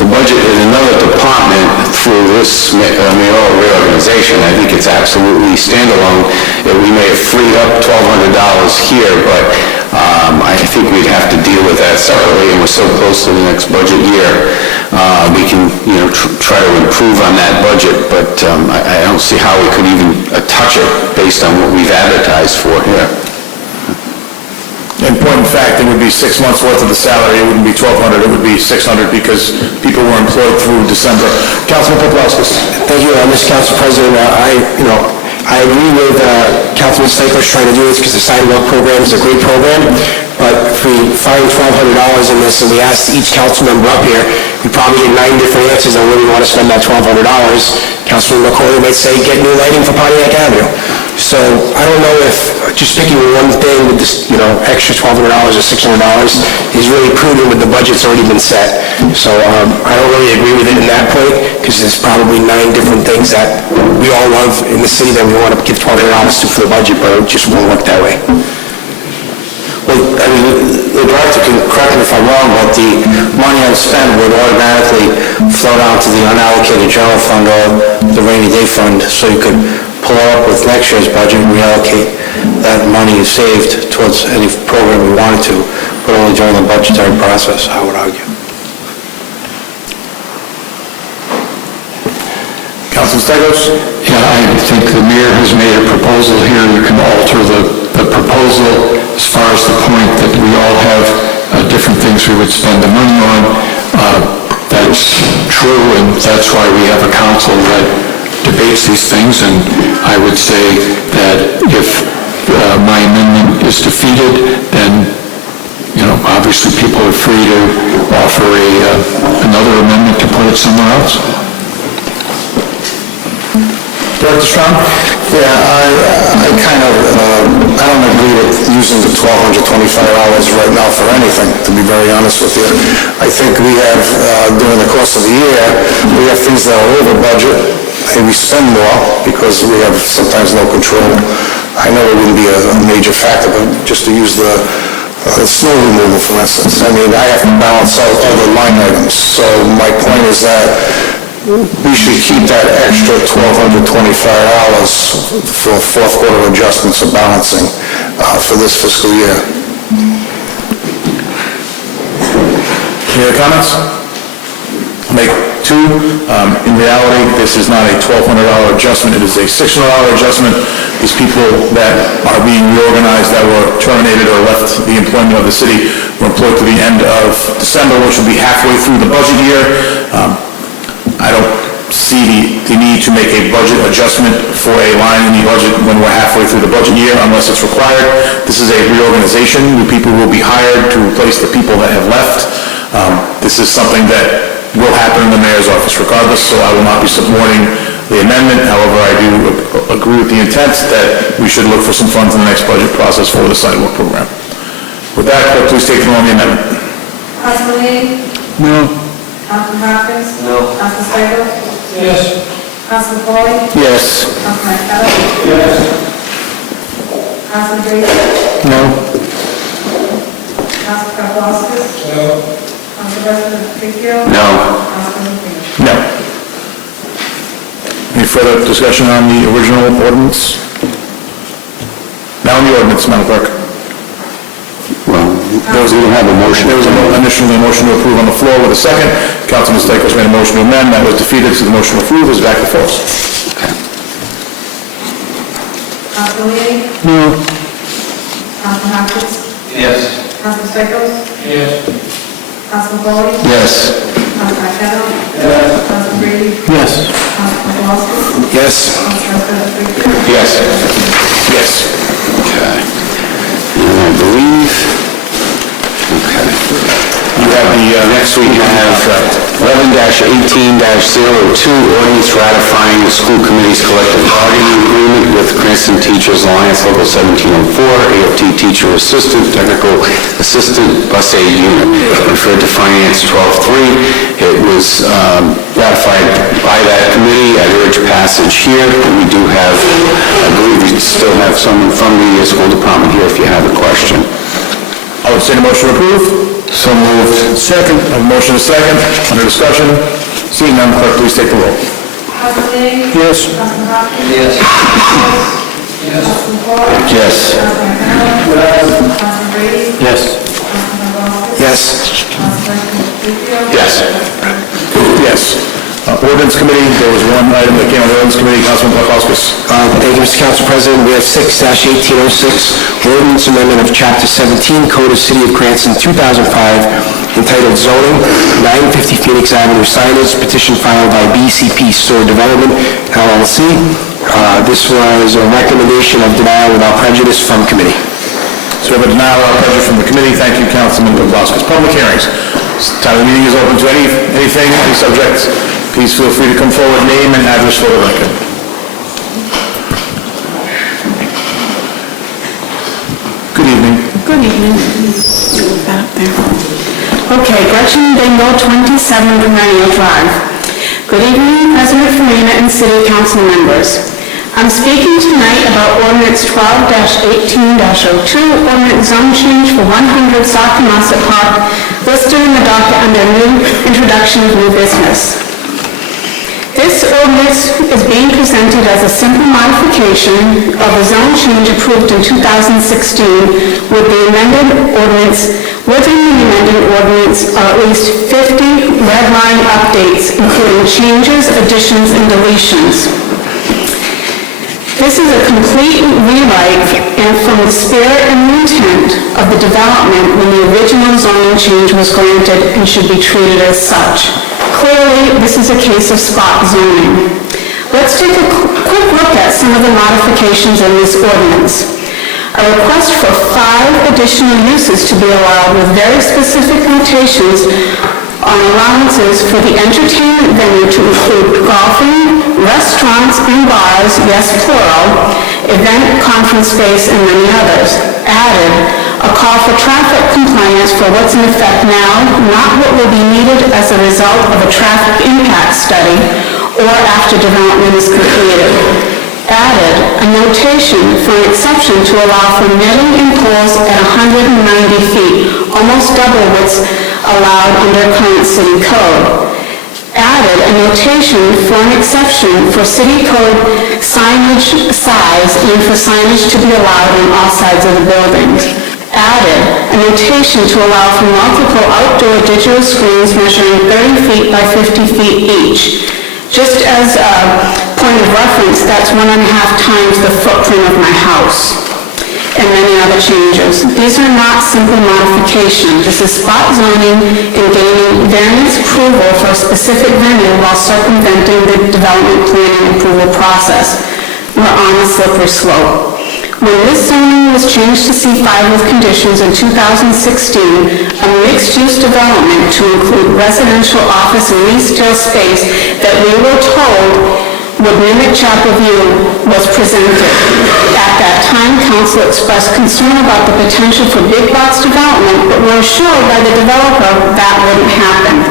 the budget in another department through this mayoral reorganization. I think it's absolutely standalone. We may have freed up $1,200 here, but I think we'd have to deal with that separately, and we're so close to the next budget year. We can, try to improve on that budget, but I don't see how we could even touch it based on what we've advertised for here. In point of fact, it would be 6 months worth of the salary. It wouldn't be $1,200, it would be $600 because people were employed through December. Councilman Poplauskas. Thank you, Mr. Council President. I agree with Councilman Stichels trying to do this because the sidewalk program is a great program, but if we find $1,200 in this and we ask each council member up here, we probably get 9 different answers on where we want to spend that $1,200. Councilman McCoy might say, get new lighting for Pontiac Avenue. So I don't know if just picking one thing with this, extra $1,200 or $600 is really prudent with the budget's already been set. So I don't really agree with it in that point because there's probably 9 different things that we all love in the city that we want to give $1,200 to for the budget, but it just won't work that way. Well, I mean, the director can correct me if I'm wrong, but the money unspent would automatically flow down to the unallocated general fund or the rainy day fund, so you could pull it up with next year's budget and reallocate that money you saved towards any program we wanted to, but only during the budgetary process, I would argue. Councilman Stichels? Yeah, I think the mayor has made a proposal here. You can alter the proposal as far as the point that we all have different things we would spend the money on. That's true, and that's why we have a council that debates these things, and I would say that if my amendment is defeated, then, obviously people are free to offer another amendment to put it somewhere else. Director Strong? Yeah, I don't agree with using the $1,225 right now for anything, to be very honest with you. I think we have, during the course of the year, we have things that are over budget, maybe spend more, because we have sometimes no control. I know it wouldn't be a major factor, but just to use the snow removal, for instance. I mean, I have to balance out other line items, so my point is that we should keep that extra $1,225 for fourth quarter adjustments or balancing for this fiscal year. Any other comments? I'll make two. In reality, this is not a $1,200 adjustment, it is a $600 adjustment. These people that are being reorganized, that were terminated or left the employment of the city, were employed to the end of December, which will be halfway through the budget year. I don't see the need to make a budget adjustment for a line in the budget when we're halfway through the budget year unless it's required. This is a reorganization. New people will be hired to replace the people that have left. This is something that will happen in the mayor's office regardless, so I will not be supporting the amendment. However, I do agree with the intent that we should look for some funds in the next budget process for the sidewalk program. With that, clerk, please take the roll on the amendment. Councilman Lee? No. Councilman Hopkins? No. Councilman Stichels? Yes. Councilman Foley? Yes. Councilman Marquardt? Yes. Councilman Brady? No. Councilman Paplaskas? No. Councilman Fitzgerald? No. Councilman Lee? No. Any further discussion on the original ordinance? Now on the ordinance, Madam Clerk. There was going to have a motion. There was initially a motion to approve on the floor with a second. Councilman Stichels made a motion to amend. That was defeated, so the motion to approve is back to force. Councilman Lee? No. Councilman Hopkins? Yes. Councilman Stichels? Yes. Councilman Foley? Yes. Councilman Marquardt? Yes. Councilman Brady? Yes. Councilman Paplaskas? Yes. Councilman Fitzgerald? Yes. Yes. Okay. And I believe, okay. You have next we have 11-18-02, ordinance ratifying the school committee's collective bargaining agreement with Cranston Teachers Alliance Local 1704, AFT Teacher Assistant, Technical Assistant, Bus Aid Unit, referred to Finance 12-3. It was ratified by that committee. I urge passage here. We do have, I believe we still have someone from the school department here if you have a question. I would say the motion to approve. So moved. Second. A motion is second. Under discussion. Seeing none, clerk, please take the roll. Councilman Lee? Yes. Councilman Hopkins? Yes. Councilman Foley? Yes. Councilman Marquardt? Councilman Brady? Yes. Councilman Paplaskas? Yes. Councilman Fitzgerald? Yes. Yes. Ordinance Committee, there was one item that came on the Ordinance Committee. Councilman Paplaskas. Thank you, Mr. Council President. We have 6-1806, ordinance amendment of Chapter 17, Code of City of Cranston, 2005, entitled Zoning, 950 Phoenix Avenue signage, petition filed by BCP Store Development, LLC. This was a recommendation of denial without prejudice from committee. So we have a denial without prejudice from the committee. Thank you, Councilman Paplaskas. Public hearings. Time of the meeting is open to anything, any subjects. Please feel free to come forward, name and address for the record. Good evening. Good evening. Move that up there. Okay, Gretchen Bingo, 27 Perennial Drive. Good evening, President Farina and City Council members. I'm speaking tonight about ordinance 12-18-02, ordinance zone change for 100 Sakamasa Park, listed in the docket under new introduction of new business. This ordinance is being presented as a simple modification of a zone change approved in 2016 with the amended ordinance. Within the amended ordinance are at least 50 red line updates, including changes, additions, and deletions. This is a complete rewrite and from the spirit and intent of the development when the original zoning change was granted and should be treated as such. Clearly, this is a case of spot zoning. Let's take a quick look at some of the modifications in this ordinance. A request for 5 additional uses to be allowed with very specific notations on allowances for the entertainment venue to include golfing, restaurants and bars, yes plural, event, conference space, and many others. Added, a call for traffic compliance for what's in effect now, not what will be needed as a result of a traffic impact study or after development is completed. Added, a notation for an exception to allow for netting in poles at 190 feet, almost double what's allowed under current city code. Added a notation for an exception for city code signage size and for signage to be allowed on all sides of the buildings. Added a notation to allow for multiple outdoor digital screens measuring 30 feet by 50 feet each. Just as a point of reference, that's 1.5 times the footprint of my house. And many other changes. These are not simple modifications. This is spot zoning and gaining variance approval for a specific venue while circumventing the development planning approval process. We're on a slippery slope. When this zoning was changed to C5 with conditions in 2016, a mixed-use development to include residential, office, and retail space that we were told would mimic Chapel View was presented. At that time, council expressed concern about the potential for big box development, but were assured by the developer that wouldn't happen.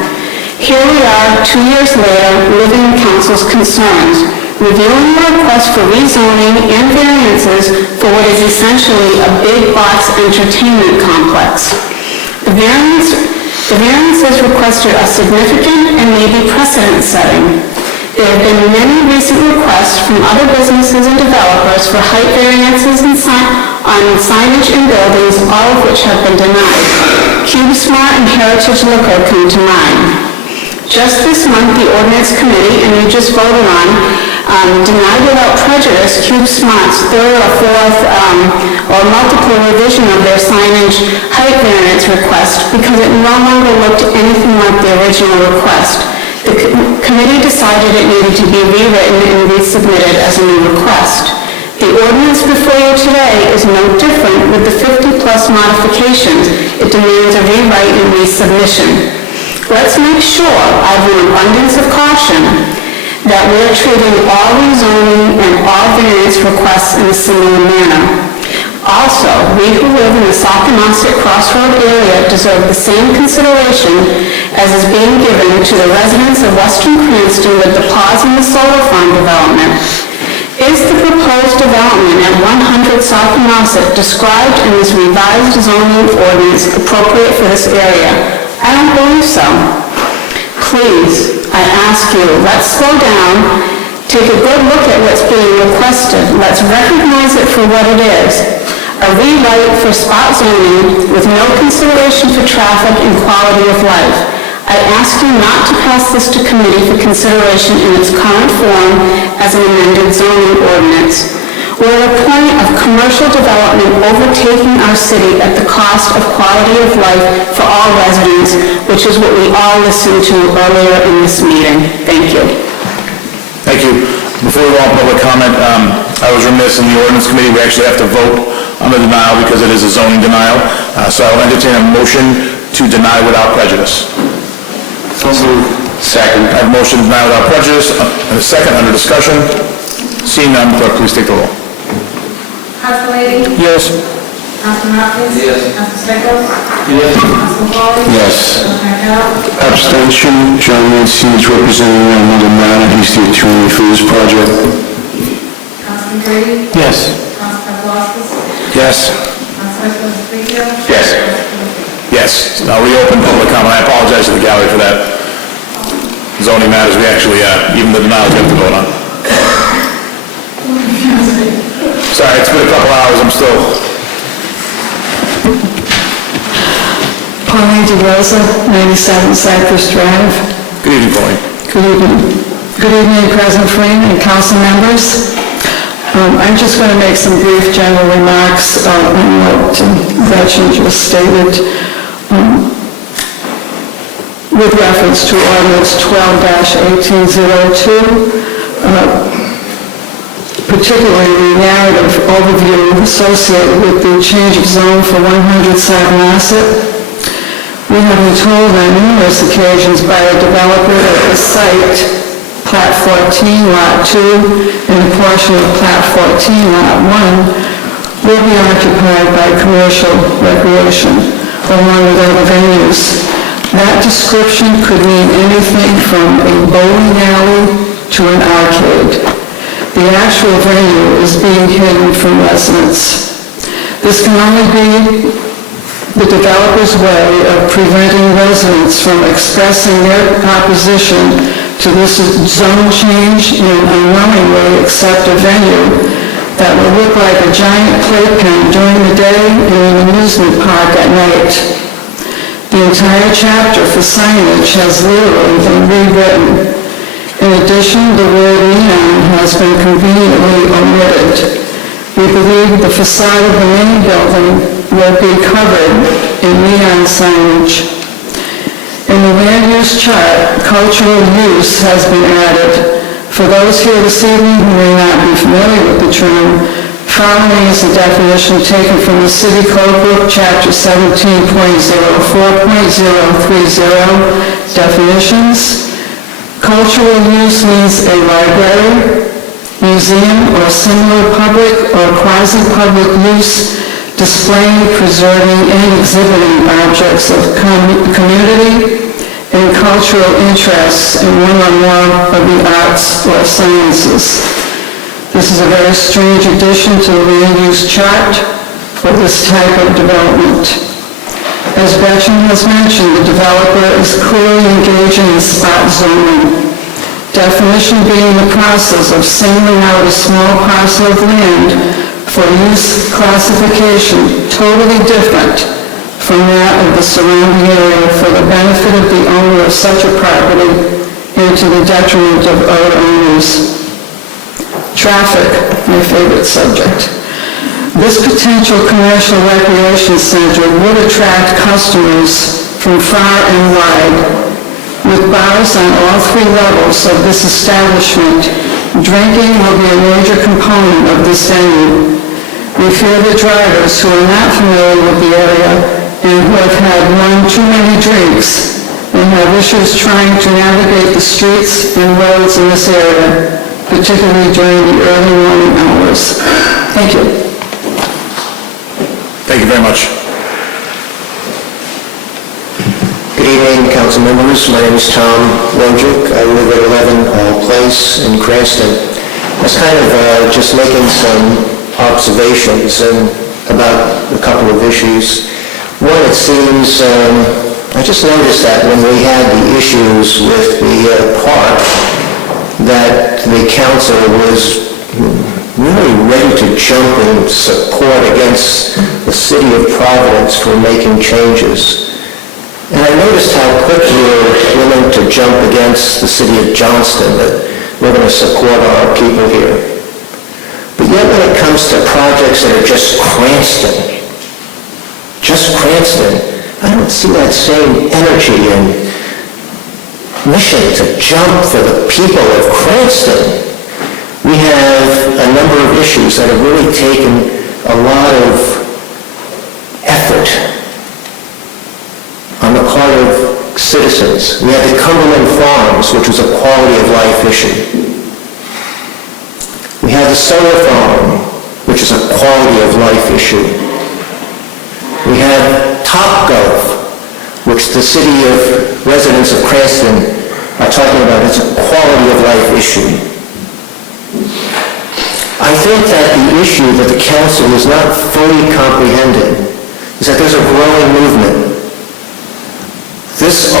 Here we are, 2 years later, living in council's concerns, reviewing the request for rezoning and variances for what is essentially a big box entertainment complex. The variances requested are significant and may be precedent-setting. There have been many recent requests from other businesses and developers for height variances on signage in buildings, all of which have been denied. CubeSmart and Heritage Liquor come to mind. Just this month, the Ordinance Committee, and you just voted on, denied without prejudice CubeSmart's third or fourth or multiple revision of their signage height variance request because it no longer looked anything like the original request. The committee decided it needed to be rewritten and resubmitted as a new request. The ordinance before you today is no different with the 50-plus modifications. It demands a rewrite and resubmission. Let's make sure, out of an abundance of caution, that we're treating all rezoning and all variance requests in a similar manner. Also, we who live in the Sakamasa Crossroad area deserve the same consideration as is being given to the residents of Western Cranston with the pause in the solar farm development. Is the proposed development at 100 Sakamasa described in this revised zoning ordinance appropriate for this area? I don't believe so. Please, I ask you, let's slow down, take a good look at what's being requested. Let's recognize it for what it is. A rewrite for spot zoning with no consideration for traffic and quality of life. I ask you not to pass this to committee for consideration in its current form as an amended zoning ordinance. We're at a point of commercial development overtaking our city at the cost of quality of life for all residents, which is what we all listened to earlier in this meeting. Thank you. Thank you. Before we go on public comment, I was remiss in the ordinance committee, we actually have to vote on the denial because it is a zoning denial. So I'll entertain a motion to deny without prejudice. Second. I have a motion to deny without prejudice and a second under discussion. Seeing none, clerk, please take the roll. Council Lady? Yes. Council Hopkins? Yes. Council Stichels? Yes. Council Foley? Yes. Council Mandel? Abstention, John Mancini is representing another matter, he's the attorney for this project. Council Brady? Yes. Councilman Velazquez? Yes. Councilman Trujillo? Yes. Yes. Now reopen public comment. I apologize to the gallery for that. Zoning matters, we actually, even the denials we have to vote on. Sorry, it's been a couple hours, I'm still... Pauline DeRosa, 97 Cypress Drive. Good evening, Pauline. Good evening. Good evening, President Freeman and council members. I'm just going to make some brief general remarks on what Gretchen just stated with reference to ordinance 12-1802. Particularly the narrative overview associated with the change of zone for 100 Sagamosset. We have been told on numerous occasions by a developer that the site, Plat 14, Lot 2, and a portion of Plat 14, Lot 1, will be occupied by commercial recreation, along with other venues. That description could mean anything from a bowling alley to an arcade. The actual venue is being hidden from residents. This can only be the developer's way of preventing residents from expressing their opposition to this zone change and unknowingly accept a venue that will look like a giant playpen during the day and an amusement park at night. The entire chapter for signage has literally been rewritten. In addition, the word neon has been conveniently omitted. We believe the facade of the main building will be covered in neon signage. In the land use chart, cultural use has been added. For those here this evening who may not be familiar with the term, following is a definition taken from the City Code Book, Chapter 17.04.030, definitions. Cultural use means a library, museum, or similar public or quasi-public use displaying, preserving, and exhibiting objects of community and cultural interests in one or more of the arts or sciences. This is a very strange addition to the land use chart for this type of development. As Gretchen has mentioned, the developer is clearly engaging in spot zoning. Definition being the process of singling out a small parcel of land for use classification totally different from that of the surrounding area for the benefit of the owner of such a property and to the detriment of other owners. Traffic, my favorite subject. This potential commercial recreation center would attract customers from far and wide. With bars on all three levels of this establishment, drinking will be a major component of this venue. We fear that drivers who are not familiar with the area and who have had one too many drinks and have issues trying to navigate the streets and roads in this area, particularly during the early morning hours. Thank you. Thank you very much. Good evening, council members. My name is Tom Wojcik. I live at 11 Hall Place in Cranston. I was kind of just making some observations about a couple of issues. One, it seems, I just noticed that when we had the issues with the park, that the council was really ready to jump in support against the city of Providence for making changes. And I noticed how quick you were willing to jump against the city of Johnston, that we're going to support our people here. But yet when it comes to projects that are just Cranston, I don't see that same energy and mission to jump for the people of Cranston. We have a number of issues that have really taken a lot of effort on the part of citizens. We had the Cumberland Farms, which was a quality of life issue. We had the solar farm, which is a quality of life issue. We had Topgolf, which the city of residents of Cranston are talking about as a quality of life issue. I think that the issue that the council is not fully comprehending is that there's a growing movement. This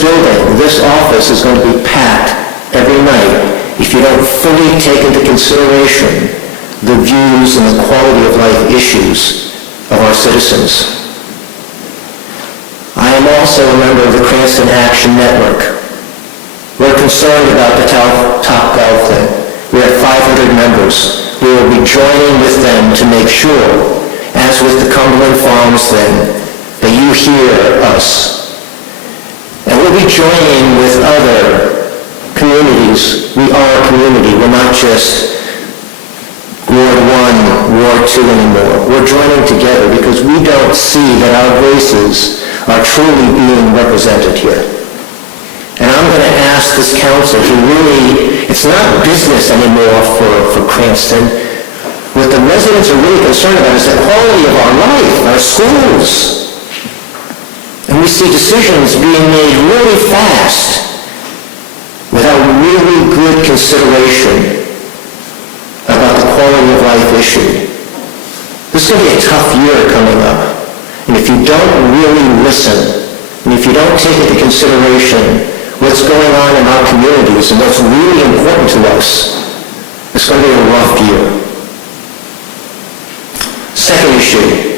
building, this office is going to be packed every night if you don't fully take into consideration the views and the quality of life issues of our citizens. I am also a member of the Cranston Action Network. We're concerned about the Top Golf thing. We have 500 members. We will be joining with them to make sure, as with the Cumberland Farms thing, that you hear us. And we'll be joining with other communities. We are a community. We're not just Ward 1, Ward 2 anymore. We're joining together because we don't see that our voices are truly being represented here. And I'm going to ask this council to really, it's not business anymore for Cranston. What the residents are really concerned about is the quality of our life, our schools. And we see decisions being made really fast without really good consideration about the quality of life issue. This is going to be a tough year coming up. And if you don't really listen, and if you don't take into consideration what's going on in our communities and what's really important to us, it's going to be a rough year. Second issue,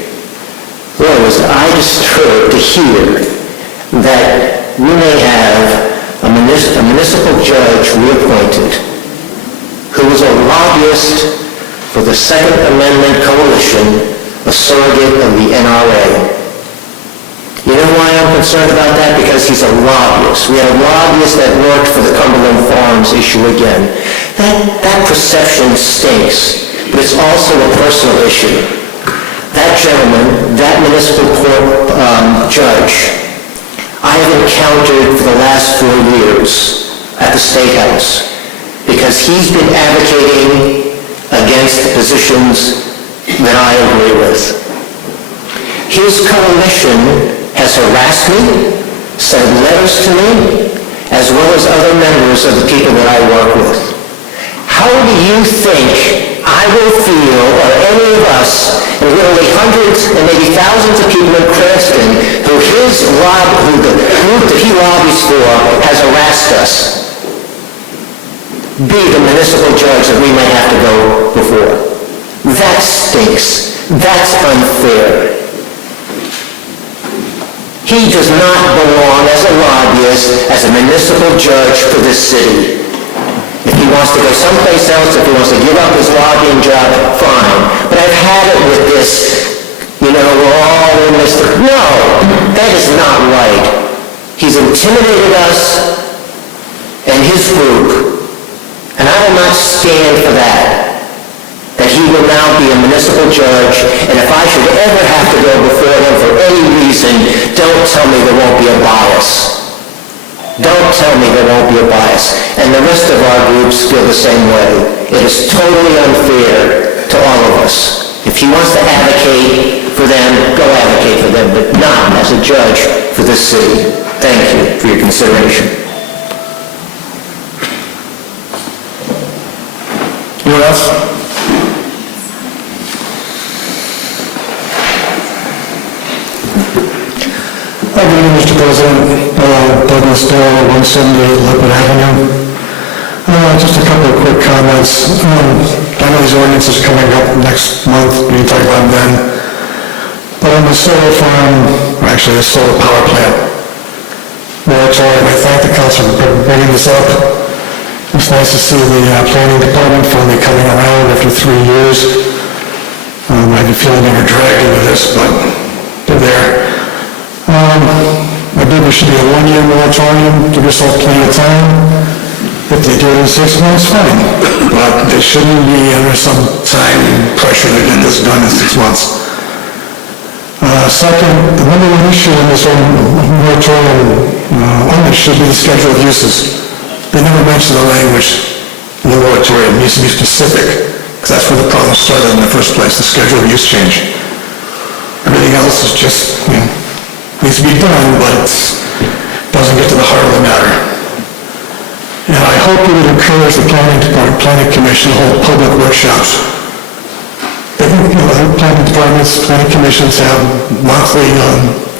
was I disturbed to hear that we may have a municipal judge reappointed who is a lobbyist for the Second Amendment Coalition, a surrogate of the NRA. You know why I'm concerned about that? Because he's a lobbyist. We had a lobbyist that worked for the Cumberland Farms issue again. That perception stinks, but it's also a personal issue. That gentleman, that municipal court judge, I have encountered for the last 4 years at the State House because he's been advocating against the positions that I agree with. His coalition has harassed me, sent letters to me, as well as other members of the people that I work with. How do you think I will feel, or any of us, and literally hundreds and maybe thousands of people in Cranston who the group that he lobbies for has harassed us, be the municipal judge that we may have to go before? That stinks. That's unfair. He does not belong as a lobbyist, as a municipal judge for this city. If he wants to go someplace else, if he wants to give up his lobbying job, fine. But I've had it with this, we're all in this. No, that is not right. He's intimidated us and his group, and I will not stand for that he will now be a municipal judge, and if I should ever have to go before him for any reason, don't tell me there won't be a bias. Don't tell me there won't be a bias. And the rest of our groups feel the same way. It is totally unfair to all of us. If he wants to advocate for them, go advocate for them, but not as a judge for this city. Thank you for your consideration. Anyone else? Good evening, Mr. President. Douglas Dale, 178 Lippert Avenue. Just a couple of quick comments. I know these ordinances coming up next month, we can talk about them then. But on the solar farm, or actually the solar power plant moratorium, I thank the council for bringing this up. It's nice to see the planning department finally coming around after 3 years. I had a feeling they were dragged into this, but they're there. I believe there should be a 1-year moratorium, give yourself plenty of time. If they do it in 6 months, fine. But they shouldn't be under some time pressure to get this done in 6 months. Second, the number one issue in this moratorium should be the schedule of uses. They never mention the language in the moratorium. It needs to be specific, because that's where the problem started in the first place, the schedule of use change. Everything else is just, needs to be done, but it doesn't get to the heart of the matter. And I hope you would encourage the planning commission to hold public workshops. Other planning departments, planning commissions have monthly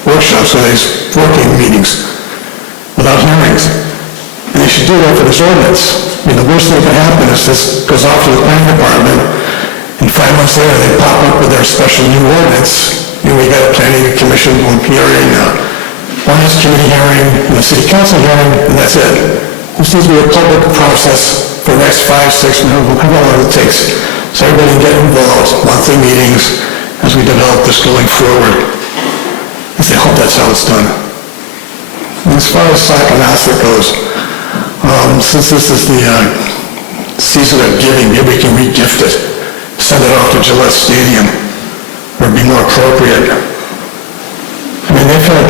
workshops, or these working meetings without hearings. And they should do that for this ordinance. The worst thing that can happen is this goes off to the planning department, and 5 months later they pop up with their special new ordinance. We got a planning commission hearing, finance committee hearing, and a city council hearing, and that's it. This needs to be a public process for the next 5, 6, however long it takes. So everybody can get involved, monthly meetings, as we develop this going forward. I hope that's how it's done. And as far as Saconaset goes, since this is the season of giving, maybe we can re-gift it, send it off to Gillette Stadium, or be more appropriate. They've had,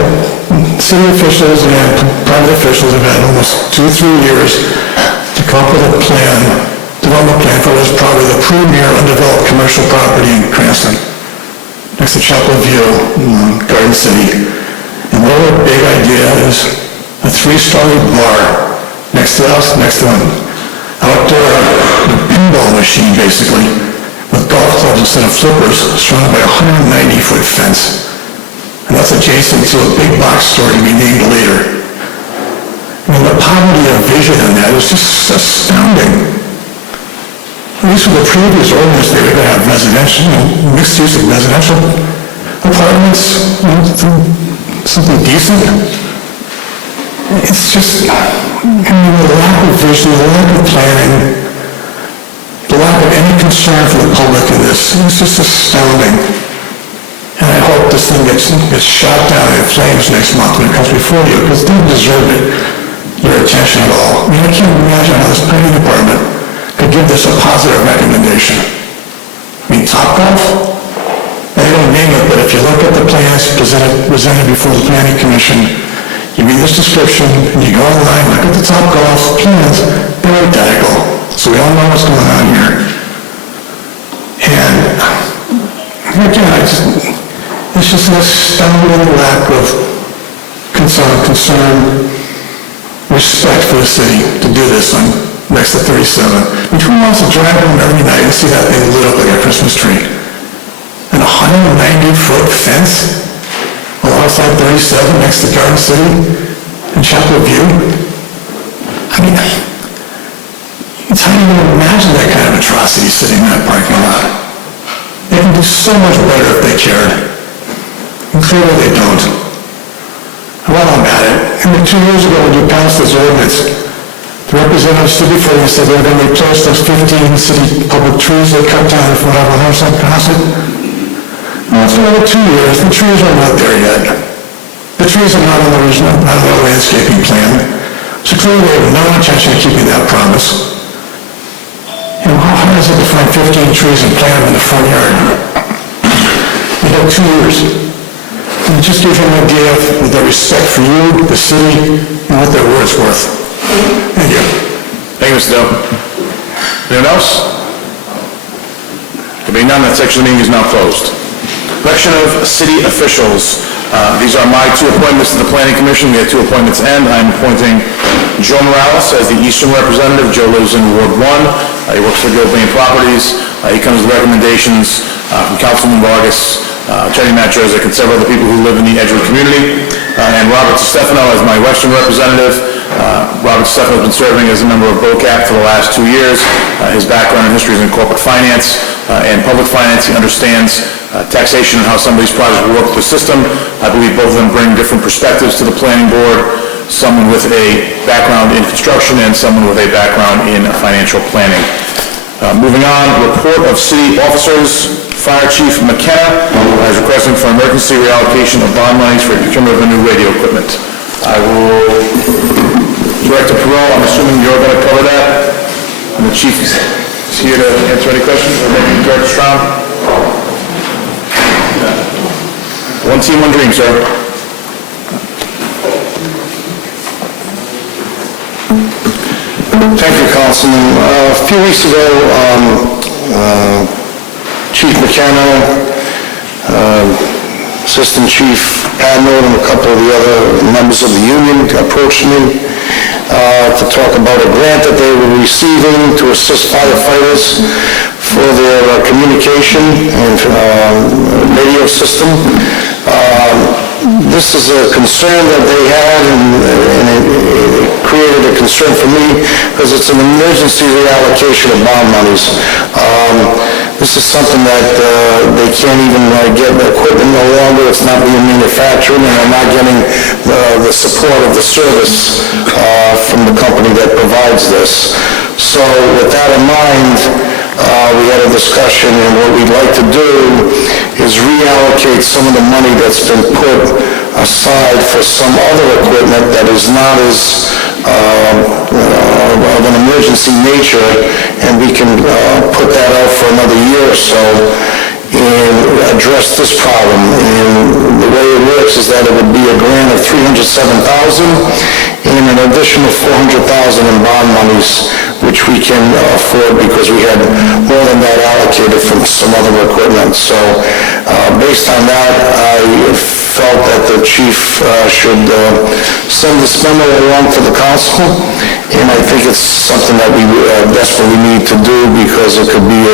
city officials and private officials have had almost 2 or 3 years to come up with a development plan for what is probably the premier undeveloped commercial property in Cranston, next to Chapel View, Garden City. And one of the big idea is a 3-story bar next to us, next to an outdoor pinball machine, basically, with golf clubs instead of flippers, surrounded by a 190-foot fence. And that's adjacent to a big box store to be named later. The poverty of vision in that is just astounding. At least with the previous ordinance, they were going to have residential, mixed-use residential apartments, something decent. It's just, the lack of vision, the lack of planning, the lack of any concern for the public in this, it's just astounding. And I hope this thing gets shot down in flames next month when it comes before you, because they don't deserve your attention at all. I can't imagine how this planning department could give this a positive recommendation. Topgolf? They don't name it, but if you look at the plans presented before the planning commission, you read this description, and you go online, look at the Topgolf plans, they're identical. So we all know what's going on here. And again, it's just an astounding lack of concern, respect for the city to do this on next to 37. Who wants to drive home every night and see that thing lit up like a Christmas tree? An 190-foot fence alongside 37 next to Garden City and Chapel View? It's hard to even imagine that kind of atrocity sitting in that parking lot. They can do so much better if they cared. And clearly they don't. While I'm at it, 2 years ago when you passed this ordinance, the representatives stood before you and said they were going to replace those 15 city public trees they cut down in front of 100% Cossett. Well, it's been another 2 years. The trees are not there yet. The trees are not on the original, not on the landscaping plan. So clearly they have no intention of keeping that promise. How hard is it to find 15 trees and plant them in the front yard? You have 2 years. And it just gives you an idea of their respect for you, the city, and what their word's worth. Thank you. Thank you, Mr. Doe. Anyone else? There being none, that section of the meeting is now closed. Election of city officials. These are my 2 appointments to the Planning Commission. We had 2 appointments end. I'm appointing Joe Morales as the Eastern representative. Joe lives in Ward 1. He works for Gilbane Properties. He comes with recommendations from Councilman Vargas, Attorney Matt Josek, and several other people who live in the Edgewood community. And Robert Stefano as my Western representative. Robert Stefano has been serving as a member of BOCAP for the last 2 years. His background and history is in corporate finance and public finance. He understands taxation and how some of these projects will work through the system. I believe both of them bring different perspectives to the planning board, someone with a background in construction and someone with a background in financial planning. Moving on, report of city officers. Fire Chief McKenna is requesting for emergency reallocation of bond monies for procurement of a new radio equipment. I will, Director Perot, I'm assuming you're going to cover that, and the chief is here to answer any questions, or maybe Director Strahm? One team, one dream, sir. Thank you, Councilman. A few weeks ago, Chief McKenna, Assistant Chief Admiral, and a couple of the other members of the union approached me to talk about a grant that they were receiving to assist firefighters for their communication and radio system. This is a concern that they had, and it created a concern for me because it's an emergency reallocation of bond monies. This is something that they can't even get the equipment no longer. It's not being manufactured, and they're not getting the support of the service from the company that provides this. So with that in mind, we had a discussion, and what we'd like to do is reallocate some of the money that's been put aside for some other equipment that is not as of an emergency nature, and we can put that out for another year or so and address this problem. And the way it works is that it would be a grant of $307,000 and an additional $400,000 in bond monies, which we can afford because we had more than that allocated from some other equipment. So based on that, I felt that the chief should send this memo along to the council, and I think it's something that we desperately need to do because it could be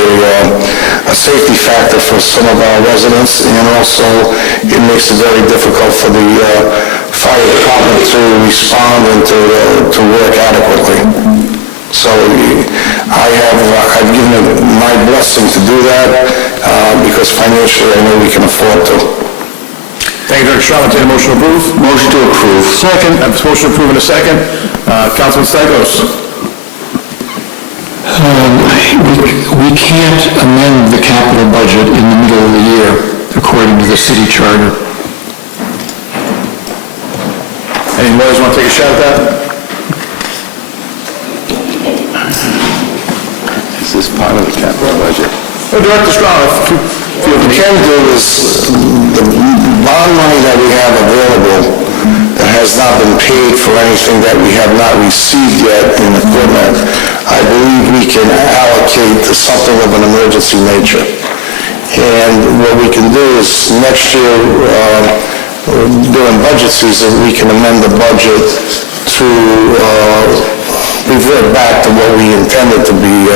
a safety factor for some of our residents, and also it makes it very difficult for the fire department to respond and to work adequately. So I've given it my blessing to do that because financially I know we can afford to. Thank you, Director Strong. Entertain a motion to approve. Motion to approve. Second. I have a motion to approve in a second. Councilman Stichels. We can't amend the capital budget in the middle of the year, according to the city charter. Any lawyers want to take a shot at that? This is part of the capital budget. Well, Director Strong, what we can do is the bond money that we have available that has not been paid for anything that we have not received yet in equipment, I believe we can allocate to something of an emergency nature. And what we can do is next year, during budget season, we can amend the budget to revert back to what we intended to be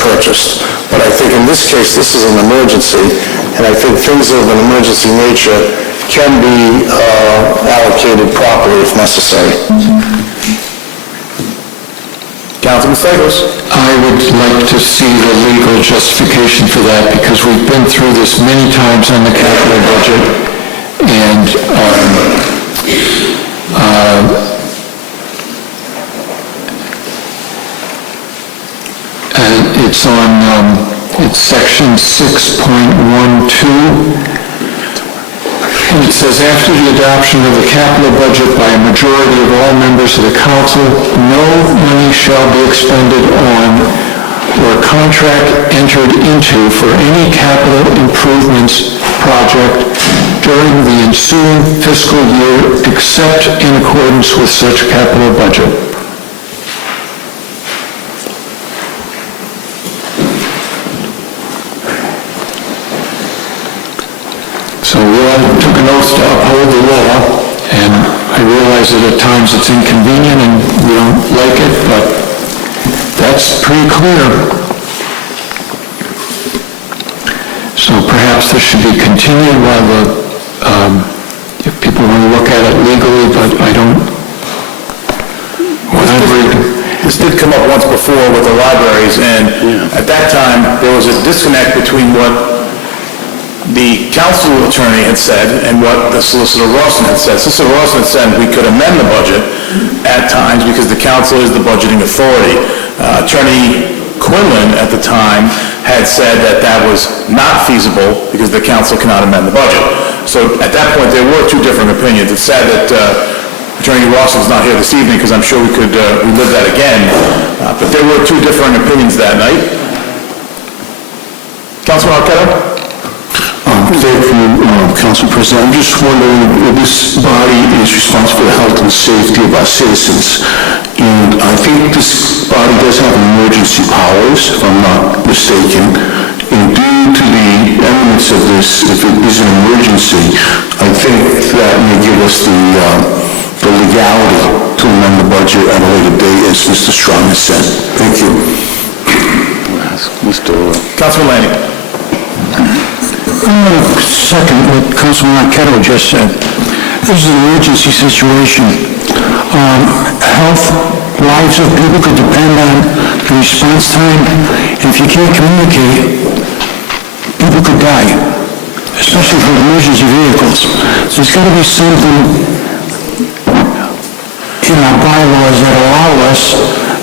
purchased. But I think in this case, this is an emergency, and I think things of an emergency nature can be allocated properly if necessary. Councilman Stichels. I would like to see the legal justification for that, because we've been through this many times on the capital budget, and it's on, it's section 6.12. And it says, after the adoption of the capital budget by a majority of all members of the council, no money shall be expended on or contract entered into for any capital improvements project during the ensuing fiscal year except in accordance with such capital budget. So we all took an oath to uphold the law, and I realize that at times it's inconvenient and we don't like it, but that's pretty clear. So perhaps this should be continued while if people want to look at it legally, but I don't. This did come up once before with the libraries, and at that time, there was a disconnect between what the council attorney had said and what the Solicitor Rawson had said. Solicitor Rawson had said we could amend the budget at times because the council is the budgeting authority. Attorney Quinlan at the time had said that that was not feasible because the council cannot amend the budget. So at that point, there were two different opinions. It's sad that Attorney Rawson's not here this evening because I'm sure we could relive that again. But there were two different opinions that night. Councilman Arquette? Thank you, Council President. I'm just wondering, this body is responsible for the health and safety of our citizens, and I think this body does have emergency powers, if I'm not mistaken, and due to the elements of this, if it is an emergency, I think that may give us the legality to amend the budget at a later date, as Mr. Strong has said. Thank you. Councilman Lanning. I'm going to second what Councilman Marquardt just said. This is an emergency situation. Health, lives of people could depend on the response time. And if you can't communicate, people could die, especially for emergency vehicles. So there's got to be something in our bylaws that allow us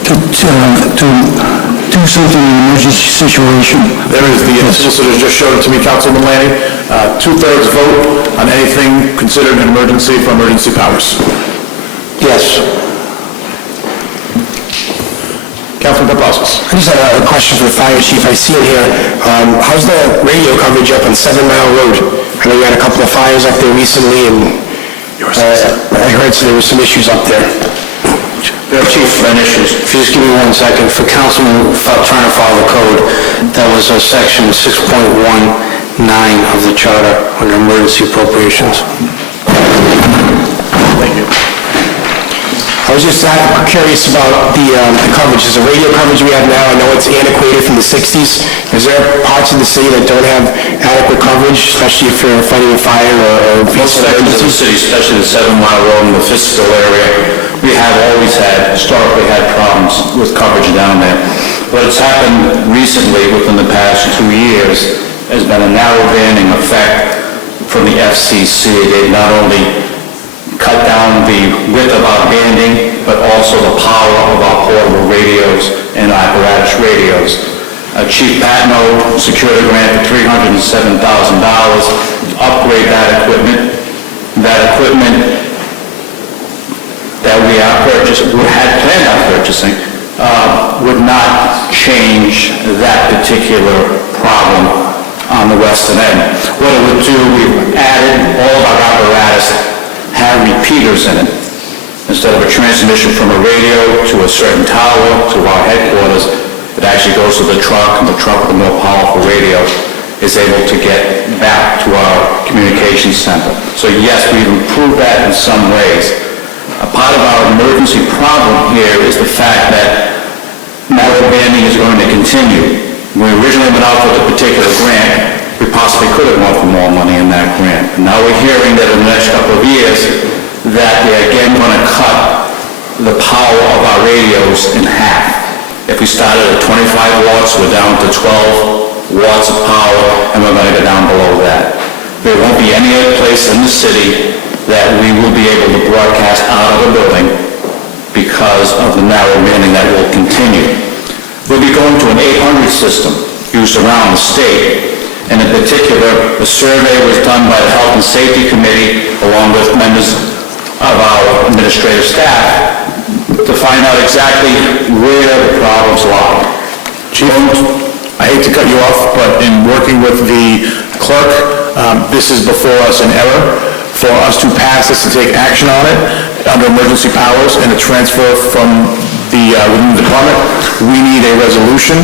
to do something in an emergency situation. There is, the solicitor just showed it to me, Councilman Lanning. 2/3 vote on anything considered an emergency for emergency powers. Yes. Councilman Paplaskas. I just had a question for the fire chief. I see it here. How's the radio coverage up on 7 Mile Road? I know you had a couple of fires up there recently, and I heard there were some issues up there. Chief, if you just give me 1 second, for Councilman trying to follow the code, that was section 6.19 of the charter under emergency appropriations. Thank you. I was just curious about the coverage. Is the radio coverage we have now, I know it's antiquated from the 60s. Is there parts of the city that don't have adequate coverage, especially if you're fighting a fire or Most sections of the city, especially the 7 Mile Road and the Fiscal area, we have always historically had problems with coverage down there. What has happened recently, within the past 2 years, has been a narrow banding effect from the FCC. They've not only cut down the width of our banding, but also the power of our portable radios and apparatus radios. Chief Patno secured a grant for $307,000 to upgrade that equipment. That equipment that we had planned on purchasing would not change that particular problem on the western end. What it would do, we've added all of our apparatus have repeaters in it. Instead of a transmission from a radio to a certain tower to our headquarters, it actually goes to the truck, and the truck with the more powerful radio is able to get back to our communications center. So yes, we've improved that in some ways. A part of our emergency problem here is the fact that narrow banding is going to continue. When we originally went out for the particular grant, we possibly could have gone for more money in that grant. And now we're hearing that in the next couple of years, that they're again going to cut the power of our radios in half. If we started at 25 watts, we're down to 12 watts of power, and we're going to go down below that. There won't be any other place in the city that we will be able to broadcast out of a building because of the narrow banding that will continue. We'll be going to an 800 system used around the state, and in particular, the survey was done by the Health and Safety Committee along with members of our administrative staff to find out exactly where the problems lie. Chief, I hate to cut you off, but in working with the clerk, this is before us an error. For us to pass this and take action on it under emergency powers and a transfer from the within the department, we need a resolution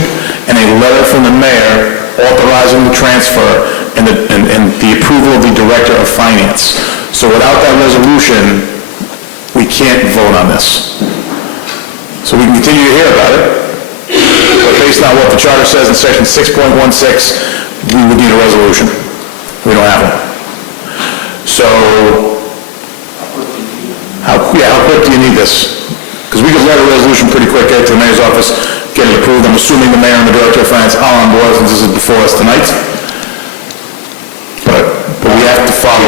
and a letter from the mayor authorizing the transfer and the approval of the director of finance. So without that resolution, we can't vote on this. So we can continue to hear about it, but based on what the charter says in section 6.16, we would need a resolution. We don't have one. So, how quick do you need this? Because we could let a resolution pretty quick, get it to the mayor's office, get it approved. I'm assuming the mayor and the director of finance are on board since this is before us tonight. But we have to follow.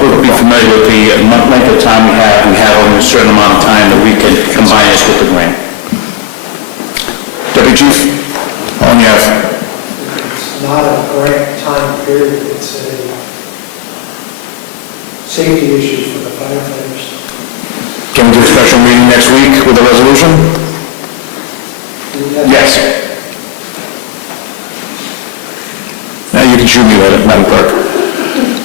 We'll be familiar with the length of time we have. We have only a certain amount of time that we can combine this with the grant. Deputy Chief, all you have. It's not a grant time period, it's a safety issue for the firefighters. Can we do a special meeting next week with a resolution? Yes. Now you can shoot me later, Madam Clerk.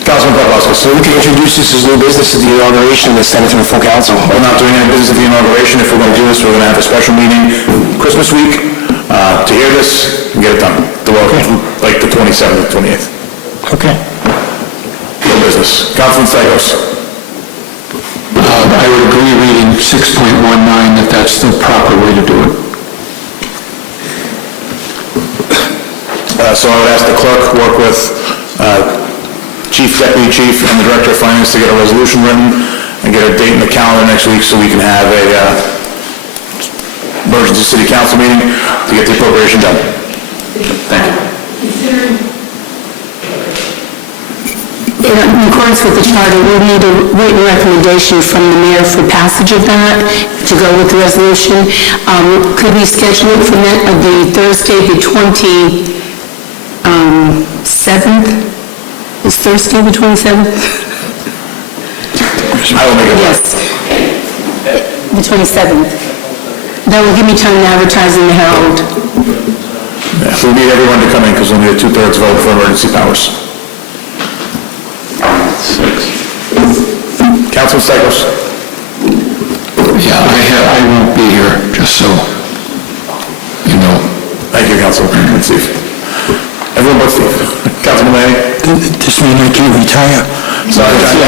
Councilman Paplaskas. So we can introduce this as new business at the inauguration and then send it to the full council. We're not doing any business at the inauguration. If we're going to do this, we're going to have a special meeting Christmas week to hear this and get it done. Like the 27th, 28th. Okay. No business. Councilman Stichels. I would agree 6.19, that's the proper way to do it. So I would ask the clerk, work with Chief, Deputy Chief, and the Director of Finance to get a resolution written and get a date in the calendar next week so we can have a emergency city council meeting to get the appropriation done. Thank you. In accordance with the charter, we'll need a written recommendation from the mayor for passage of that to go with the resolution. Could we schedule it for the Thursday, the 27th? Is Thursday the 27th? I will make it work. Yes. The 27th. That will give me time to advertise in the Herald. Yeah, we need everyone to come in because we'll need a 2/3 vote for emergency powers. Councilman Stichels. Yeah, I won't be here, just so you know. Thank you, Councilman Steve. Everyone but Steve. Councilman Lanning. This means I can't retire. Sorry, John.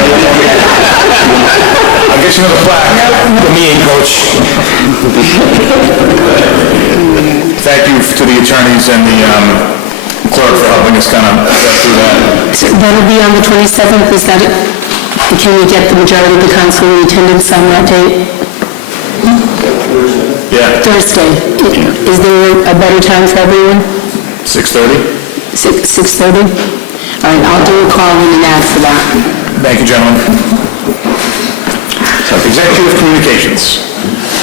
I'll get you another plaque. For me, coach. Thank you to the attorneys and the clerk for helping us kind of get through that. So that'll be on the 27th, is that it? Can we get the majority of the council in attendance on that date? Yeah. Thursday. Is there a better time for everyone? 6:30? 6:30? All right, I'll do a call in and ad for that. Thank you, gentlemen. Executive Communications.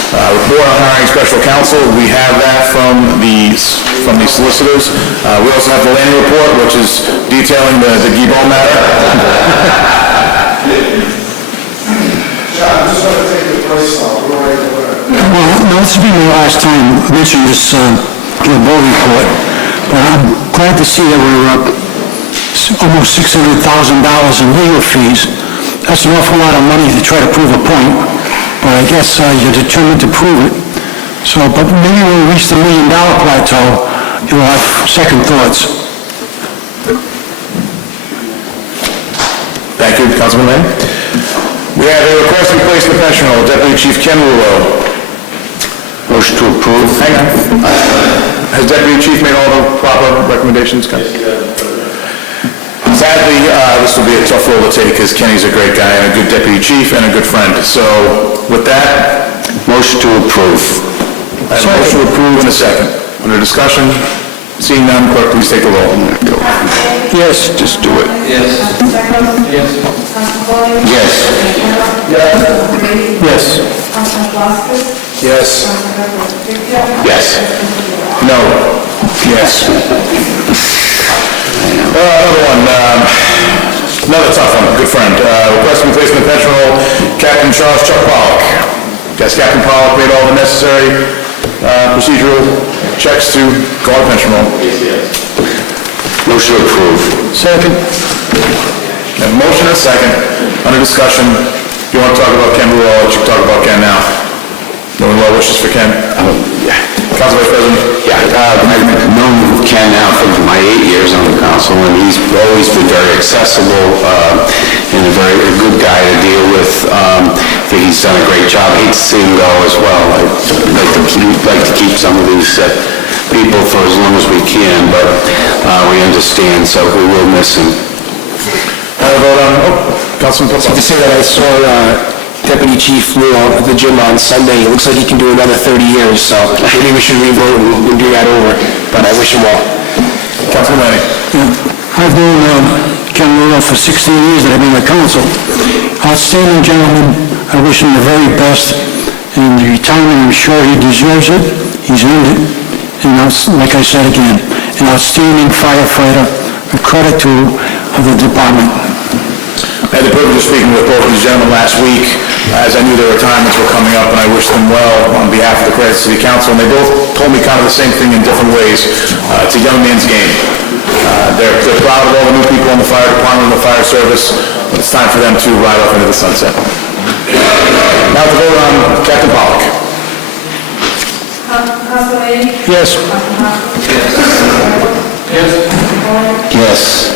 Report on hiring special counsel. We have that from the solicitors. We also have the land report, which is detailing the Guibault matter. John, just want to take the place off. Well, now this will be my last time mentioning this Gilboa report, but I'm glad to see that we're up almost $600,000 in legal fees. That's an awful lot of money to try to prove a point, but I guess you're determined to prove it. So, but maybe when we reach the $1 million plateau, you'll have second thoughts. Thank you, Councilman Lane. We have a request to be placed in the pension roll. Deputy Chief Ken Rulo. Motion to approve. Hang on. Has Deputy Chief made all the proper recommendations, Ken? Sadly, this will be a tough role to take because Kenny's a great guy and a good Deputy Chief and a good friend. So with that, Motion to approve. I have a motion to approve in a second. Under discussion, seeing none, clerk, please take the roll. Yes. Just do it. Yes. Yes. Yes. Yes. Yes. No. Yes. Another one, another tough one, good friend. Request to be placed in the pension roll, Captain Charles Chuck Pollock. Has Captain Pollock made all the necessary procedural checks to go on pension roll? Motion to approve. Second. A motion and a second. Under discussion, if you want to talk about Ken Rule, I'll let you talk about Ken now. No well wishes for Ken? Yeah. Council Vice President? Yeah, I've known Ken now for my 8 years on the council, and he's always been very accessible and a good guy to deal with. I think he's done a great job. I hate to see him go as well. I'd like to keep some of these people for as long as we can, but we understand, so we will miss him. Councilman Popov. To say that I saw Deputy Chief Leo at the gym on Sunday. It looks like he can do another 30 years, so maybe we should re-vote and do that over. But I wish him well. Councilman Lanning. I've known Ken Rudolph for 16 years that I've been on the council. Outstanding gentleman. I wish him the very best. And the retirement, I'm sure he deserves it. He's earned it. And like I said again, an outstanding firefighter, a credit to the department. I had the privilege of speaking with both of these gentlemen last week, as I knew their retirements were coming up, and I wished them well on behalf of the Cranston City Council, and they both told me kind of the same thing in different ways. It's a young man's game. They're proud of all the new people in the fire department and the fire service, but it's time for them to ride off into the sunset. Now to vote on Captain Pollock. Council Lanning? Yes. Yes.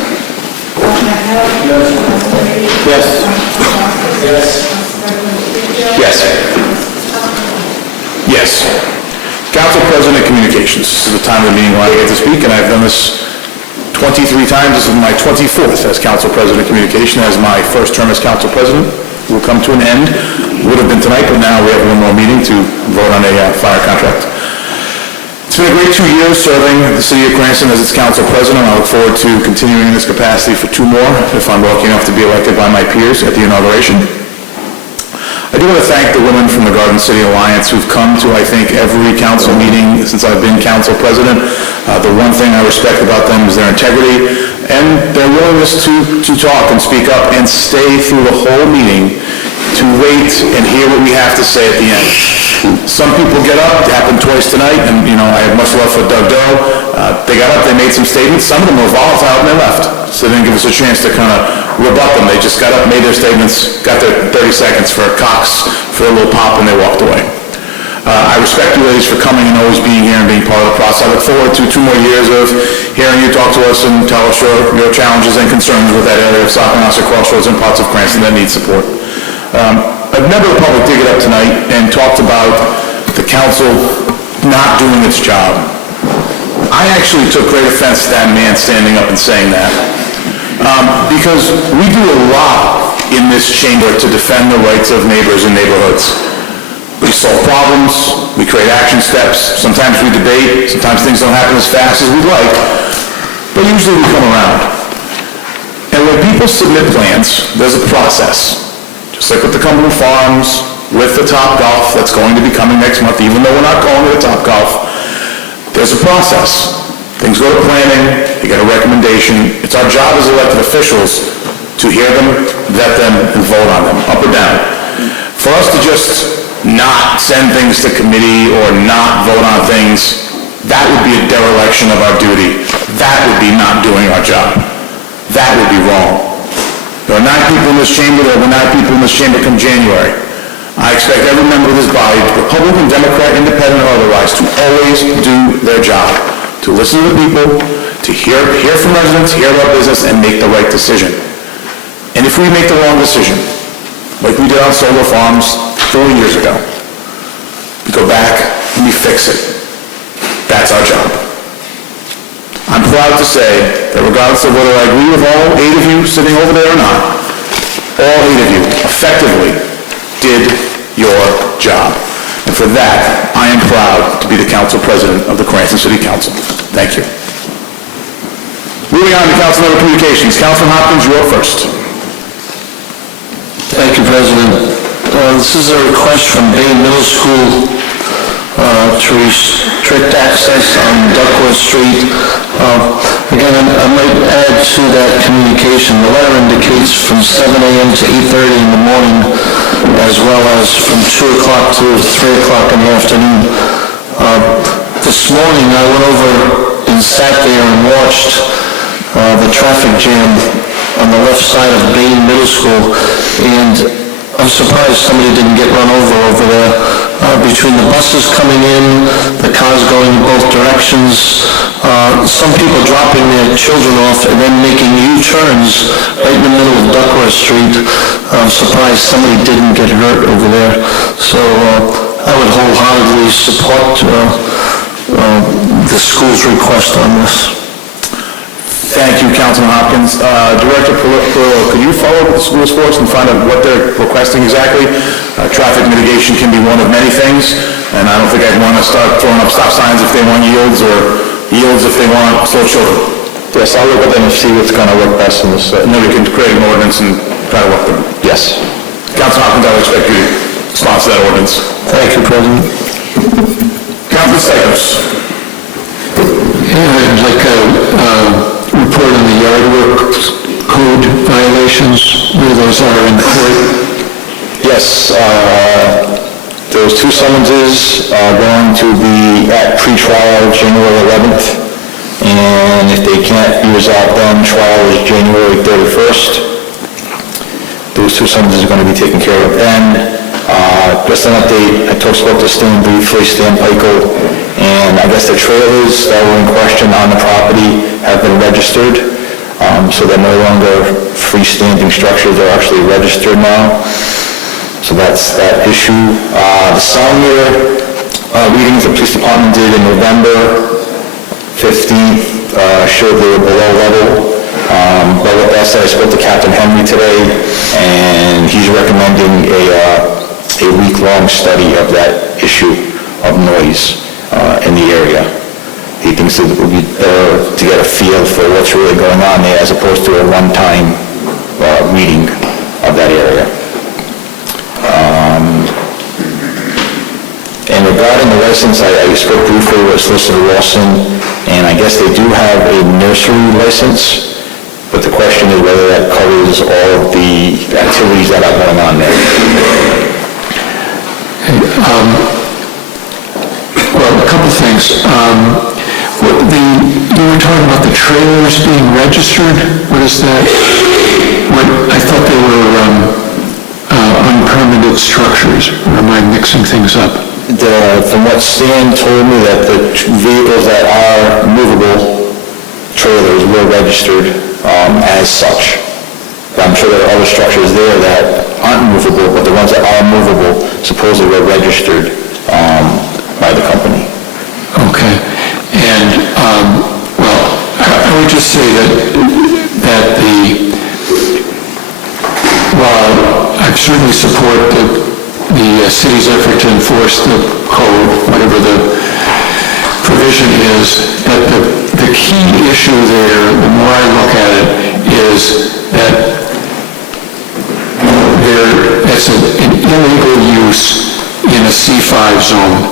Yes. Yes. Yes. Council President Communications. This is the time of the meeting when I get to speak, and I've done this 23 times. This is my 24th as Council President Communication, as my first term as Council President will come to an end. Would have been tonight, but now we have one more meeting to vote on a fire contract. It's been a great 2 years serving the city of Cranston as its council president. I look forward to continuing in this capacity for 2 more if I'm lucky enough to be elected by my peers at the inauguration. I do want to thank the women from the Garden City Alliance who've come to, I think, every council meeting since I've been council president. The one thing I respect about them is their integrity and their willingness to talk and speak up and stay through the whole meeting to wait and hear what we have to say at the end. Some people get up, it happened twice tonight, and I have much love for Doug Doe. They got up, they made some statements, some of them were volatile and they left. So they didn't give us a chance to kind of rebut them. They just got up, made their statements, got their 30 seconds for a Cox, for a little pop, and they walked away. I respect you ladies for coming and always being here and being part of the process. I look forward to 2 more years of hearing you talk to us and tell us your challenges and concerns with that area of Saconaset Crossroads and parts of Cranston that need support. A member of the public did get up tonight and talked about the council not doing its job. I actually took great offense to that man standing up and saying that. Because we do a lot in this chamber to defend the rights of neighbors and neighborhoods. We solve problems, we create action steps, sometimes we debate, sometimes things don't happen as fast as we'd like, but usually we come around. And when people submit plans, there's a process. Just like with the Cumberland Farms, with the Top Golf that's going to be coming next month, even though we're not going to the Top Golf, there's a process. Things go to planning, you get a recommendation. It's our job as elected officials to hear them, vet them, and vote on them, up or down. For us to just not send things to committee or not vote on things, that would be a dereliction of our duty. That would be not doing our job. That would be wrong. There are 9 people in this chamber. There will be 9 people in this chamber come January. I expect every member of this body, Republican, Democrat, Independent, or otherwise, to always do their job, to listen to the people, to hear from residents, hear about business, and make the right decision. And if we make the wrong decision, like we did on solar farms 4 years ago, we go back and we fix it. That's our job. I'm proud to say that regardless of whether I agree with all 8 of you sitting over there or not, all 8 of you effectively did your job. And for that, I am proud to be the council president of the Cranston City Council. Thank you. Moving on to council member communications. Councilman Hopkins, you're up first. Thank you, President. This is a request from Bain Middle School to restrict access on Duckworth Street. Again, I might add to that communication, the letter indicates from 7 a.m. to 8:30 in the morning, as well as from 2 o'clock to 3 o'clock in the afternoon. This morning, I went over and sat there and watched the traffic jam on the left side of Bain Middle School, and I'm surprised somebody didn't get run over there. Between the buses coming in, the cars going in both directions, some people dropping their children off and then making U-turns right in the middle of Duckworth Street. I'm surprised somebody didn't get hurt over there. So I would wholeheartedly support the school's request on this. Thank you, Councilman Hopkins. Director Perillo, could you follow up with the schools for us and find out what they're requesting exactly? Traffic mitigation can be one of many things, and I don't think I'd want to start throwing up stop signs if they want yields, or yields if they want slow children. Yes, I'll look at them and see what's going to work best in this. And then we can create an ordinance and try to work them. Yes. Councilman Hopkins, I would expect you to sponsor that ordinance. Thank you, President. Councilman Stichels. I'd like a report on the yard work code violations, where those are in court. Yes, those 2 summonses are going to be at pre-trial January 11th, and if they can't be resolved then, trial is January 31st. Those 2 summonses are going to be taken care of. And just an update, I spoke to Stan briefly, Stan Pico, and I guess the trailers that were in question on the property have been registered, so they're no longer freestanding structures, they're actually registered now. So that's that issue. The sound meter, readings the police department did in November 15th showed they were below level. But with that said, I spoke to Captain Henry today, and he's recommending a week-long study of that issue of noise in the area. He thinks it would be better to get a feel for what's really going on there as opposed to a one-time reading of that area. And regarding the license, I spoke briefly with Solicitor Wilson, and I guess they do have a nursery license, but the question is whether that covers all of the activities that are going on there. Well, a couple things. You were talking about the trailers being registered. What is that? I thought they were unpermitted structures, or am I mixing things up? From what Stan told me, that the vehicles that are movable trailers were registered as such. But I'm sure there are other structures there that aren't movable, but the ones that are movable supposedly were registered by the company. Okay. And, well, I would just say that while I certainly support the city's effort to enforce the code, whatever the provision is, that the key issue there, the more I look at it, is that it's an illegal use in a C5 zone,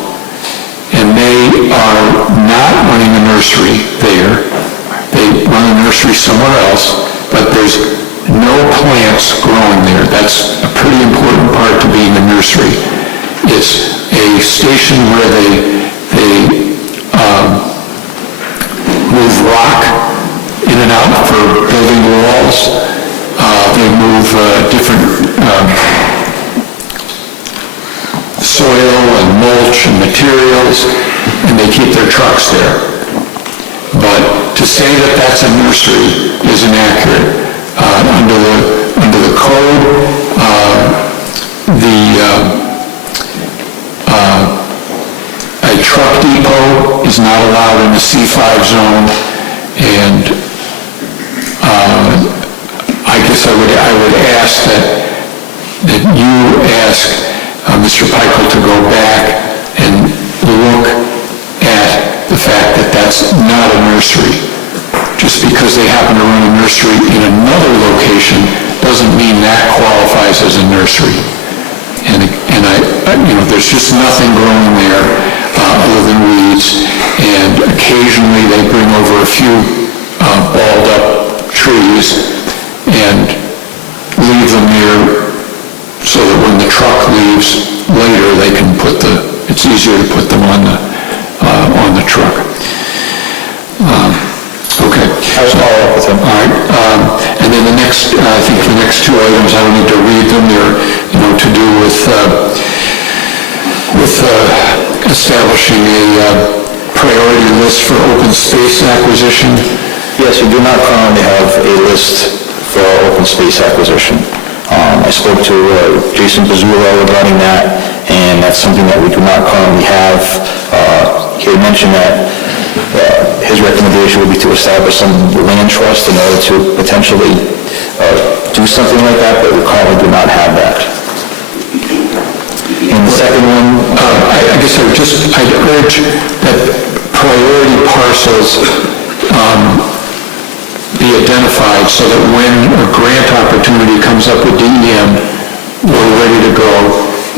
and they are not running a nursery there. They run a nursery somewhere else, but there's no plants growing there. That's a pretty important part to being a nursery. It's a station where they move rock in and out for building walls. They move different soil and mulch and materials, and they keep their trucks there. But to say that that's a nursery is inaccurate. Under the code, a truck depot is not allowed in the C5 zone, and I guess I would ask that you ask Mr. Peichel to go back and look at the fact that that's not a nursery. Just because they happen to run a nursery in another location doesn't mean that qualifies as a nursery. And there's just nothing growing there other than weeds. And occasionally they bring over a few balled up trees and leave them there so that when the truck leaves later, it's easier to put them on the truck. Okay. I will follow up with him. All right. And then the next two items, I don't need to read them. They're, to do with establishing a priority list for open space acquisition. Yes, we do not currently have a list for open space acquisition. I spoke to Jason Pizzullo regarding that, and that's something that we do not currently have. He had mentioned that his recommendation would be to establish some land trust in order to potentially do something like that, but we currently do not have that. And the second one, I guess I'd urge that priority parcels be identified so that when a grant opportunity comes up with DEM, we're ready to go.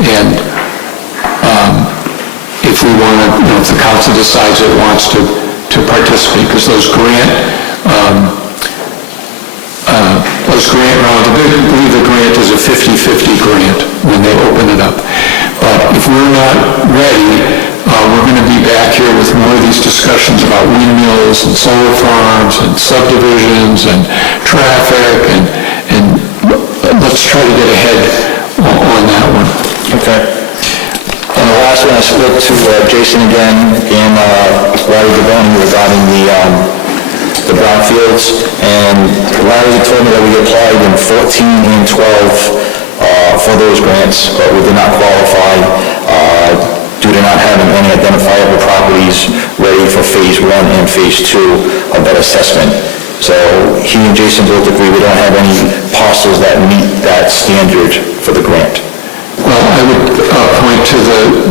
And if we want to, if the council decides it wants to participate, because those grant rounds, I believe the grant is a 50-50 grant when they open it up. But if we're not ready, we're going to be back here with more of these discussions about windmills and solar farms and subdivisions and traffic, and let's try to get ahead on that one. Okay. And the last one, I spoke to Jason again and Larry Devoni regarding the brownfields, and Larry told me that we applied in 14 and 12 for those grants, but we did not qualify due to not having any is ready for phase 1 and phase 2 of that assessment. So he and Jason both agree we don't have any parcels that meet that standard for the grant. Well, I would point to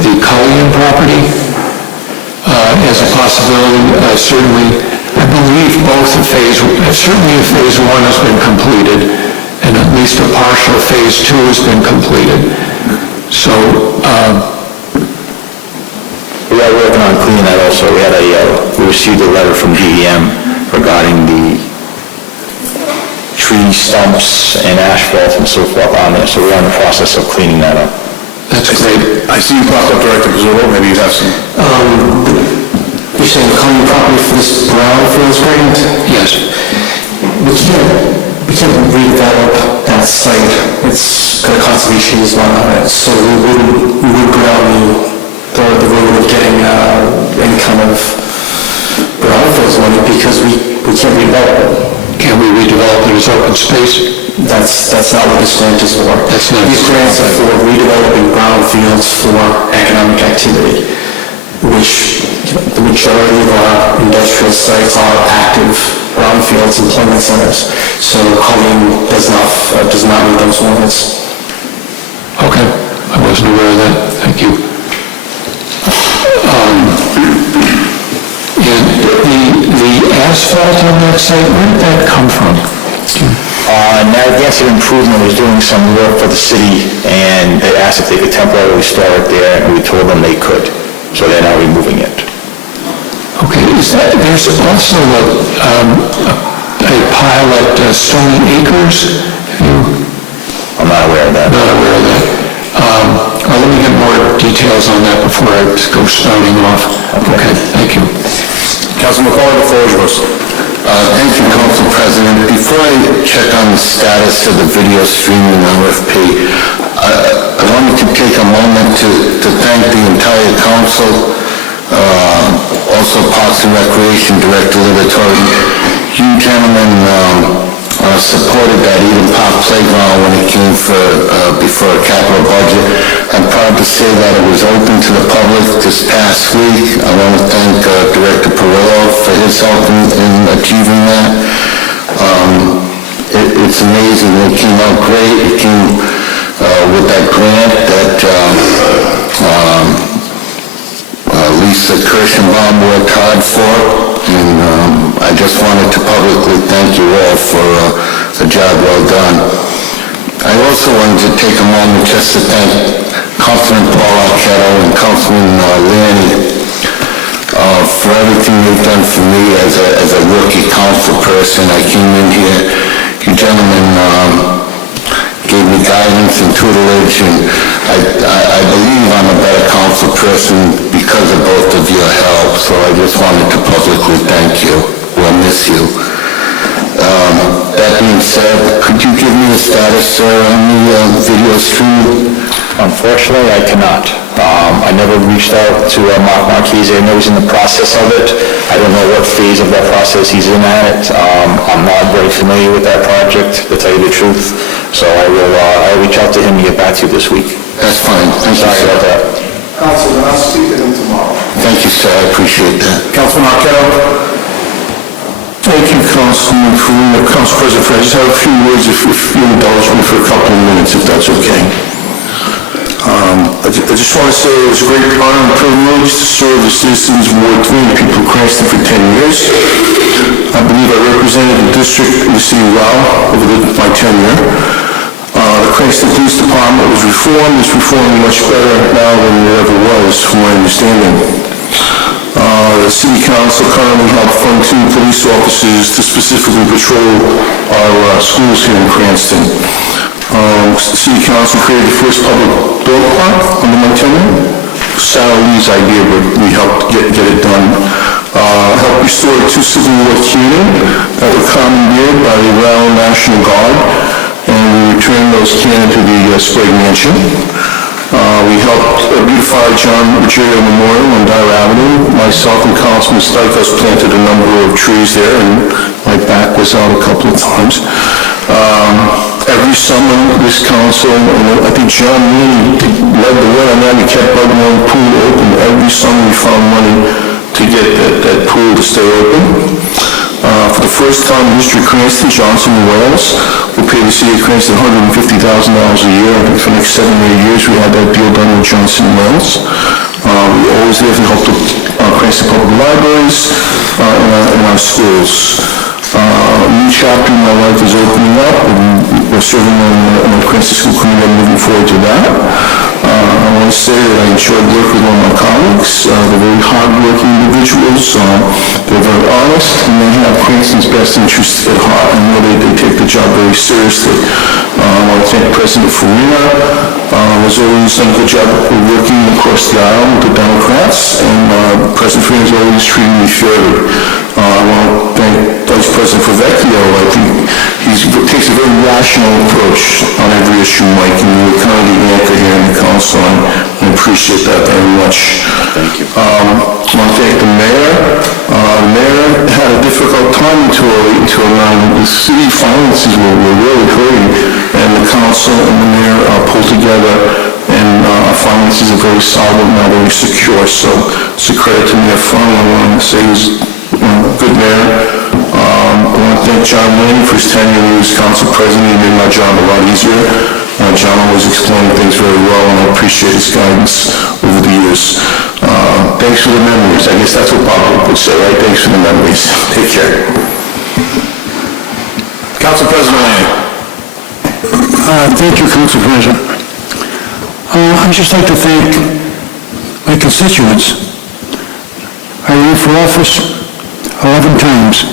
the Cullion property as a possibility. Certainly, I believe certainly if phase 1 has been completed, and at least a partial phase 2 has been completed. So, we are working on cleaning that also. We received a letter from DEM regarding the tree stumps and asphalt and so forth on there, so we're in the process of cleaning that up. That's great. I see you popped up, Director Gazzola, maybe you have some... You're saying the Cullion property for this brownfields grant? Yes. We can't redevelop that site. It's got a conservation easement on it, so we would go down the road of getting any kind of brownfields money because we can't redevelop it. Can we redevelop it as open space? That's not what this grant is for. That's not. These grants are for redeveloping brownfields for economic activity, which the majority of our industrial sites are active brownfields employment centers. So Cullion does not meet those limits. Okay, I wasn't aware of that. Thank you. And the asphalt on that site, where did that come from? Narragansett Improvement was doing some work for the city, and they asked if they could temporarily store it there, and we told them they could. So they're now removing it. Okay, there's also a pile at Stony Acres? I'm not aware of that. Not aware of that. Let me get more details on that before I go starting off. Okay, thank you. Councilman McCollum, the floor is yours. Thank you, Council President. Before I check on the status of the video streaming RFP, I wanted to take a moment to thank the entire council, also Parks and Recreation Director Liberatore. You gentlemen supported that Eden Park Playground when it came before a capital budget. I'm proud to say that it was open to the public this past week. I want to thank Director Perillo for his help in achieving that. It's amazing. It came out great. It came with that grant that Lisa Kirschenbaum worked hard for, and I just wanted to publicly thank you all for a job well done. I also wanted to take a moment just to thank Councilman Paul Arquette and Councilman Lanny for everything you've done for me as a rookie council person. I came in here, you gentlemen gave me guidance and tutelage, and I believe I'm a better council person because of both of your help, so I just wanted to publicly thank you. We'll miss you. That being said, could you give me a status, sir, on the video stream? Unfortunately, I cannot. I never reached out to Mark Marquise. I know he's in the process of it. I don't know what phase of that process he's in at it. I'm not very familiar with that project, to tell you the truth. So I'll reach out to him and get back to you this week. That's fine. Thank you, Sorry sir. about that. Councilman, I'll speak to him tomorrow. Thank you, sir. I appreciate that. Councilman Arquette. Thank you, Councilman Farina. Council President, I just have a few words, if you indulge me for a couple of minutes, if that's okay. I just want to say it was a great honor and privilege to serve the citizens of Ward 3 and the people of Cranston for 10 years. I believe I represented the district and the city well over my tenure. The Cranston Police Department was reformed. It's performing much better now than it ever was, from my understanding. The City Council currently helps fund 2 police officers to specifically patrol our schools here in Cranston. The City Council created the first public dog park under my tenure. Sarah Lee's idea, but we helped get it done. Helped restore 2 Civil War cannon that were commandeered by the Royal National Guard, and we returned those cannon to the Sprague Mansion. We helped beautify John Ruggiero Memorial on Dyer Avenue. Myself and Councilman Stichels planted a number of trees there, and my back was out a couple of times. Every summer, this council, and I think John really led the way on that. We kept Bug Pool open. Every summer we found money to get that pool to stay open. For the first time in history, Cranston, Johnson, and Wales will pay the city of Cranston $150,000 a year. I think for the next 7 or 8 years, we had that deal done with Johnson and Wales. We always there to help the Cranston Public Libraries and our schools. A new chapter in my life is opening up, and we're serving on the Cranston School Committee. I'm looking forward to that. I want to say that I enjoyed working with one of my colleagues. They're very hard-working individuals. They're very honest, and they have Cranston's best interests at heart. I know they take the job very seriously. I want to thank President Farina. Has always done a good job of working across the aisle with the Democrats, and President Farina has always treated me fairly. I want to thank Vice President Favecchio. I think he takes a very rational approach on every issue, Mike, and you're kind of the anchor here in the council, and I appreciate that very much. Thank you. I want to thank the mayor. The mayor had a difficult time until the city finances were really hurting, and the council and the mayor pulled together, and our finances are very solid now, very secure, so it's a credit to Mayor Fung. I want to say he was a good mayor. I want to thank John Laney for his tenure as council president. He made my job a lot easier. John always explained things very well, and I appreciate his guidance over the years. Thanks for the memories. I guess that's what Bob would say, right? Thanks for the memories. Take care. Council President Laney. Thank you, Council President. I'd just like to thank my constituents. I ran for office 11 times,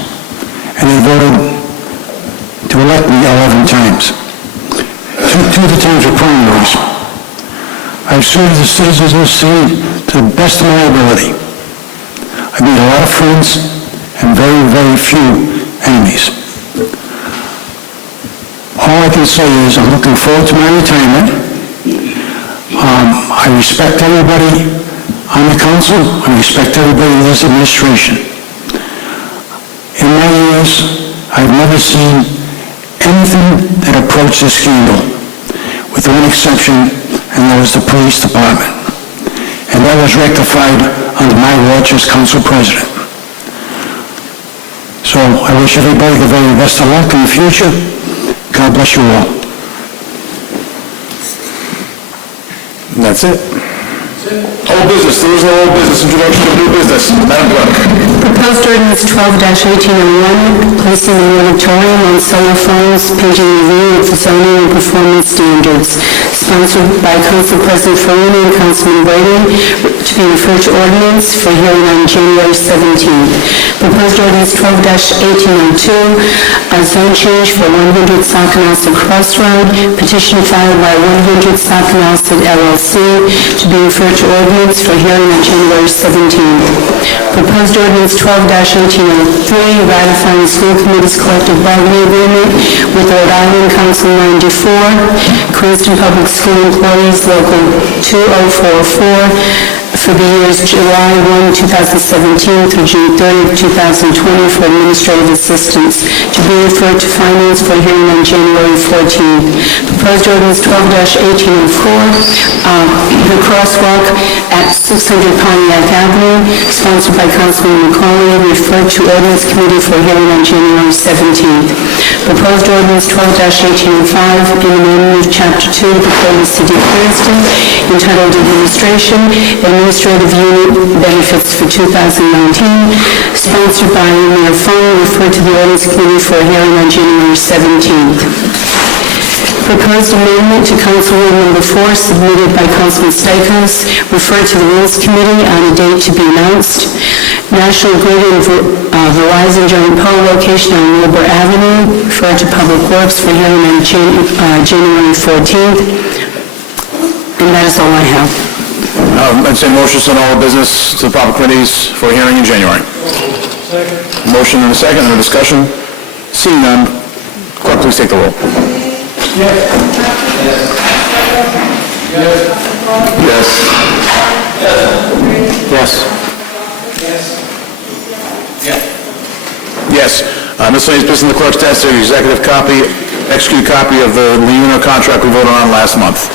and they voted to elect me 11 times. Two of the times were primaries. I've served the citizens of the city to the best of my ability. I've made a lot of friends and very, very few enemies. All I can say is I'm looking forward to my retirement. I respect everybody on the council. I respect everybody in this administration. In my years, I've never seen anything that approached this scandal, with one exception, and that was the police department. And that was rectified under my watch as council president. So I wish everybody the very best of luck in the future. God bless you all. And that's it. Old business. There is no old business. Introduction to new business. Madam Clerk. Proposed ordinance 12-1801, placing a moratorium on solar phones, pending review of the zoning and performance standards, sponsored by Council President Farina and Councilman Brady, to be referred to ordinance for hearing on January 17th. Proposed ordinance 12-1802, a zone change for 100 Sakanasa Crossroad, petition filed by 100 Sakanasa LLC, to be referred to ordinance for hearing on January 17th. Proposed ordinance 12-1803, ratifying school committee's collective bargaining agreement with Rhode Island Council 94, Cranston Public School Employees Local 2044, for the years July 1, 2017 through June 30, 2020 for administrative assistance, to be referred to finance for hearing on January 14th. Proposed ordinance 12-1804, the crosswalk at 600 Pontiac Avenue, sponsored by Councilman McCauley, referred to ordinance committee for hearing on January 17th. Proposed ordinance 12-1805, in amendment of Chapter 2 of the Code of the City of Cranston, entitled Administration, Administrative Unit Benefits for 2019, sponsored by Mayor Fung, referred to the ordinance committee for a hearing on January 17th. Proposed amendment to Council Rule Number 4, submitted by Councilman Stichels, referred to the Rules Committee on a date to be announced. National Grid and Verizon joint pole location on Wilbur Avenue, referred to Public Works for hearing on January 14th. And that is all I have. I'd say motions on all business to the proper committees for hearing in January. Second. Motion and a second, under discussion. Seeing none, clerk, please take the roll. Yes. Yes. Yes. Miscellaneous business in the clerk's desk, the executive copy, executed copy of the Leona contract we voted on last month.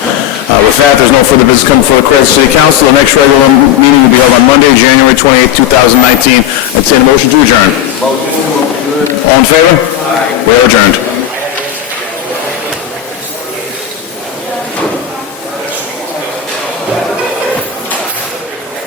With that, there's no further business coming before the Cranston City Council. The next regular meeting will be held on Monday, January 28, 2019. Entertain a motion to adjourn. All in favor? We are adjourned.